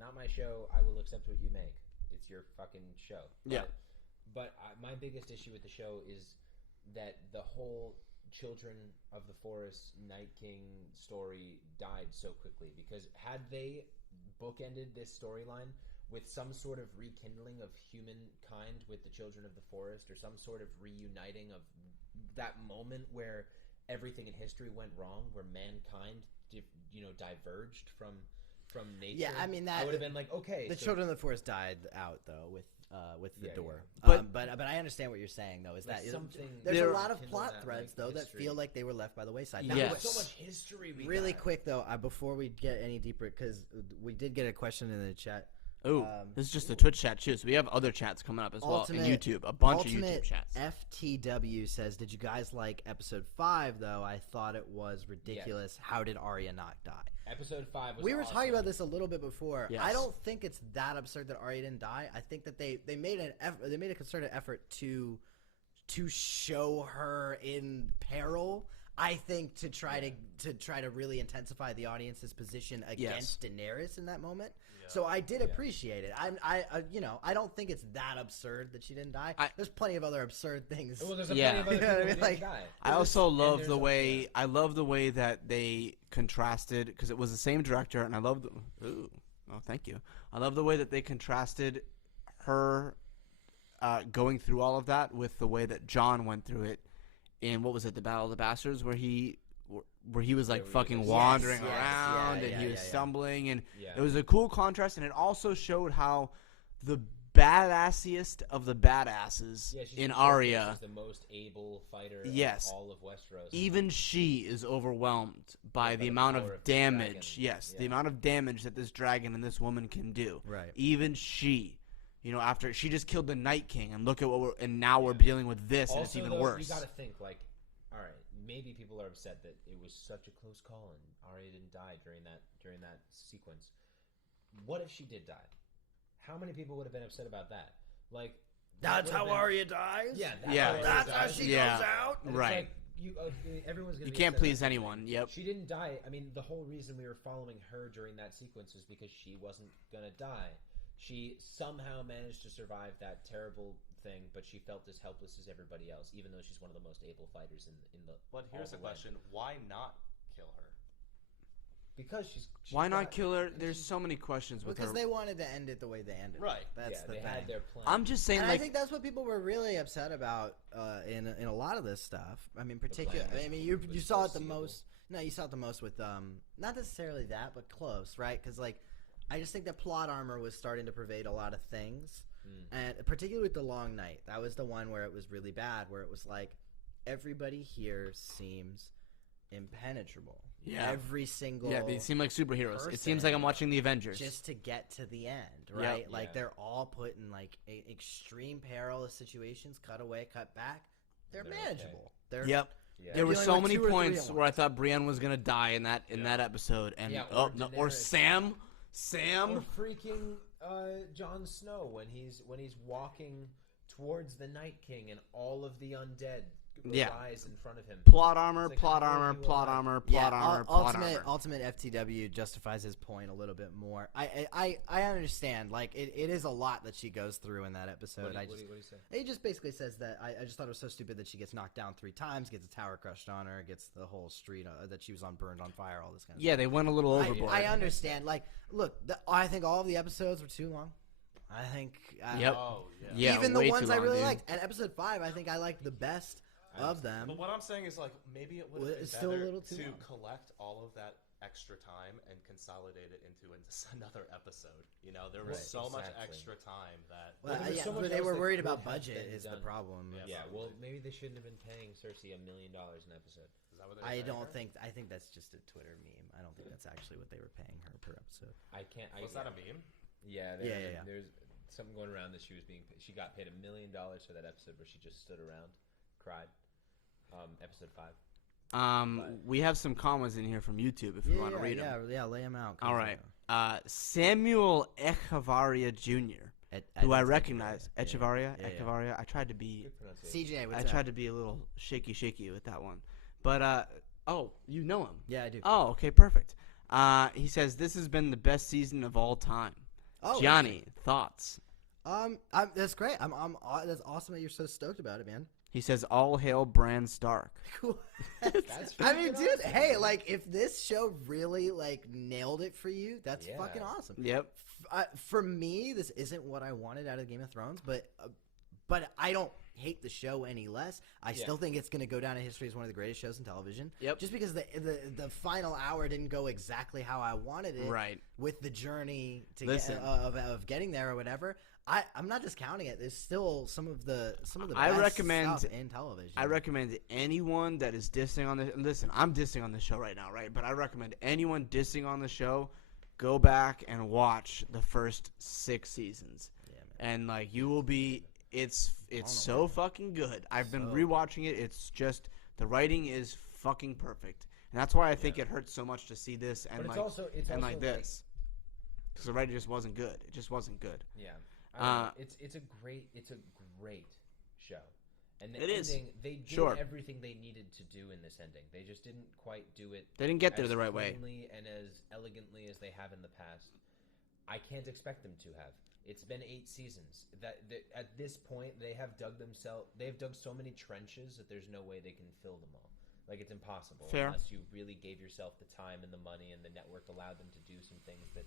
not my show. I will accept what you make. It's your fucking show. But my biggest issue with the show is that the whole Children of the Forest Night King story died so quickly, because had they bookended this storyline with some sort of rekindling of humankind with the Children of the Forest, or some sort of reuniting of that moment where everything in history went wrong, where mankind diverged from nature. Yeah, I mean, that I would have been like, okay, the Children of the Forest died out though with the door. Yeah. But I understand what you're saying though. Is Like that something there's a there- lot of kindle plot that, threads like, though that history. feel like they were left by the wayside. Now, Yes. There's so much history. really quick though, before we get any deeper, because we did get a question in the chat. Ooh, this is just the Twitch chat too. So we have other chats coming up as well, and YouTube, a bunch of YouTube chats. FTW says, "Did you guys like episode 5 though? I thought it was ridiculous. How did Arya not die?" Episode 5 was We were awesome. talking about this a little bit before. Yes. I don't think it's that absurd that Arya didn't die. I think that they made an effort. They made a concerted effort to show her in peril. I think to try to really intensify the audience's position against Daenerys in that moment. So I did appreciate it. I don't think it's that absurd that she didn't die. There's plenty of other absurd things. Well, there's plenty of other people who didn't die. I also love the way that they contrasted, because it was the same director, and I love thank you. I love the way that they contrasted her going through all of that with the way that Jon went through it in, what was it, the Battle of the Bastards, where he was like fucking wandering around and he was stumbling, and it was a cool contrast, and it also showed how the badassiest of the badasses in Arya, she's the most able fighter of all of Westeros. Even she is overwhelmed by the amount of damage. The amount of damage that this dragon and this woman can do. Right. Even she, after she just killed the Night King, and look at what now we're dealing with this, Also, and it's even though, worse. You got to think, like, all right, maybe people are upset that it was such a close call and Arya didn't die during that sequence. What if she did die? How many people would have been upset about that? Like, that's how Arya dies. Yeah, that's how she goes out. And right. It's like, everyone's gonna. You be can't upset please about anyone. Yep. She didn't die. I mean, the whole reason we were following her during that sequence was because she wasn't gonna die. She somehow managed to survive that terrible thing, but she felt as helpless as everybody else, even though she's one of the most able fighters in the. But here's the question: why not kill her? Because she's why not kill her? There's so many questions with because her. they wanted to end it the way they ended. Right. That's the they thing. had their plan. I'm just saying, And like, I think that's what people were really upset about in a lot of this stuff. I mean, particularly. I mean, you saw it the most. No, you saw it the most with not necessarily that, but close, right? Because like, I just think that plot armor was starting to pervade a lot of things, and particularly with the Long Night. That was the one where it was really bad, where it was like everybody here seems impenetrable. Yeah. Every single they seem like superheroes. It seems person like I'm watching the Avengers. just to get to the end, right? Yep. Like they're all put in like extreme perilous situations. Cut away, cut back. They're manageable. They're Yep. Yeah. There were dealing so with many 2 or 3 points at where I once. thought Brienne was gonna die in that episode, and Yeah, or or Sam. Sam. Or freaking Jon Snow when he's walking towards the Night King and all of the undead rise in front of him. Plot armor, It's like, plot how armor, are you plot alive? armor, plot armor, plot armor. Ultimate FTW justifies his point a little bit more. I understand. Like it is a lot that she goes through in that episode. What do you say? He just basically says that I just thought it was so stupid that she gets knocked down 3 times, gets a tower crushed on her, gets the whole street that she was burned on fire, all this kind of Yeah, they went a little overboard. I understand. Like, look, I think all of the episodes were too long. I think Yep. Oh, yeah. Yeah, even the way ones too I long, really dude. liked. And episode 5, I think I liked the best of them. But what I'm saying is, like, maybe it would Well, have been it's still a better little too to long. collect all of that extra time and consolidate it into another episode. You know, there was Right, so much exactly. extra time that. Well, there was yeah, so much but they else were that worried could about have budget been is the done. problem. Yeah, well, maybe they shouldn't have been paying Cersei $1 million an episode. Is that what they're I saying don't here? think. I think that's just a Twitter meme. I don't think that's actually what they were paying her per episode. I can't. Was that a meme? Yeah, Yeah. There's something going around that she got paid $1 million for that episode where she just stood around, cried. Episode 5. We have some comments in here from YouTube if you want to read them. Yeah, lay them out. All right. Samuel Echevarria Jr., who I recognize. Echevarria? Yeah. Echevarria? I tried to be... Good pronunciation. CJ, I what's tried up? to be a little shaky with that one. But, oh, you know him. Yeah, I do. Oh, okay, perfect. He says, this has been the best season of all time. Oh, Gianni, thoughts? That's great. That's awesome that you're so stoked about it, man. He says, all hail Bran Stark. Cool. That's I mean, freaking dude, awesome, hey, man. like, if this show really, like, nailed it for you, that's Yeah. fucking awesome. Yep. For me, this isn't what I wanted out of Game of Thrones, but I don't hate the show any less. I still think it's going to go down in history as one of the greatest shows in television. Yep. Just because the final hour didn't go exactly how I wanted it. Right. With the journey to Listen. of getting there or whatever. I'm not discounting it. There's still some of the I best recommend- stuff in television. I recommend anyone that is dissing on the... Listen, I'm dissing on the show right now, right? But I recommend anyone dissing on the show, go back and watch the first 6 seasons. Yeah, man. And, like, you will be... It's so fucking good. I've been rewatching it. It's just... The writing is fucking perfect. And that's why I think it hurts so much to see this and, But like, like this. Because the writing just wasn't good. It just wasn't good. Yeah. I don't know. It's a great show. And the It is. ending, they did Sure. everything they needed to do in this ending. They just didn't quite do it. They didn't get there as the right way. cleanly and as elegantly as they have in the past. I can't expect them to have. It's been 8 seasons. At this point, they've dug so many trenches that there's no way they can fill them all. Like, it's impossible Fair. unless you really gave yourself the time and the money and the network allowed them to do some things that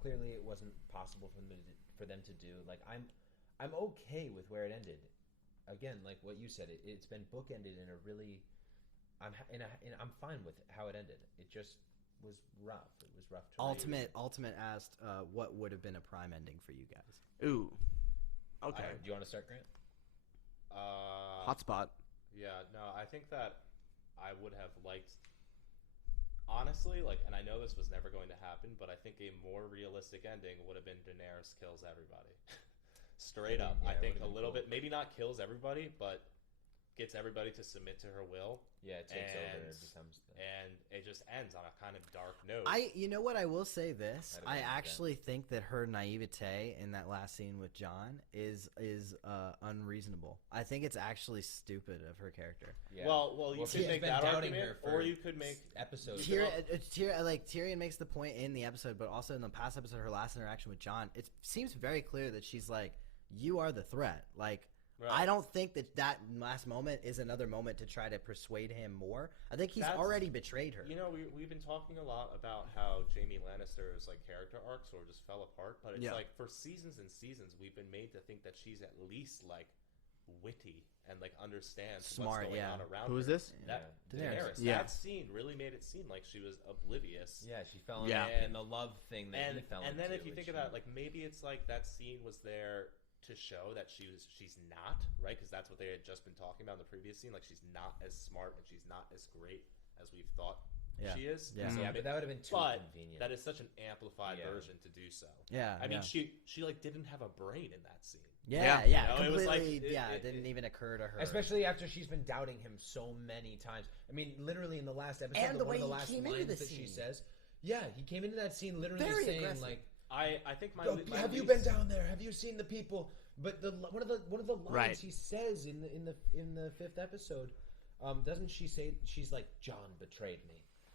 clearly it wasn't possible for them to do. Like, I'm okay with where it ended. Again, like what you said, it's been bookended in a really. I'm fine with how it ended. It just was rough. It was rough to read. Ultimate asked, what would have been a prime ending for you guys? Ooh. Okay. Do you want to start, Grant? Hotspot. Yeah, no, I think that I would have liked, honestly, like, and I know this was never going to happen, but I think a more realistic ending would have been Daenerys kills everybody. Straight up. Yeah, I it think would've a been little cool. bit, maybe not kills everybody, but gets everybody to submit to her will. Yeah, it takes over. And- It becomes. And it just ends on a kind of dark note. You know what, I will say this. I don't I know, actually think that her naivete in that last scene with Jon is unreasonable. I think it's actually stupid of her character. Yeah. Well, you could she's make been that doubting argument, her for or you could make episodes. Tyrion makes the point in the episode, but also in the past episode, her last interaction with Jon, it seems very clear that she's like, you are the threat. Like, Right. I don't think that last moment is another moment to try to persuade him more. I think he's already betrayed her. You know, we've been talking a lot about how Jaime Lannister's like character arc sort of just fell apart, but it's like for seasons and seasons we've been made to think that she's at least like witty and like understands Smart, what's going yeah. on around Who her. is this? That Daenerys. Daenerys. Yeah. That scene really made it seem like she was oblivious. Yeah, she fell Yeah. in the love thing that he fell into. And then if you which think about it, like maybe it's like that scene was there to show that she's not, right? Because that's what they had just been talking about in the previous scene. Like she's not as smart and she's not as great as we've thought she is. Yeah. Yeah, but that would have been too convenient. That is such an amplified version to do so. Yeah, I mean, yeah. she like didn't have a brain in that scene. Yeah, You know, it was completely. like- It didn't even occur to her. Especially after she's been doubting him so many times. I mean, literally in the last episode, And the one way of the he last came into lines the that she scene. says, Yeah, he came into that scene literally Very saying aggressive. like, I think my "Have you least- been down there? Have you seen the people?" But one of the lines Right. he says in the 5th episode, doesn't she say, she's like, "John betrayed me."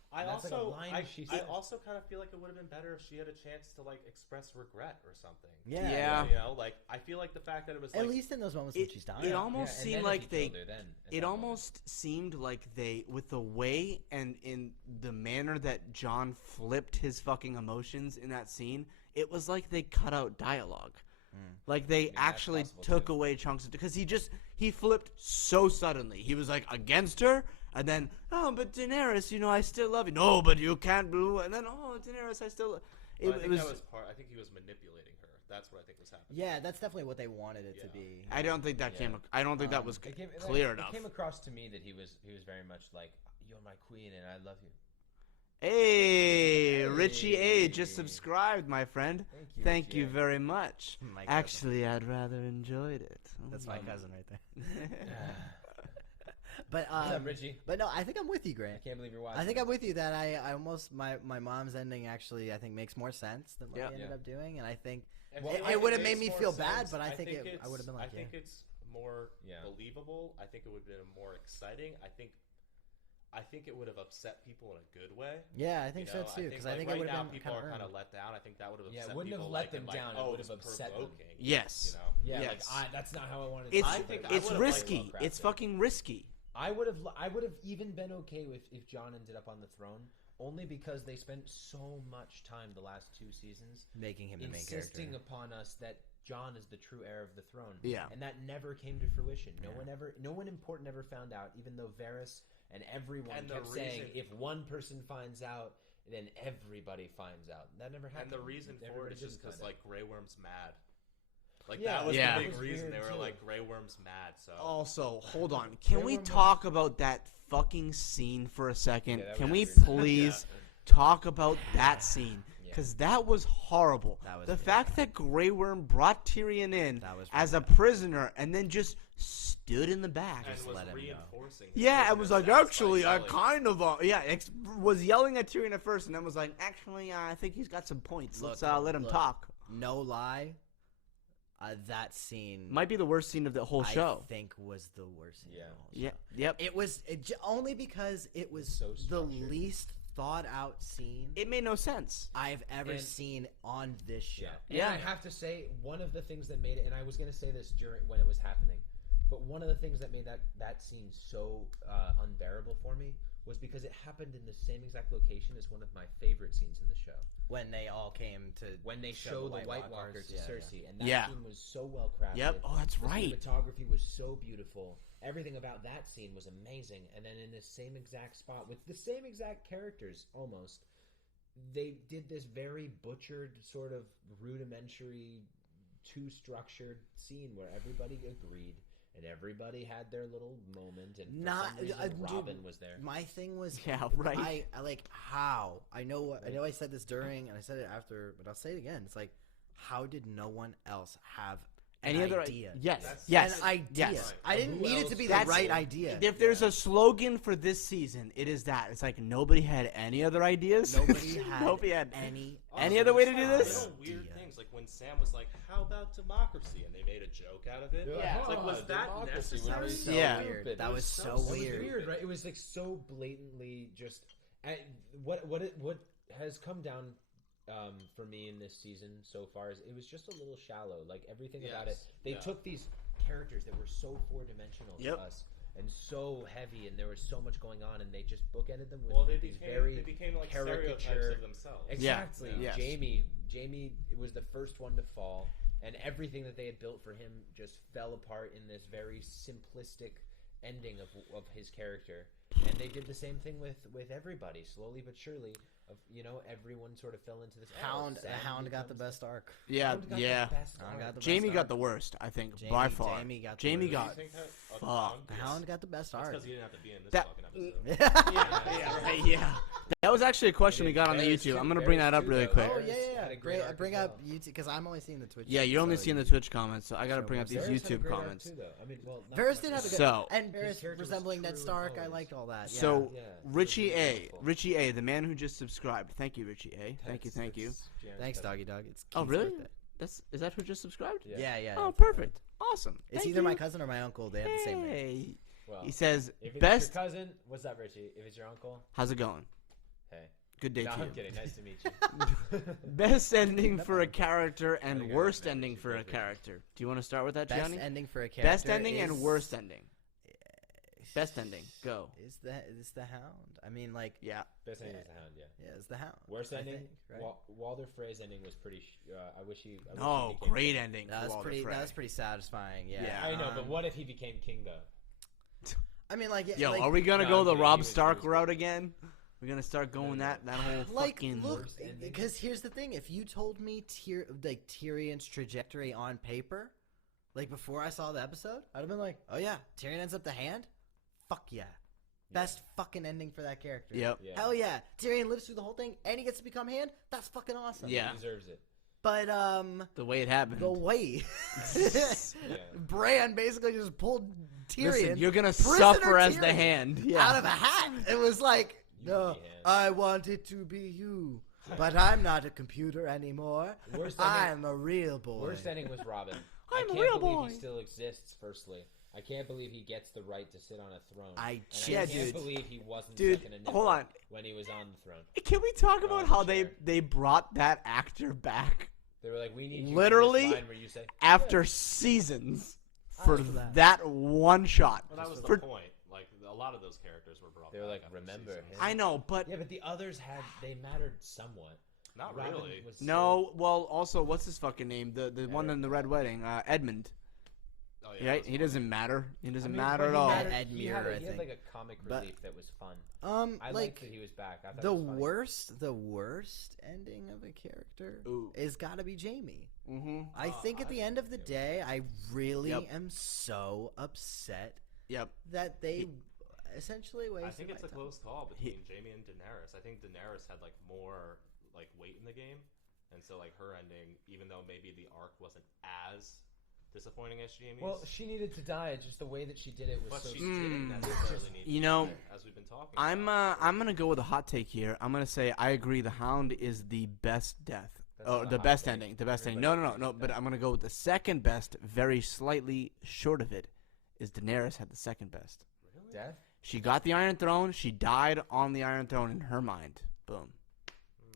I And that's like a also, line I, she I said. also kind of feel like it would have been better if she had a chance to like express regret or something. Yeah. Yeah. You know, like I feel like the fact that it was At like, least in those moments when It, she's dying. it Yeah, almost and seemed then if like he they. killed her, then at It that moment. almost seemed like they, with the way and in the manner that John flipped his fucking emotions in that scene, it was like they cut out dialogue. Like they that's actually possible, took too. away chunks of, because he flipped so suddenly. He was like against her, and then, oh, but Daenerys, you know, I still love you. No, but you can't blue. And then, oh, Daenerys, I still. I think It was. that was part. I think he was manipulating her. That's what I think was happening. Yeah, that's definitely what they wanted it to Yeah. be. I don't think that came. I don't think that was It came, clear it enough. came across to me that he was very much like, "You're my queen and I love you." Hey, Richie A just Hey. subscribed, my friend. Thank you, Thank Richie you A. very much. My cousin. Actually, I'd rather enjoyed it. That's my cousin right there. What's up, Richie? But no, I think I'm with you, Grant. I can't believe you're watching. I think I'm with you that I almost my mom's ending actually I think makes more sense than what Yeah. they ended Yeah. up doing, and I think I it- feel it like would've makes made me more feel bad, sense. but I think I it's- would've been like, I think yeah. it's more Yeah. believable. I think it would have been more exciting. I think it would have upset people in a good way. yeah, I think You know, so too because I like, think right it would now have been people kind are of kind of let down. I think that would have Yeah, it upset wouldn't have people. let like, them and, like, down, it oh, would it's have upset them. provoking, Yes. You know. Yeah, Yes. like that's not how I wanted. It's I think I it's would've risky. liked It's Lovecrafted. fucking risky. I would have even been okay with if John ended up on the throne, only because they spent so much time the last 2 seasons making him the main insisting character. upon us that John is the true heir of the throne. Yeah. and that never came to fruition. Yeah. No one important ever found out, even though Varys and everyone And the kept saying, reason- if one person finds out, then everybody finds out. That never happened. And the reason for Everybody it is just didn't because find like Grey Worm's mad. Like Yeah, that was Yeah. the that big was reason weird, they were too. like Grey Worm's mad. So Also, hold on. Can Grey we Worm was- talk about that fucking scene for a second? Yeah, that Can was we weird. please talk about that scene? Yeah. Because that was horrible. That was the weird. fact that Grey Worm brought Tyrion in That was as a really bad. prisoner and then just stood in the back. and Just was let him go. reinforcing. his Yeah, and was prisoner like, status by actually, I yelling. kind of, was yelling at Tyrion at first, and then was like, actually, I think he's got some points. Let's let him Look, talk. No lie, that scene Might be the worst scene of the whole show. I think was the worst scene. Yeah. of the whole Yeah, show. yep. It was only because it was so the structured. least thought out scene It made no sense. I've ever And- seen on this show. Yeah. And Yeah. I have to say, one of the things that made it, and I was going to say this during when it was happening, but one of the things that made that scene so unbearable for me was because it happened in the same exact location as one of my favorite scenes in the show. When they all came to When they show show the White White Walkers, Walkers to yeah, Cersei, and that Yeah. scene was so well crafted. Yep. Oh, that's The right. cinematography was so beautiful. Everything about that scene was amazing. And then in the same exact spot with the same exact characters, almost, they did this very butchered, sort of rudimentary, too structured scene where everybody agreed and everybody had their little moment. And for some reason, Robin was there. My thing was, Yeah, right. I like how I know I said this during and I said it after, but I'll say it again. It's like, how did no one else have Any an other idea? Yes. That's- Yes. An idea. Yes. I didn't Who need it else to be the That's- right idea. If there's a slogan for this season, it is that. It's like nobody had any other ideas. Nobody had Nobody had any other way to do Little this? weird idea. things like when Sam was like, "How about democracy?" and they made a joke out of it. Yeah. It's like, was that Democracy necessary? That was so Yeah. weird. Stupid. That It was was so so It was weird. weird, right? It was like so blatantly just. And what has come down for me in this season so far is it was just a little shallow. Like everything about it, Yes, they yeah. took these characters that were so 4-dimensional Yep. to us and so heavy, and there was so much going on, and they just bookended them with Well, they these became like stereotypes caricature of themselves. Exactly. Yeah. Yes. Jamie was the first one to fall, and everything that they had built for him just fell apart in this very simplistic ending of his character. And they did the same thing with everybody, slowly but surely. Everyone sort of fell into this. The Hound got the best arc. Yeah, Hound got yeah. the best Hound arc. got the Jamie best got arc. the worst, I think, by far. Jamie got the Jamie worst. got Do you think that, fuck. The Hound got the best That's art. because he didn't have to be in this That- fucking episode. Yeah. That was actually a question we got on the There is YouTube. two- I'm gonna there bring is that up two, really though. quick. Oh Barris yeah. had a great arc Bring as up well. YouTube because I'm only seeing the Twitch. Yeah, you're only so seeing the you- Twitch comments, so I gotta So bring up these Barris had a YouTube great arc comments. too, though. I mean, well, not Varys much did have a of good. So- and His Varys character was resembling Ned true Stark. I always. liked all that. Yeah. So Yeah, Richie it was A, beautiful. Richie A, the man who just subscribed. Thank you, Richie A. Thank you. That's Jan's Thanks, cousin. Doggy Dog. It's Oh, Keith's really? birthday. Is that who just subscribed? Yeah, yeah. Oh, it's- perfect. Awesome. It's Thank either my you. cousin or my uncle. They have the same name. Hey. Well, He says, if it's best. your cousin, what's up, Richie? If it's your uncle, How's it going? hey. Good day No, to I'm you. kidding. Nice to meet you. Best ending for a character and Gotta go, worst man. ending for a character. Do you want to start with that, Best Gianni? ending for a character. Best ending and is- worst ending. Best ending. Go. Is the Hound? I mean, like, Yeah. Best ending is the Hound, yeah. yeah, it's the Hound. Worst I ending, think, right? Walder Frey's ending was pretty. I wish he. I wish No, he became great king. ending. That for was Walder pretty. Frey. That was pretty satisfying. Yeah. Yeah. I know, but what if he became king though? I mean, like, Yo, like, are we gonna No, go I'm the kidding. Rob He was- Stark he was- route again? We're gonna start going that whole like, fucking. look, worst ending? because here's the thing: if you told me Tyrion's trajectory on paper, like before I saw the episode, I'd have been like, "Oh yeah, Tyrion ends up the Hand. Fuck yeah, best fucking ending for that character. Yep. Yeah. Hell yeah, Tyrion lives through the whole thing and he gets to become Hand. That's fucking awesome. Yeah. He deserves it. But The way it happened. the way Yeah. Bran basically just pulled Tyrion. Listen, you're gonna prisoner suffer as the Tyrion Hand. Yeah. out of a hat. It was like, You no, be Hand. I want it to be you, but I'm not a computer anymore. Worst ending- I'm a real boy. Worst ending was Robin. I'm a I can't real believe boy. he still exists. Firstly, I can't believe he gets the right to sit on a throne. I and yeah, I can't dude. believe he wasn't Dude, sucking a nipple hold on. when he was on the throne. Can we talk about the how chair. they brought that actor back They were like, "We need you Literally, for this line where you say after seasons for After that. that one shot? Well, that was For- the point. Like a lot of those characters were brought. They were back like, after remember seasons. him? I know, but Yeah, but the others they mattered somewhat. Not Robin really. was no. Well, also, what's his fucking name? The one Eric. in the Red Wedding, Edmund. Oh, Yeah, that was he funny. doesn't matter. He doesn't I mean, matter but at he all. mattered- Ed he had, Muir, I he had think. like a comic But- relief that was fun. I like liked that he was back. I thought the it was funny. worst ending of a character Ooh. is gotta be Jamie. Mm-hmm. I think at the end of the day, I really Yep. am so upset Yep. that they essentially wasted I think it's my a time. close call between Jamie and Daenerys. I think Daenerys had like more like weight in the game, and so like her ending, even though maybe the arc wasn't as disappointing as Jamie's. Well, she needed to die. Just the way that she did it was but so. she Mm. didn't necessarily need. You to know, die, as we've been talking. I'm about. I'm gonna go with a hot take here. I'm gonna say I agree. The Hound is the best death. That's Oh, not a the hot best take. ending. The best ending. No, Everybody no, no, agrees no. with But that. I'm gonna go with the second best. Very slightly short of it is Daenerys had the second best. Really? Death. She got the Iron Throne. She died on the Iron Throne in her mind. Boom.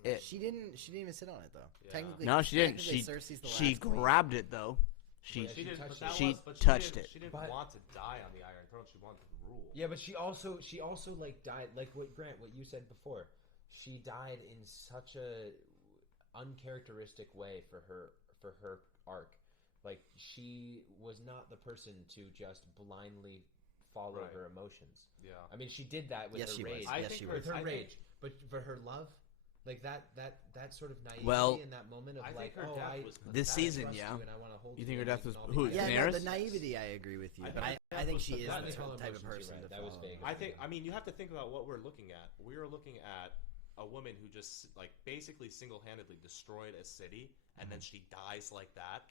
It. She didn't even sit on it though. Yeah. Technically, No, she didn't. technically, She Cersei's the she last queen. grabbed it though. She Yeah, She didn't. But touched that it. She was. But touched didn't, it. She didn't But- want to die on the Iron Throne. She wanted to rule. Yeah, but she also like died like what you said before. She died in such a uncharacteristic way for her arc. Like she was not the person to just blindly follow Right. her emotions. Yeah. I mean, she did that with Yes, her she was. rage. I Yes, think she her- was. With her I think- rage, but for her love, like that sort of naivety Well, in that moment of I like, think her oh, death I was This I season, trust yeah. you and I wanna hold You think her and death we was- can all who, be Yeah, happy. no, Daenerys? the naivety I agree with you, I but think I that think was she the is best. the Not to call type of emotions, you're person right. to That was follow. big. I think. I mean, you have to think about what we're looking at. We are looking at a woman who just like basically single-handedly destroyed a city, and then she dies like that.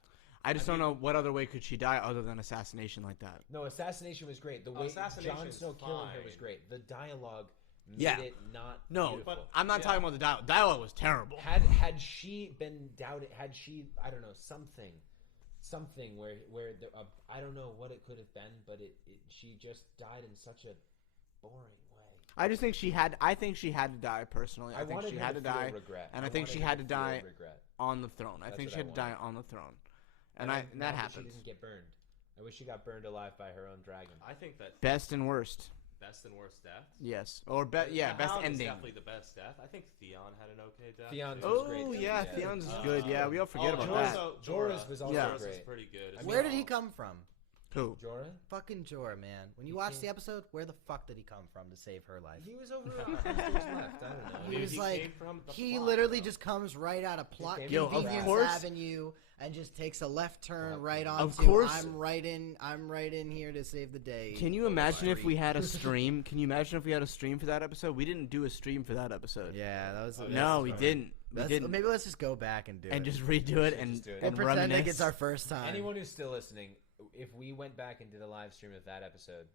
I just I don't mean- know what other way could she die other than assassination like that. No, assassination was great. The way Jon Assassination's Snow killing her was fine. great. The dialogue made Yeah. it not No, beautiful. but I'm not Yeah. talking about the dialogue. Dialogue was terrible. Had she been doubted, had she, I don't know, something where I don't know what it could have been, but she just died in such a boring way. I just think she had. I think she had to die personally. I think wanted she her had to feel die regret. and I think wanted she her had to feel die regret. on the throne. I That's think what she had I to die wanted. on the throne, I'm and mad that She happened. didn't get burned. I wish she got burned alive by her own dragon. I think that Best and worst. best and worst death. Yes, or The yeah, best Hound is ending. definitely the best death. I think Theon had an okay death. Theon's too. was great. Oh too, yeah, yeah. Theon's is good. Yeah, we all forget about Jorah's- that. Jorah's was also Yeah. Jorah's great. was pretty good. as Where well. did he come from? Who? Jorah? Fucking Jorah, man. When you He watch came- the episode, where the fuck did he come from to save her life? He was over on Hunter's left. I don't know. He was He like, came from the he plot, literally though. just comes right out of plot Yo, of convenience course. avenue and just takes a left turn right on. Of course. I'm right in here to save the day. Can you imagine if we had a stream? Can you imagine if we had a stream for that episode? We didn't do a stream for that episode. Yeah, that was. No, we didn't. We didn't. Maybe let's just go back and do it. And just redo it Should and, just do it. We'll and pretend reminisce. like it's our first time. Anyone who's still listening, if we went back and did a live stream of that episode,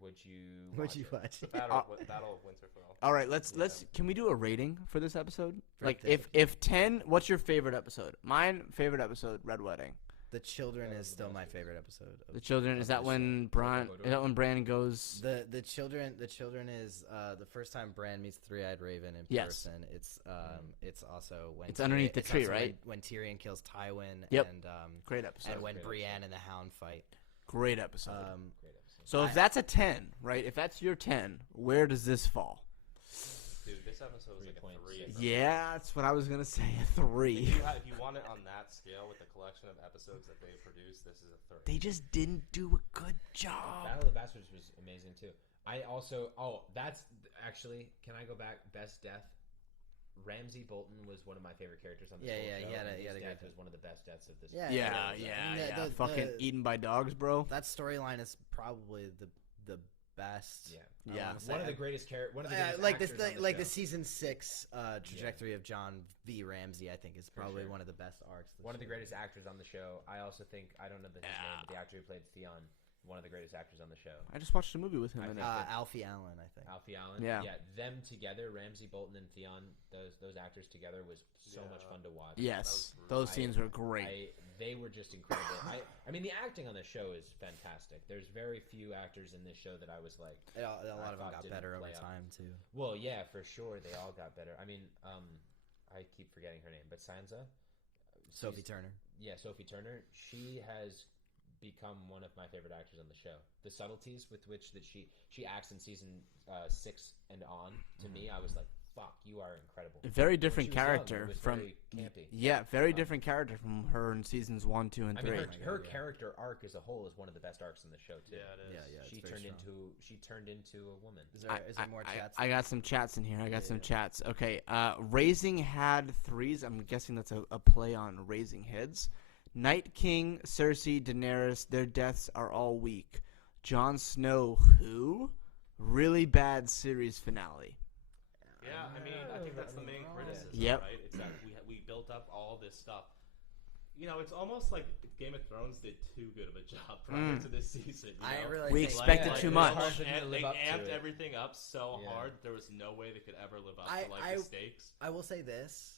would you? Would you it? watch? Battle of Winterfell. All right, let's. Can we do a rating for this episode? For Like, this if 10, what's your favorite episode? Mine favorite episode, Red Wedding. The Children is still my favorite episode. Of The Children, is that when Bran goes? The children is the first time Bran meets Three-Eyed Raven in Yes. person. It's also when It's underneath the it's tree, also right? When Tyrion kills Tywin. Yep. And Great episode. and when Great Brienne and the Hound fight. Great episode. Great episode. So if that's a 10, right? If that's your 10, where does this fall? Dude, this episode was like a 3. 3.6. Yeah, that's what I was gonna say. A 3. If you want it on that scale with the collection of episodes that they produced, this is a 3. They just didn't do a good job. Battle of the Bastards was amazing too. I also that's actually, can I go back? Best death. Ramsay Bolton was one of my favorite characters on this Yeah, whole yeah, show. he had a- and he had his a death great was one of the best deaths of this. Yeah, Yeah, yeah. yeah, I mean, yeah. the- Fucking the- eaten by dogs, bro. That storyline is probably the best. Yeah. I Yeah. wanna say. One of the greatest characters. One of the greatest like actors on the like show. the season 6 trajectory of John V. Ramsey, I think is probably sure. one of the best arcs. One of the greatest actors on the show. I also think, I don't know his name, but the actor who played Theon, one of the greatest actors on the show. I just watched a movie with him I in it. think Alfie Allen, I think. Alfie Allen. Yeah. Them together, Ramsay Bolton and Theon, those actors together was so much fun to watch. Yes, That was those I- scenes were great. They were just incredible. I mean, the acting on the show is fantastic. There's very few actors in this show that I was like, A lot of them thought got didn't better over play up. time too. well, yeah, for sure, they all got better. I mean, I keep forgetting her name, but Sansa, Sophie Turner. yeah, Sophie Turner, she has become one of my favorite actors on the show. The subtleties with which that she acts in season 6 and on, to me, I was like, fuck, you are incredible. Very When different she was young, character it was from very campy. yeah, very different character from her in seasons 1, 2, and I 3. mean, her character arc as a whole is one of the best arcs in the show too. Yeah, it is. Yeah, She it's very turned strong. she turned into a woman. Is there more chats? I got some chats in here. I got some chats. Okay, Raising had 3s. I'm guessing that's a play on Raising Heads. Night King, Cersei, Daenerys, their deaths are all weak. Jon Snow, who? Really bad series finale. Yeah, I mean, I think that's the main criticism, Yep. right? It's that we built up all this stuff. You know, it's almost like Game of Thrones did too good of a job prior to this season. You I know? really We think- expected Like, too they much. almost Hard to amped- live They up to amped it. everything up so Yeah. hard there was no way they could ever live up I- to like I- the stakes. I will say this: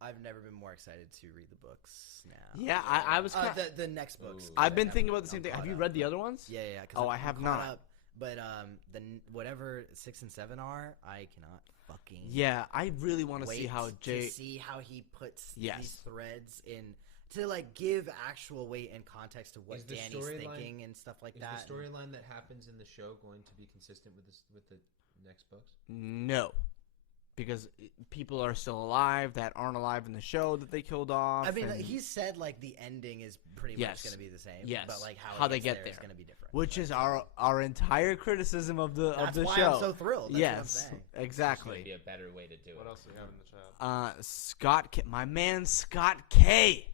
I've never been more excited to read the books now. Yeah, I was. The next books. Ooh. I've been I'm- thinking about the I'm same thing. Have caught you up. read the other ones? Yeah, yeah. 'cause Oh, I'm I have caught not. up. But whatever 6 and 7 are, I cannot fucking Yeah, I really want to wait see how Jay. to see how he puts Yes. these threads in to like give actual weight and context to what Is the Danny's storyline- thinking and stuff like Is that. the storyline that happens in the show going to be consistent with the next books? No, because people are still alive that aren't alive in the show that they killed off. I mean, and- he said like the ending is pretty Yes. much going to be the same. Yes. But like How it they gets get is there. going to be different. which Right? is our entire criticism of the That's of the why show. I'm so thrilled. That's yes, what I'm saying. There's going to exactly. be a better way to do What it. else do we have in the chat? Scott, my man Scott K.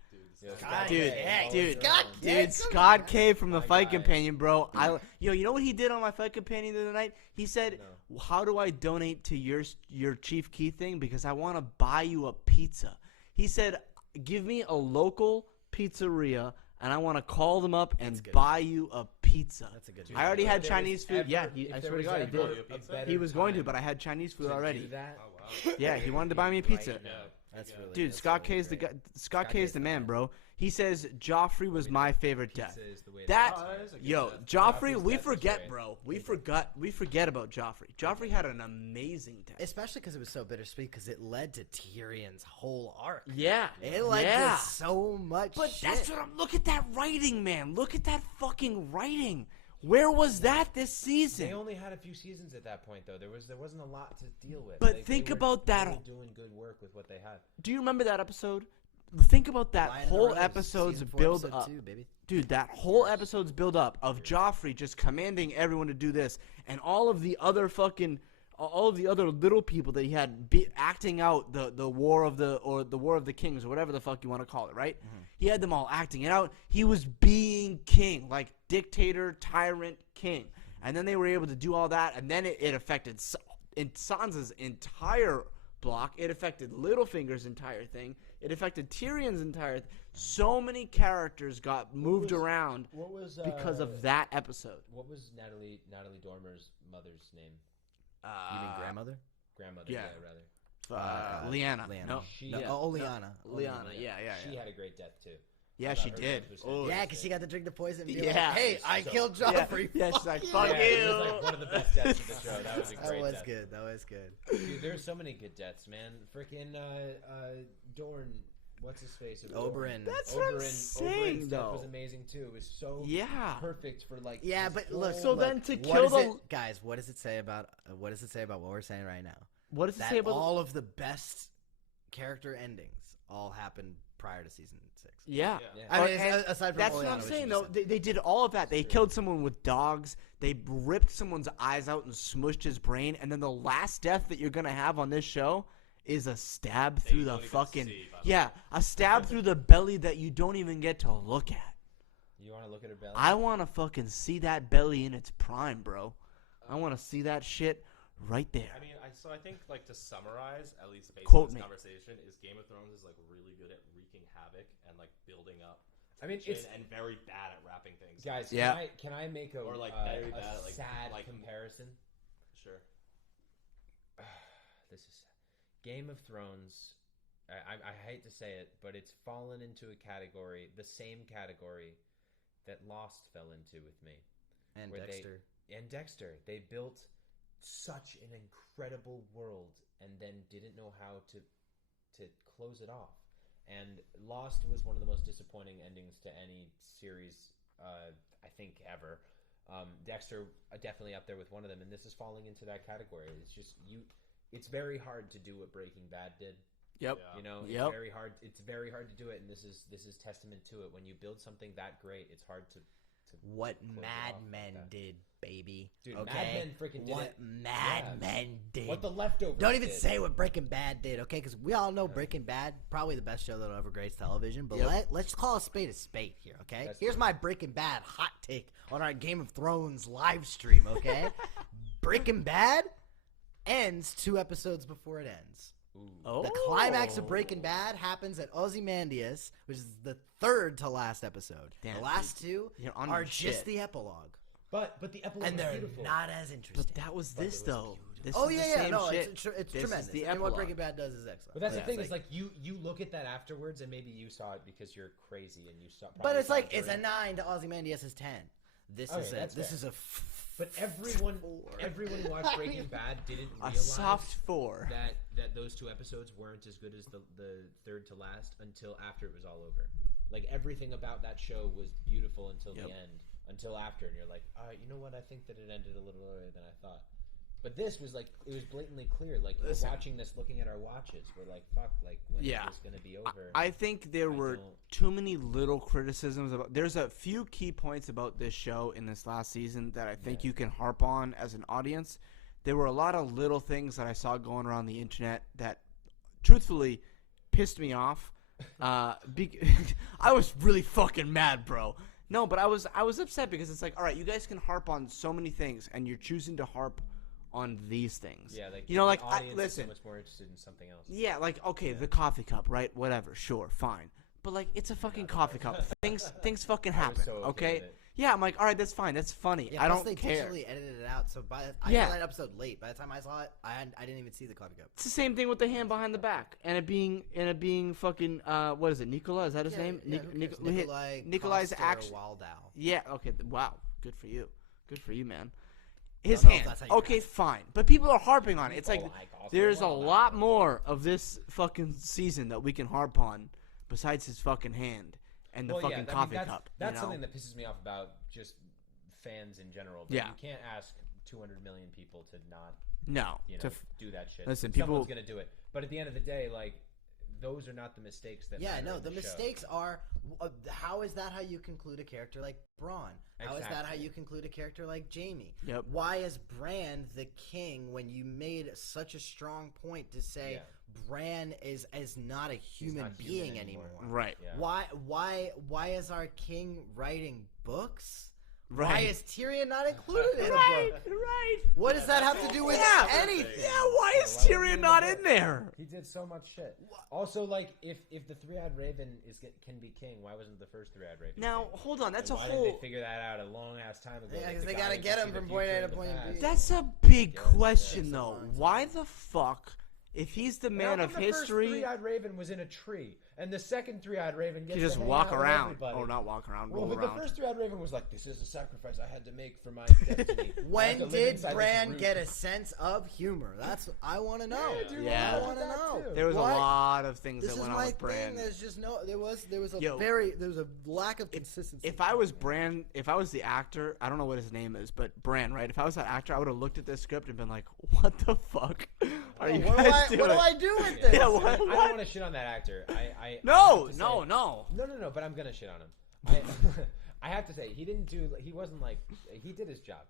God, Dude, dang. dude, Scott dude, K, come Scott on. K from the My Fight guy. Companion, bro. You know what he did on my Fight Companion the other night? He said, "How do I donate to your Chief Key thing? Because I want to buy you a pizza." He said, "Give me a local pizzeria, and I want to call them up and good. buy you a pizza." That's a good. I already had If there was Chinese food. ever- Yeah, if I there swear to was God, he ever did. a He better He was going to, time but I had Chinese food to already. do that, Oh wow. Yeah, he wanted to buy me a pizza. right now. That's really. Dude, that's Scott really K is the great. guy. Scott K is the man, bro. He says Joffrey was my favorite death. Pizza is the way to That go. that is a good yo, death. Joffrey, Joffrey's we death was forget, great. bro. We forget about Joffrey. Joffrey had an amazing death. Especially because it was so bittersweet because it led to Tyrion's whole arc. Yeah, It led yeah. to so much But shit. that's what I'm. Look at that writing, man. Look at that fucking writing. Where was that this season? They only had a few seasons at that point, though. There wasn't a lot to deal with. But They think were about that- really doing good work with what they had. Do you remember that episode? Think about that Lion in the whole Rose, episode's season 4, build episode up. 2, baby. Dude, that whole episode's build up of Joffrey just commanding everyone to do this, and all of the other little people that he had acting out the war of the kings or whatever the fuck you want to call it, right? Mm-hmm. He had them all acting it out. He was being king, like dictator, tyrant, king, and then they were able to do all that, and then it affected Sansa's entire block. It affected Littlefinger's entire thing. It affected Tyrion's entire so many characters got moved around because of that episode. What was Natalie Dormer's mother's name? You mean grandmother? Grandmother, Yeah. rather. Lyanna. No. Lyanna. Lyanna, yeah. She had a great death, too. Yeah, I thought she her did. death was Oh, Yeah, because she got to drink the poison and be Yeah. like, hey, I killed Yeah, Joffrey. yeah, she's like, you. fuck Yeah, it you. was like one of the best deaths of the show. That was a great death. That was good. Dude, there's so many good deaths, man. Freaking Dorn, what's his face? Oberyn. That's what I'm saying, Oberyn's death though. was amazing too. It was so perfect for like. Yeah, this but look. whole, So look, then to what kill is the- it, guys, what does it say about what we're saying right now? What does it That say about all of the best character endings all happened prior to season 6. Yeah. Yeah. I mean, And aside from that's what Oleana, I'm which saying, you though. just said. They did all of that. They killed someone with dogs. They ripped someone's eyes out and smushed his brain. And then the last death that you're going to have on this show is a stab through you the don't even fucking... see, by the Yeah, a stab through the belly that you don't even get to look at. You want to look at her belly? I want to fucking see that belly in its prime, bro. I want to see that shit right there. I mean, I think like to summarize, at least based Quote on this me. conversation, is Game of Thrones is like really good at wreaking havoc and like building up. I mean, tension it's and very bad at wrapping things. guys. Yeah. Can I make a Or, like, very bad at, like- sad like- comparison? Sure. This is Game of Thrones. I hate to say it, but it's fallen into a category, the same category that Lost fell into with me. And where Dexter. Dexter. They built such an incredible world and then didn't know how to close it off. And Lost was one of the most disappointing endings to any series, I think, ever. Dexter definitely up there with one of them, and this is falling into that category. It's just it's very hard to do what Breaking Bad did. Yep. Yeah. You know, Yep. it's very hard. It's very hard to do it, and this is testament to it. When you build something that great, it's hard to What close it Mad off like Men that. did, baby. Dude, okay? Mad Men freaking did what it. Mad Yeah. Men did. What the Leftovers Don't even did. say what Breaking Bad did, okay? Because we all know Breaking Bad, probably the best show that'll ever grace television. But let's call a spade here, okay? That's Here's true. my Breaking Bad hot take on our Game of Thrones live stream, okay? Breaking Bad ends 2 episodes before it ends. Oh. The climax of Breaking Bad happens at Ozymandias, which is the 3rd to last episode. Damn, the last 2 you're on are your just shit. the epilogue. But the epilogue And was they're beautiful. not as interesting. But that was this, it was though. This Oh is yeah, the yeah, same no, shit. it's This is tremendous. the And what epilogue. Breaking Bad does is excellent. But that's Yeah. the thing It's is like you look at that afterwards, and maybe you saw it because you're crazy and you saw. but probably it's saw like it it's a during- 9 to Ozymandias' 10. This Okay, is a that's this fair. is a. But everyone who watched Breaking Bad didn't realize A soft 4. that those 2 episodes weren't as good as the 3rd to last until after it was all over. Like everything about that show was beautiful until the end, until after, and you're like, you know what? I think that it ended a little earlier than I thought. But this was like it was blatantly clear. Like Listen. we're watching this, looking at our watches. We're like, fuck, like when is this gonna be over? I think there were don't- too many little criticisms about. There's a few key points about this show in this last season that I think you can harp on as an audience. There were a lot of little things that I saw going around the internet that, truthfully, pissed me off. I was really fucking mad, bro. No, but I was upset because it's like, all right, you guys can harp on so many things, and you're choosing to harp on these things. yeah, like you know, like the audience is listen. so much more interested in something else. Yeah, like okay, the coffee cup, right? Whatever, sure, fine. But like, it's a fucking coffee cup. Things fucking happen. so okay Okay. with it. Yeah, I'm like, all right, that's fine. That's funny. Yeah, I plus don't they care. digitally edited it out, so I Yeah. saw that episode late. By the time I saw it, I didn't even see the coffee cup. It's the same thing with the hand behind the back, and it being fucking what is it? Nikola? Is that his name? Yeah, Nikolai's Coster action. Waldau. Yeah. Okay. Wow. Good for you. Good for you, man. His don't know if hand. that's how you Okay, pronounce it. fine. But people are harping on it. It's like Nikolai Coster there's a Waldau. lot more of this fucking season that we can harp on besides his fucking hand and the Well, fucking yeah, coffee that's, cup. That's you know? something that pisses me off about just fans in general. But Yeah. you can't ask 200 million people to not, No. you know, to do that shit. listen, Someone's people- gonna do it. But at the end of the day, like those are not the mistakes that. Yeah, matter no, in the show. mistakes are. How is that how you conclude a character like Braun? How is that how Exactly. you conclude a character like Jamie? Yep. Why is Bran the king when you made such a strong point to say Yeah. Bran is not a human not being human anymore? anymore. Right. Yeah. Why is our king writing books? Right. Why is Tyrion not included in a Right. book? Right. What does that have to do with Yeah. anything? Yeah. Why is why wasn't he Tyrion in not the in book? there? He did so much shit. Also, like, if the three-eyed raven can be king, why wasn't the first three-eyed raven? Now king? hold on. That's And a why whole. didn't they figure that out a long ass time ago? Yeah, Like, 'cause the they guy gotta that get can him see the from point future A to and the point past. B. That's a big Yes, question, yes. though. That's a long Why time. the fuck, if he's the How man come of the first history, three-eyed raven was in a tree, and the second three-eyed raven gets he just to hang walk out with around? everybody? Oh, not walk around. Well, Roll but around. the first three-eyed raven was like, "This is a sacrifice I had to make for my destiny." I have When to live did inside this Bran root. get a sense of humor? That's I want to know. dude, Yeah. I want to know. There was Why- a lot of things This that is went on my with Bran. thing. There's just no. There was a Yo. there was a lack of consistency. If I was Bran, if I was the actor, I don't know what his name is, but Bran, right? If I was that actor, I would have looked at this script and been like, "What the fuck are you what guys do doing?" I do with this? Yeah, I what? don't want to shit on that actor. I No, have to no, say- no. No, but I'm gonna shit on him. I have to say he wasn't like he did his job,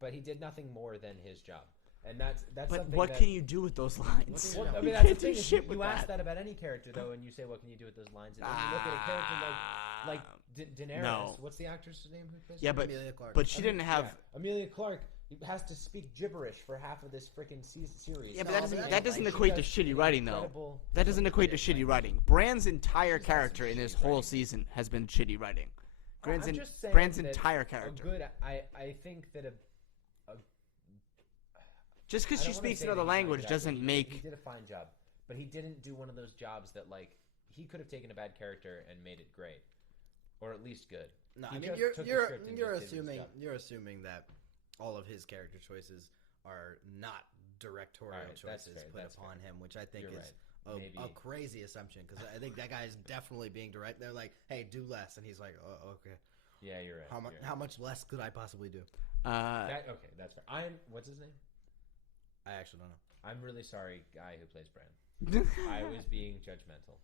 but he did nothing more than his job, and that's But something what that, can you do with those lines? Well, I You mean, that's the can't do thing. Is shit you with ask that. that about any character though, and you say, "What can you do with those lines?" And when you look at a character like Daenerys, no. what's the actress name who plays? Yeah, her? but Emilia Clarke. but she didn't have. Yeah, Emilia Clarke has to speak gibberish for half of this freaking series. Yeah, but No, that but doesn't that's doesn't like- equate to She does shitty writing though. incredible- That doesn't equate to shitty writing. Bran's entire She's character awesome in this shitty whole writing. season has been shitty writing. Bran's, I'm just saying Bran's that entire a character. good. I think that Just because I she don't wanna speaks say another that he's not language exactly- doesn't he make. did a fine job, but he didn't do one of those jobs that like he could have taken a bad character and made it great, or at least good. No, He I mean just you're took the you're script and you're just did his assuming job. you're assuming that all of his character choices are not directorial Alright, that's choices fair, put that's upon him, which I think You're is right. a Maybe. crazy assumption because I think that guy is definitely being direct. They're like, "Hey, do less," and he's like, "Oh, okay. Yeah, you're right. you're right. How much less could I possibly do?" Okay, that's fair. What's his name? I actually don't know. I'm really sorry, guy who plays Bran. I was being judgmental.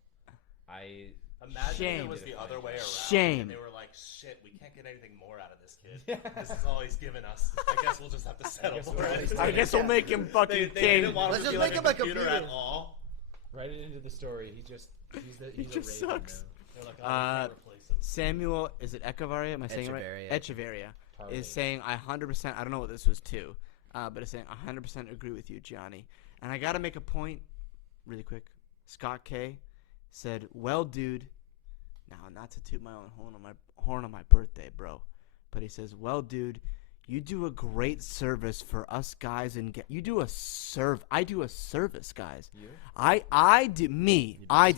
Imagine Shame. if it was the other way around. Shame. And they were like, "Shit, we can't get anything more out of this kid. This is all he's given us. I guess we'll just have to settle for it." I guess we'll make him fucking They king. didn't want Let's him to just be make like him a computer computer. at all. Write it into the story. He's He a just raven sucks. now. They're like, "Oh, we can't replace him." Samuel, is it Echevarria? Am I saying it right? Echevarria. Echevarria Probably. is saying, I 100%, I don't know what this was too, but it's saying, I 100% agree with you, Gianni. And I got to make a point really quick. Scott K said, well, dude, now not to toot my own horn on my birthday, bro, but he says, well, dude, you do a great service for us guys and you do a I do a service, guys. You? I do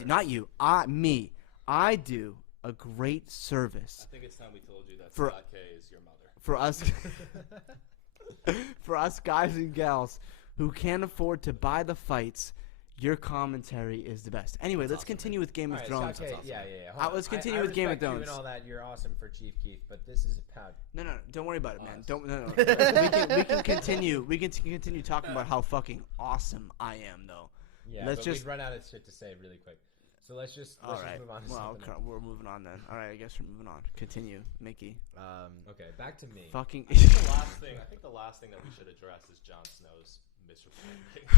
not you. Me. I do a great service I think it's time we told you that For- Scott K is your mother. for us for us guys and gals who can't afford to buy the fights. Your commentary is the best. Anyway, let's continue with Game of All right, Thrones. Scott K, awesome. yeah. Let's Hold on. continue I with Game of respect you Thrones. and all that. You're awesome for Chief Keef, but this is about. No, don't worry about it, man. Us. Don't. No. we can continue. We can continue talking about how fucking awesome I am, though. Yeah, Let's but just. we'd run out of shit to say really quick. So let's just All right. move on to Well, something else. we're moving on then. All right, I guess we're moving on. Continue, Mickey. Okay, back to me. Fucking. I think the last thing that we should address is Jon Snow's miserable ending.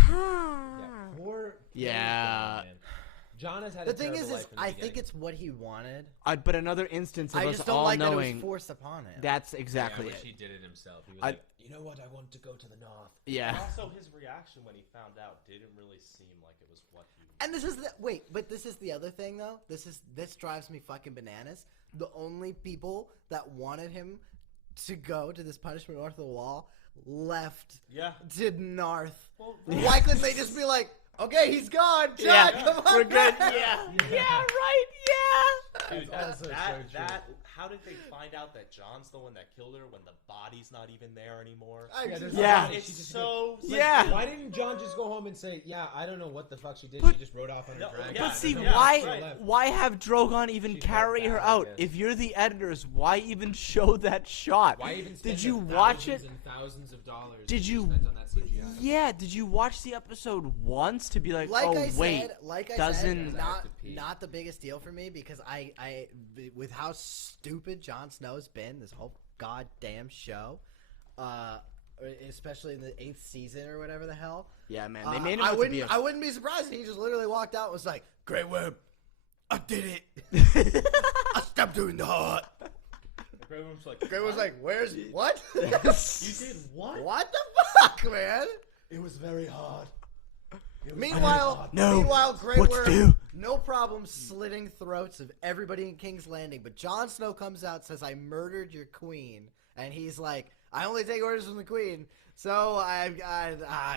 Yeah, poor Yeah. Jon, man. Jon has had The a thing terrible is life from the I think beginning. it's what he wanted. But another instance of I us just don't all like that it knowing was forced upon him. that's Yeah, exactly I wish it. he did it himself. He was I- like, you know what? I want to go to the north. Yeah. And also, his reaction when he found out didn't really seem like it was what he. And this is this is the other thing though. This drives me fucking bananas. The only people that wanted him to go to this punishment north of the wall left Yeah. to north. Well, Why couldn't they just be like, okay, he's gone, John, Yeah, come on we're good. back." Yeah, right. Yeah. Dude, That's also so true. how did they find out that John's the one that killed her when the body's not even there anymore? there's Yeah. no- It's she just- so. Yeah. Why didn't Jon just go home and say, yeah, I don't know what the fuck she did. But- She just rode off on her No, dragon. yeah, But see, yeah, why right. why have Drogon even She carry felt her bad, I out? guess. If you're the editors, why even show that shot? Why even spend Did you the watch it? thousands and thousands of dollars Did that you? spent on that CGI? Yeah. Did you watch the episode once to be like, Like oh I wait, said, doesn't not the biggest deal for me because I with how stupid Jon Snow's been this whole goddamn show, especially in the 8th season or whatever the hell. Yeah, man, they made him. I wouldn't be surprised if he just literally walked out and was like, "Great Worm, I did it. I stepped her in the heart." Grey Worm's like, Great Worm's like, "Where's what? you did what? What the fuck, man?" It was very hard. Meanwhile, Grey what to Worm, do. no problem slitting throats of everybody in King's Landing. But Jon Snow comes out, says, "I murdered your queen," and he's like, "I only take orders from the queen." So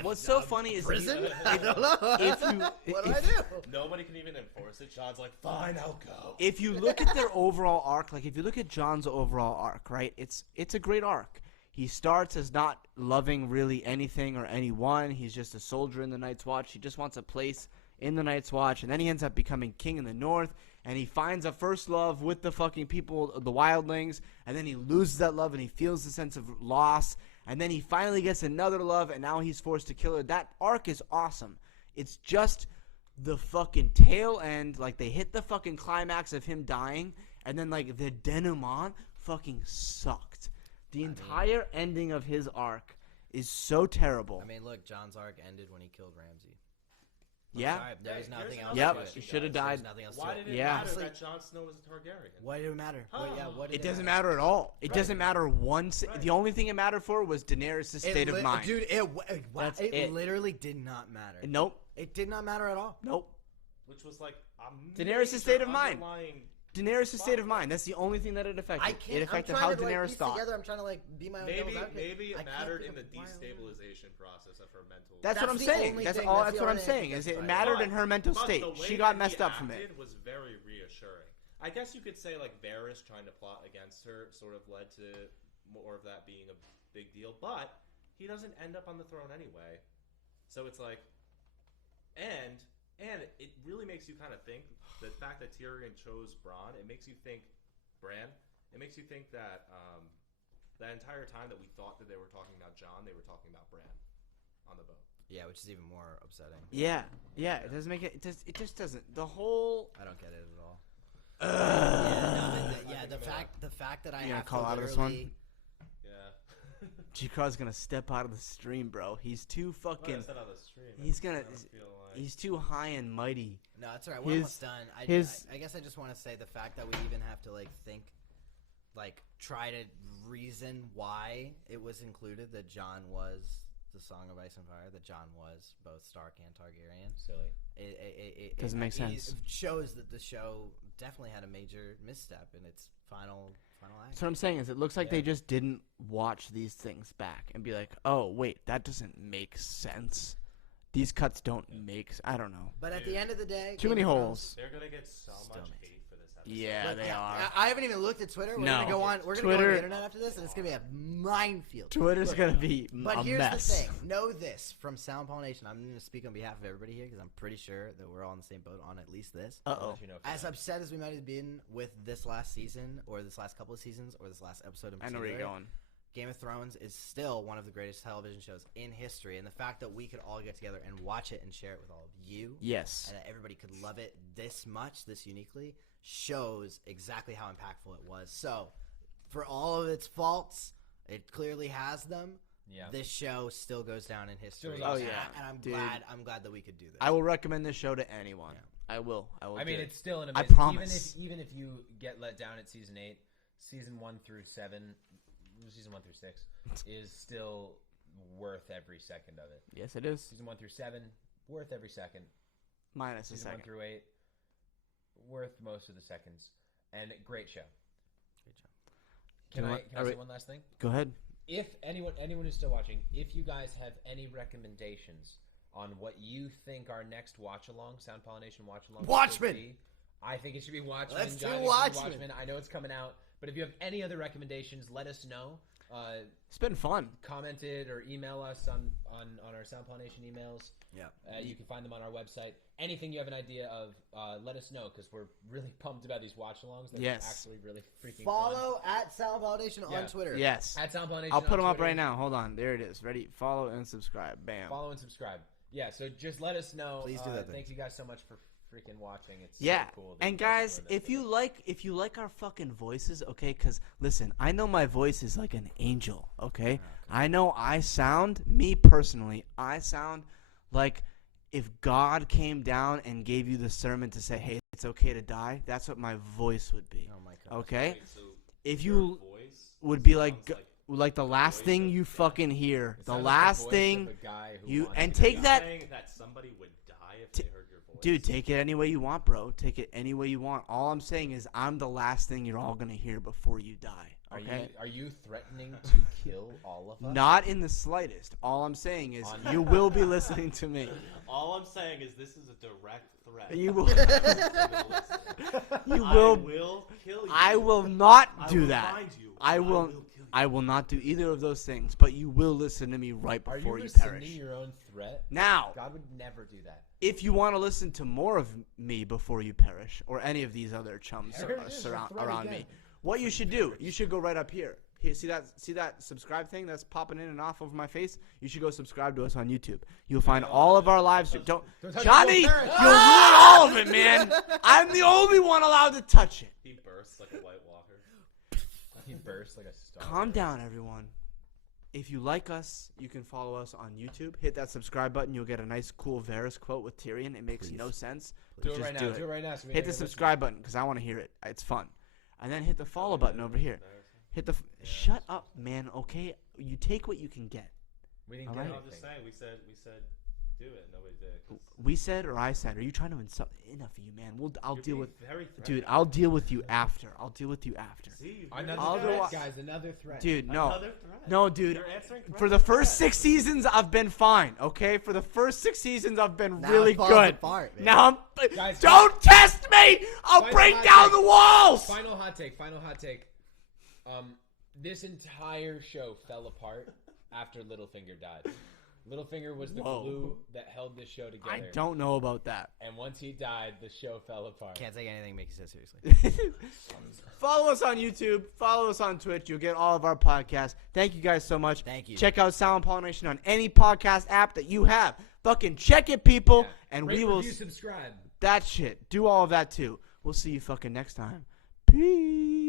What's so funny is prison. I don't know. What do I do? Nobody can even enforce it. John's like, fine, I'll go. if you look at their overall arc, like if you look at Jon's overall arc, right? It's a great arc. He starts as not loving really anything or anyone. He's just a soldier in the Night's Watch. He just wants a place in the Night's Watch, and then he ends up becoming king in the North, and he finds a first love with the fucking people, the wildlings, and then he loses that love, and he feels the sense of loss, and then he finally gets another love, and now he's forced to kill her. That arc is awesome. It's just the fucking tail end, like they hit the fucking climax of him dying, and then like the denouement fucking sucked. The entire ending of his arc is so terrible. I mean, look, Jon's arc ended when he killed Ramsay. Yeah. Sorry, there's nothing else. Yep. to it. He should have died. There's nothing else Why to it. did it Yeah. matter that Jon Snow was a Targaryen? Why did it matter? What It doesn't matter at all. It doesn't matter once. The only thing it mattered for was Daenerys' state of mind. Dude, That's it it. literally did not matter. Nope. It did not matter at all. Nope. Which was like Daenerys' state of mind. underlying- Daenerys' state of mind. That's the only thing that it affected. I can't. It affected I'm how trying to, Daenerys piece thought. together. I'm trying to be my own devil's advocate. Maybe I it can't mattered think in the of why I don't- destabilization process of her mental. That's what I'm the saying. only That's thing- all. that's That's the what I'm only saying. thing Is that's it right. mattered in her mental But state. the way She got that messed he up from it. acted was very reassuring. I guess you could say like Varys trying to plot against her sort of led to more of that being a big deal, but he doesn't end up on the throne anyway. So it's like, and it really makes you kind of think the fact that Tyrion chose Bran. It makes you think It makes you think that that entire time that we thought that they were talking about Jon, they were talking about Bran on the boat. Yeah, which is even more upsetting. Yeah. It doesn't make it. It just doesn't. The whole. I don't get it at all. I The fact that I You gonna have call to out of this literally. Yeah. G-Car's gonna step out of the stream, bro. He's too fucking. Said on the stream, He's I gonna. don't feel like- He's too high and mighty. No, it's alright. We're almost done. I guess I just want to say the fact that we even have to try to reason why it was included that Jon was the Song of Ice and Fire, that Jon was both Stark and Targaryen. Silly. It Doesn't make sense. It shows that the show definitely had a major misstep in its final act. That's what I'm saying. Is it looks like they just didn't watch these things back and be like, oh wait, that doesn't make sense. These cuts don't make. I don't know. But at the end of the day, Too many Game of holes. They're gonna get so much Stomach. hate for this episode. Yeah, But they are. I haven't even looked at Twitter. We're No. gonna go on. We're gonna go on Twitter- the internet after this, and it's gonna be a minefield. Twitter's gonna be But a here's mess. the thing. Know this from Sound Pollination. I'm going to speak on behalf of everybody here because I'm pretty sure that we're all on the same boat on at least this. Uh I'll oh. let you know for As now. upset as we might have been with this last season, or this last couple of seasons, or this last episode in I know particular, where you're going. Game of Thrones is still one of the greatest television shows in history. And the fact that we could all get together and watch it and share it with all of you, Yes. and that everybody could love it this much, this uniquely, shows exactly how impactful it was. So, for all of its faults, it clearly has them. Yeah. This show still goes down in history. Oh, yeah. and I'm Dude. glad that we could do this. I will recommend this show to anyone. I will. I mean, do it. it's still an I amazing. promise. Even if you get let down at season 8, season 1 through 6 is still worth every second of it. Yes, it is. Season 1 through 7, worth every second. Minus a Season 1 second. through 8, worth most of the seconds. And great show. You know Can what? I say one last thing? Go ahead. If anyone who's still watching, if you guys have any recommendations on what you think our next watch along, Sound Pollination watch along, Watchmen! should be, I think it should be Watchmen. Let's do Johnny, Watchmen. I know it's coming out, but if you have any other recommendations, let us know. It's been fun. Comment it or email us on our Sound Pollination emails. Yeah. You can find them on our website. Anything you have an idea of, let us know because we're really pumped about these watch-alongs. They're Yes. actually really freaking fun. Follow at Sound Pollination Yeah. on Twitter. Yes. At Sound Pollination I'll put on them up Twitter. right now. Hold on. There it is. Ready? Follow and subscribe. Bam. Follow and subscribe. Yeah, so just let us know. Please do that thing. Thank you guys so much for freaking watching. It's so Yeah, cool. that and you guys guys, are invested. if you like our fucking voices, okay, because listen, I know my voice is like an angel, okay? I know I sound, me personally, I sound like if God came down and gave you the sermon to say, hey, it's okay to die, that's what my voice would be, Oh my God. okay? Wait, so If your you voice would be sounds like the last voice thing of you death. fucking hear, It the sounds like last voice thing of a guy who you wanted and to take die. that. saying that somebody would die if they heard your voice. Dude, take it any way you want, bro. Take it any way you want. All I'm saying is I'm the last thing you're all going to hear before you die. Okay? Are you threatening to kill all of us? Not in the slightest. All I'm saying is you will be listening to me. All I'm saying is this is a direct threat. You will. You I will. will kill you. I will not I do will that. find you. I will. kill you. I will not do either of those things. But you will listen to me right Are you before you rescinding perish. your own threat? Now, God would never do that. if you want to listen to more of me before you perish, or any of these other chums There it is, a threat around again. me, what you should do, you should go right up here. Here, see that subscribe thing that's popping in and off over my face? You should go subscribe to us on YouTube. You'll find all of our live streams. Don't touch Johnny, your you'll parents. ruin all of it, man. I'm the only one allowed to touch it. He bursts like a White Walker. He bursts like a star. Calm down, everyone. If you like us, you can follow us on YouTube. Hit that subscribe button. You'll get a nice, cool Varys quote with Tyrion. It makes no sense. Do it Just right now. Do it right now. So we Hit know the you're subscribe button because I want to hear it. It's fun. And then hit the follow button over here. Hit the. Shut up, man. Okay, you take what you can get. listening. We didn't All get right. No, I'm anything. just saying. We said do it. Nobody did. 'cause We said or I said. Are you trying to insult? Enough of you, man. I'll you're deal being with. very Dude, threatening. I'll deal with you after. I'll deal with you after. See, Another I'll do threat, what- guys. Another threat. Dude, no. Another threat. No, dude. You're answering For the threats. first 6 seasons, I've been fine. Okay, for the first 6 seasons, I've been Now really it falls good. apart, man. Now I'm. Guys, Don't test me! I'll Final break hot down take. the walls. Final hot take. Final hot take. This entire show fell apart after Littlefinger died. Littlefinger was the Whoa. glue that held this show together. I don't know about that. And once he died, the show fell apart. Can't take anything makes you so seriously. Follow us on YouTube. Follow us on Twitch. You'll get all of our podcasts. Thank you guys so much. Thank you. Check out Sound Pollination on any podcast app that you have. Fucking check it, people, Yeah. and Rate, we will. review, subscribe. That shit. Do all of that too. We'll see you fucking next time. Peace.